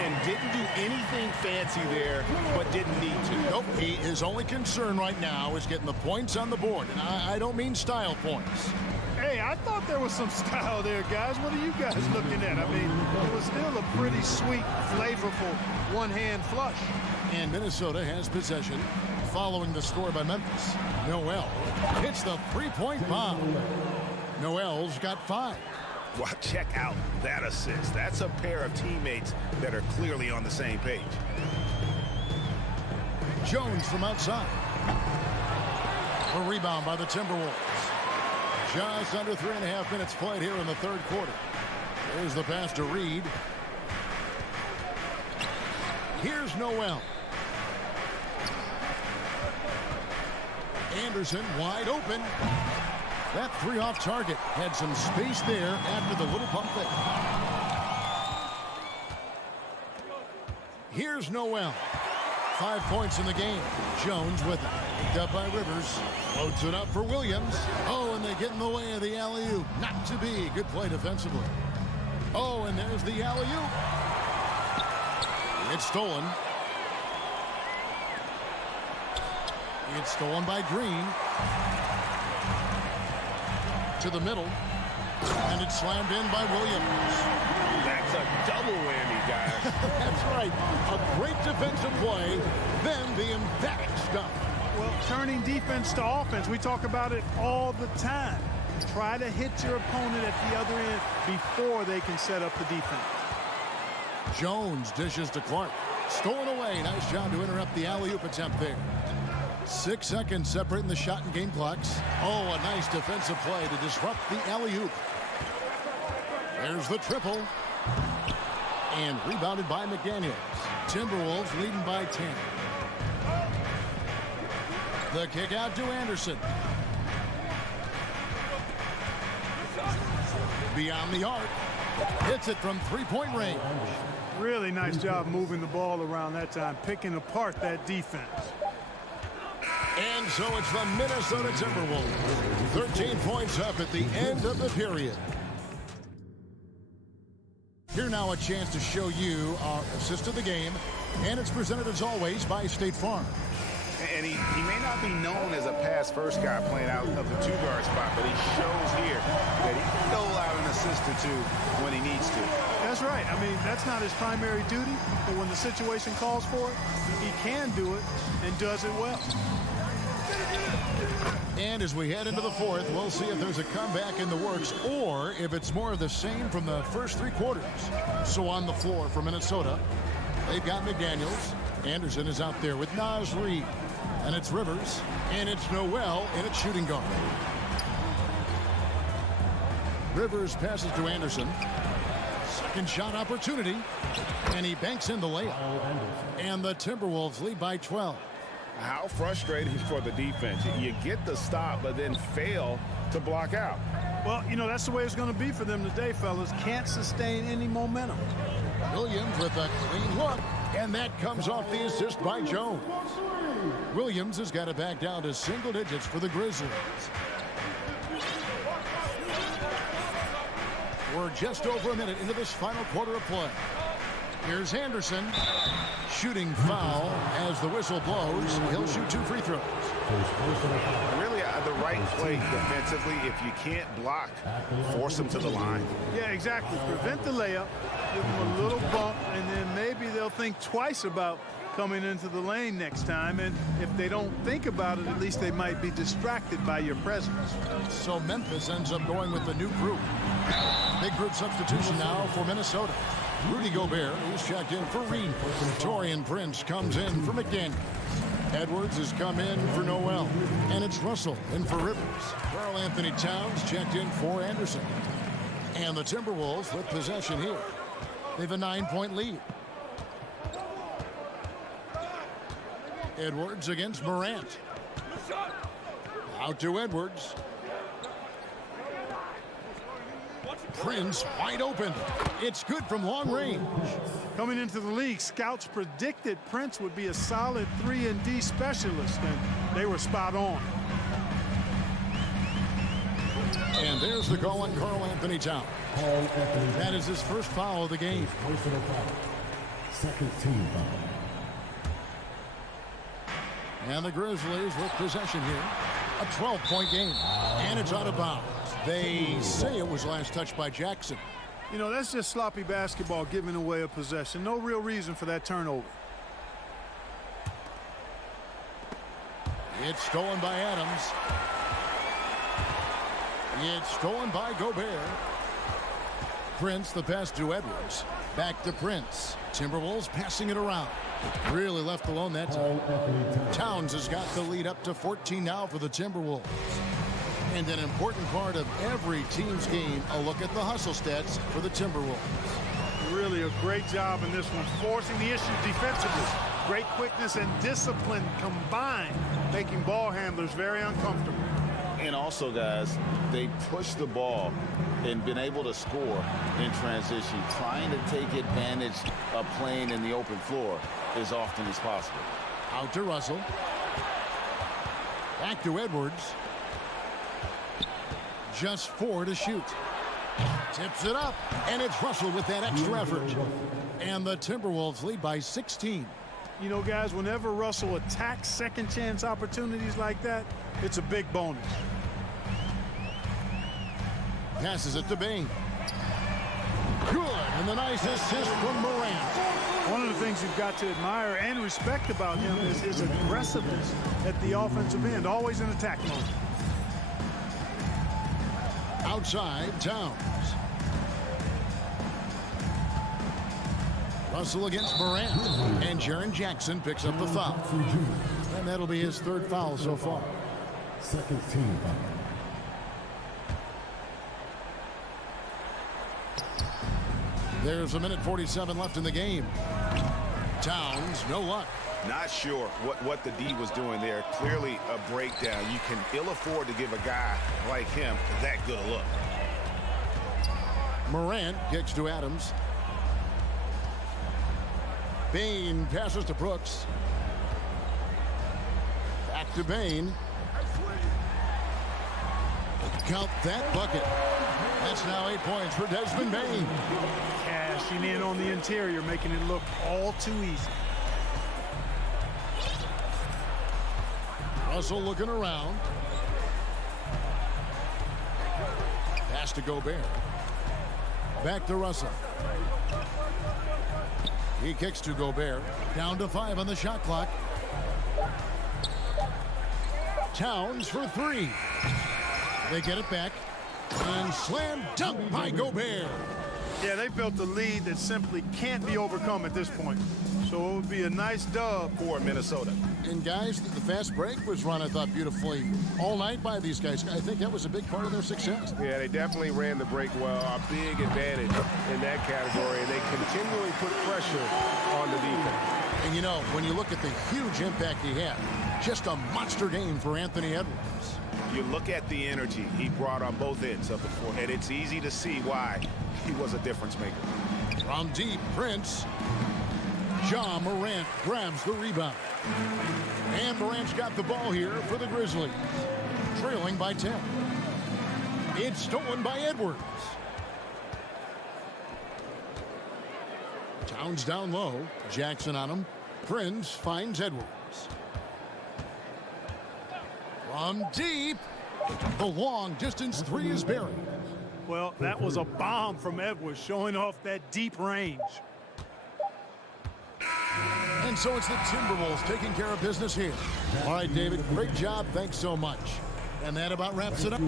And didn't do anything fancy there, but didn't need to. Nope, his only concern right now is getting the points on the board. And I don't mean style points. Hey, I thought there was some style there, guys. What are you guys looking at? I mean, it was still a pretty sweet, flavorful one-hand flush. And Minnesota has possession following the score by Memphis. Noel hits the three-point bomb. Noel's got 5. Well, check out that assist. That's a pair of teammates that are clearly on the same page. Jones from outside. A rebound by the Timberwolves. Just under 3.5 minutes played here in the third quarter. There's the pass to Reed. Here's Noel. Anderson wide open. That three off target. Had some space there after the little pump fake. Here's Noel. 5 points in the game. Jones with it. Picked up by Rivers. Floats it up for Williams. Oh, and they get in the way of the alley-oop. Not to be. Good play defensively. Oh, and there's the alley-oop. It's stolen. It's stolen by Green. To the middle. And it's slammed in by Williams. That's a double whammy, guys. That's right. A great defensive play, then the emphatic stuff. Well, turning defense to offense, we talk about it all the time. Try to hit your opponent at the other end before they can set up the defense. Jones dishes to Clark. Stolen away. Nice job to interrupt the alley-oop attempt there. 6 seconds separating the shot and game clocks. Oh, a nice defensive play to disrupt the alley-oop. There's the triple. And rebounded by McDaniels. Timberwolves leading by 10. The kick out to Anderson. Beyond the arc. Hits it from three-point range. Really nice job moving the ball around that time, picking apart that defense. And so it's the Minnesota Timberwolves. 13 points up at the end of the period. Here now a chance to show you our assist of the game. And it's presented as always by State Farm. And he may not be known as a pass-first guy playing out of the two-guard spot, but he shows here that he can dole out an assist or two when he needs to. That's right. I mean, that's not his primary duty, but when the situation calls for it, he can do it and does it well. And as we head into the fourth, we'll see if there's a comeback in the works or if it's more of the same from the first 3 quarters. So on the floor for Minnesota, they've got McDaniels. Anderson is out there with Naz Reid. And it's Rivers. And it's Noel in its shooting guard. Rivers passes to Anderson. Second shot opportunity. And he banks in the layup. And the Timberwolves lead by 12. How frustrating for the defense. You get the stop, but then fail to block out. Well, you know, that's the way it's going to be for them today, fellas. Can't sustain any momentum. Williams with a clean look. And that comes off the assist by Jones. Williams has got it back down to single digits for the Grizzlies. We're just over a minute into this final quarter of play. Here's Anderson. Shooting foul as the whistle blows. He'll shoot 2 free throws. Really the right play defensively. If you can't block, force them to the line. Yeah, exactly. Prevent the layup, give them a little bump, and then maybe they'll think twice about coming into the lane next time. And if they don't think about it, at least they might be distracted by your presence. So Memphis ends up going with the new group. Big group substitution now for Minnesota. Rudy Gobert, who's checked in for Reed. Taurean Prince comes in for McDaniels. Edwards has come in for Noel. And it's Russell in for Rivers. Karl Anthony Towns checked in for Anderson. And the Timberwolves with possession here. They have a 9-point lead. Edwards against Morant. Out to Edwards. Prince wide open. It's good from long range. Coming into the league, scouts predicted Prince would be a solid 3-and-D specialist, and they were spot on. And there's the call on Karl Anthony Towns. That is his first foul of the game. Second team foul. And the Grizzlies with possession here. A 12-point game. And it's out of bounds. They say it was last touched by Jackson. You know, that's just sloppy basketball, giving away a possession. No real reason for that turnover. It's stolen by Adams. It's stolen by Gobert. Prince, the pass to Edwards. Back to Prince. Timberwolves passing it around. Really left alone that time. Towns has got the lead up to 14 now for the Timberwolves. And an important part of every team's game, a look at the hustle stats for the Timberwolves. Really a great job in this one, forcing the issue defensively. Great quickness and discipline combined, making ball handlers very uncomfortable. And also, guys, they push the ball and been able to score in transition, trying to take advantage of playing in the open floor as often as possible. Out to Russell. Back to Edwards. Just 4 to shoot. Tips it up, and it's Russell with that extra effort. And the Timberwolves lead by 16. You know, guys, whenever Russell attacks second chance opportunities like that, it's a big bonus. Passes it to Bain. Good, and the nice assist from Morant. One of the things you've got to admire and respect about him is his aggressiveness at the offensive end, always in attack mode. Outside, Towns. Russell against Morant. And Jaren Jackson picks up the foul. And that'll be his third foul so far. Second team foul. There's a minute 47 left in the game. Towns, no luck. Not sure what the D was doing there. Clearly a breakdown. You can ill afford to give a guy like him that good a look. Morant kicks to Adams. Bain passes to Brooks. Back to Bain. Count that bucket. That's now 8 points for Desmond Bain. Cashing in on the interior, making it look all too easy. Russell looking around. Pass to Gobert. Back to Russell. He kicks to Gobert. Down to 5 on the shot clock. Towns for 3. They get it back. And slam dunk by Gobert. Yeah, they built a lead that simply can't be overcome at this point. So it would be a nice dub for Minnesota. And guys, the fast break was run, I thought, beautifully all night by these guys. I think that was a big part of their success. Yeah, they definitely ran the break well. A big advantage in that category. And they continually put pressure on the defense. And you know, when you look at the huge impact he had, just a monster game for Anthony Edwards. You look at the energy he brought on both ends of the floor, and it's easy to see why he was a difference maker. From deep, Prince. Ja Morant grabs the rebound. And Morant's got the ball here for the Grizzlies. Trailing by 10. It's stolen by Edwards. Towns down low. Jackson on him. Prince finds Edwards. From deep. The long distance 3 is buried. Well, that was a bomb from Edwards, showing off that deep range. And so it's the Timberwolves taking care of business here. All right, David, great job. Thanks so much. And that about wraps it up.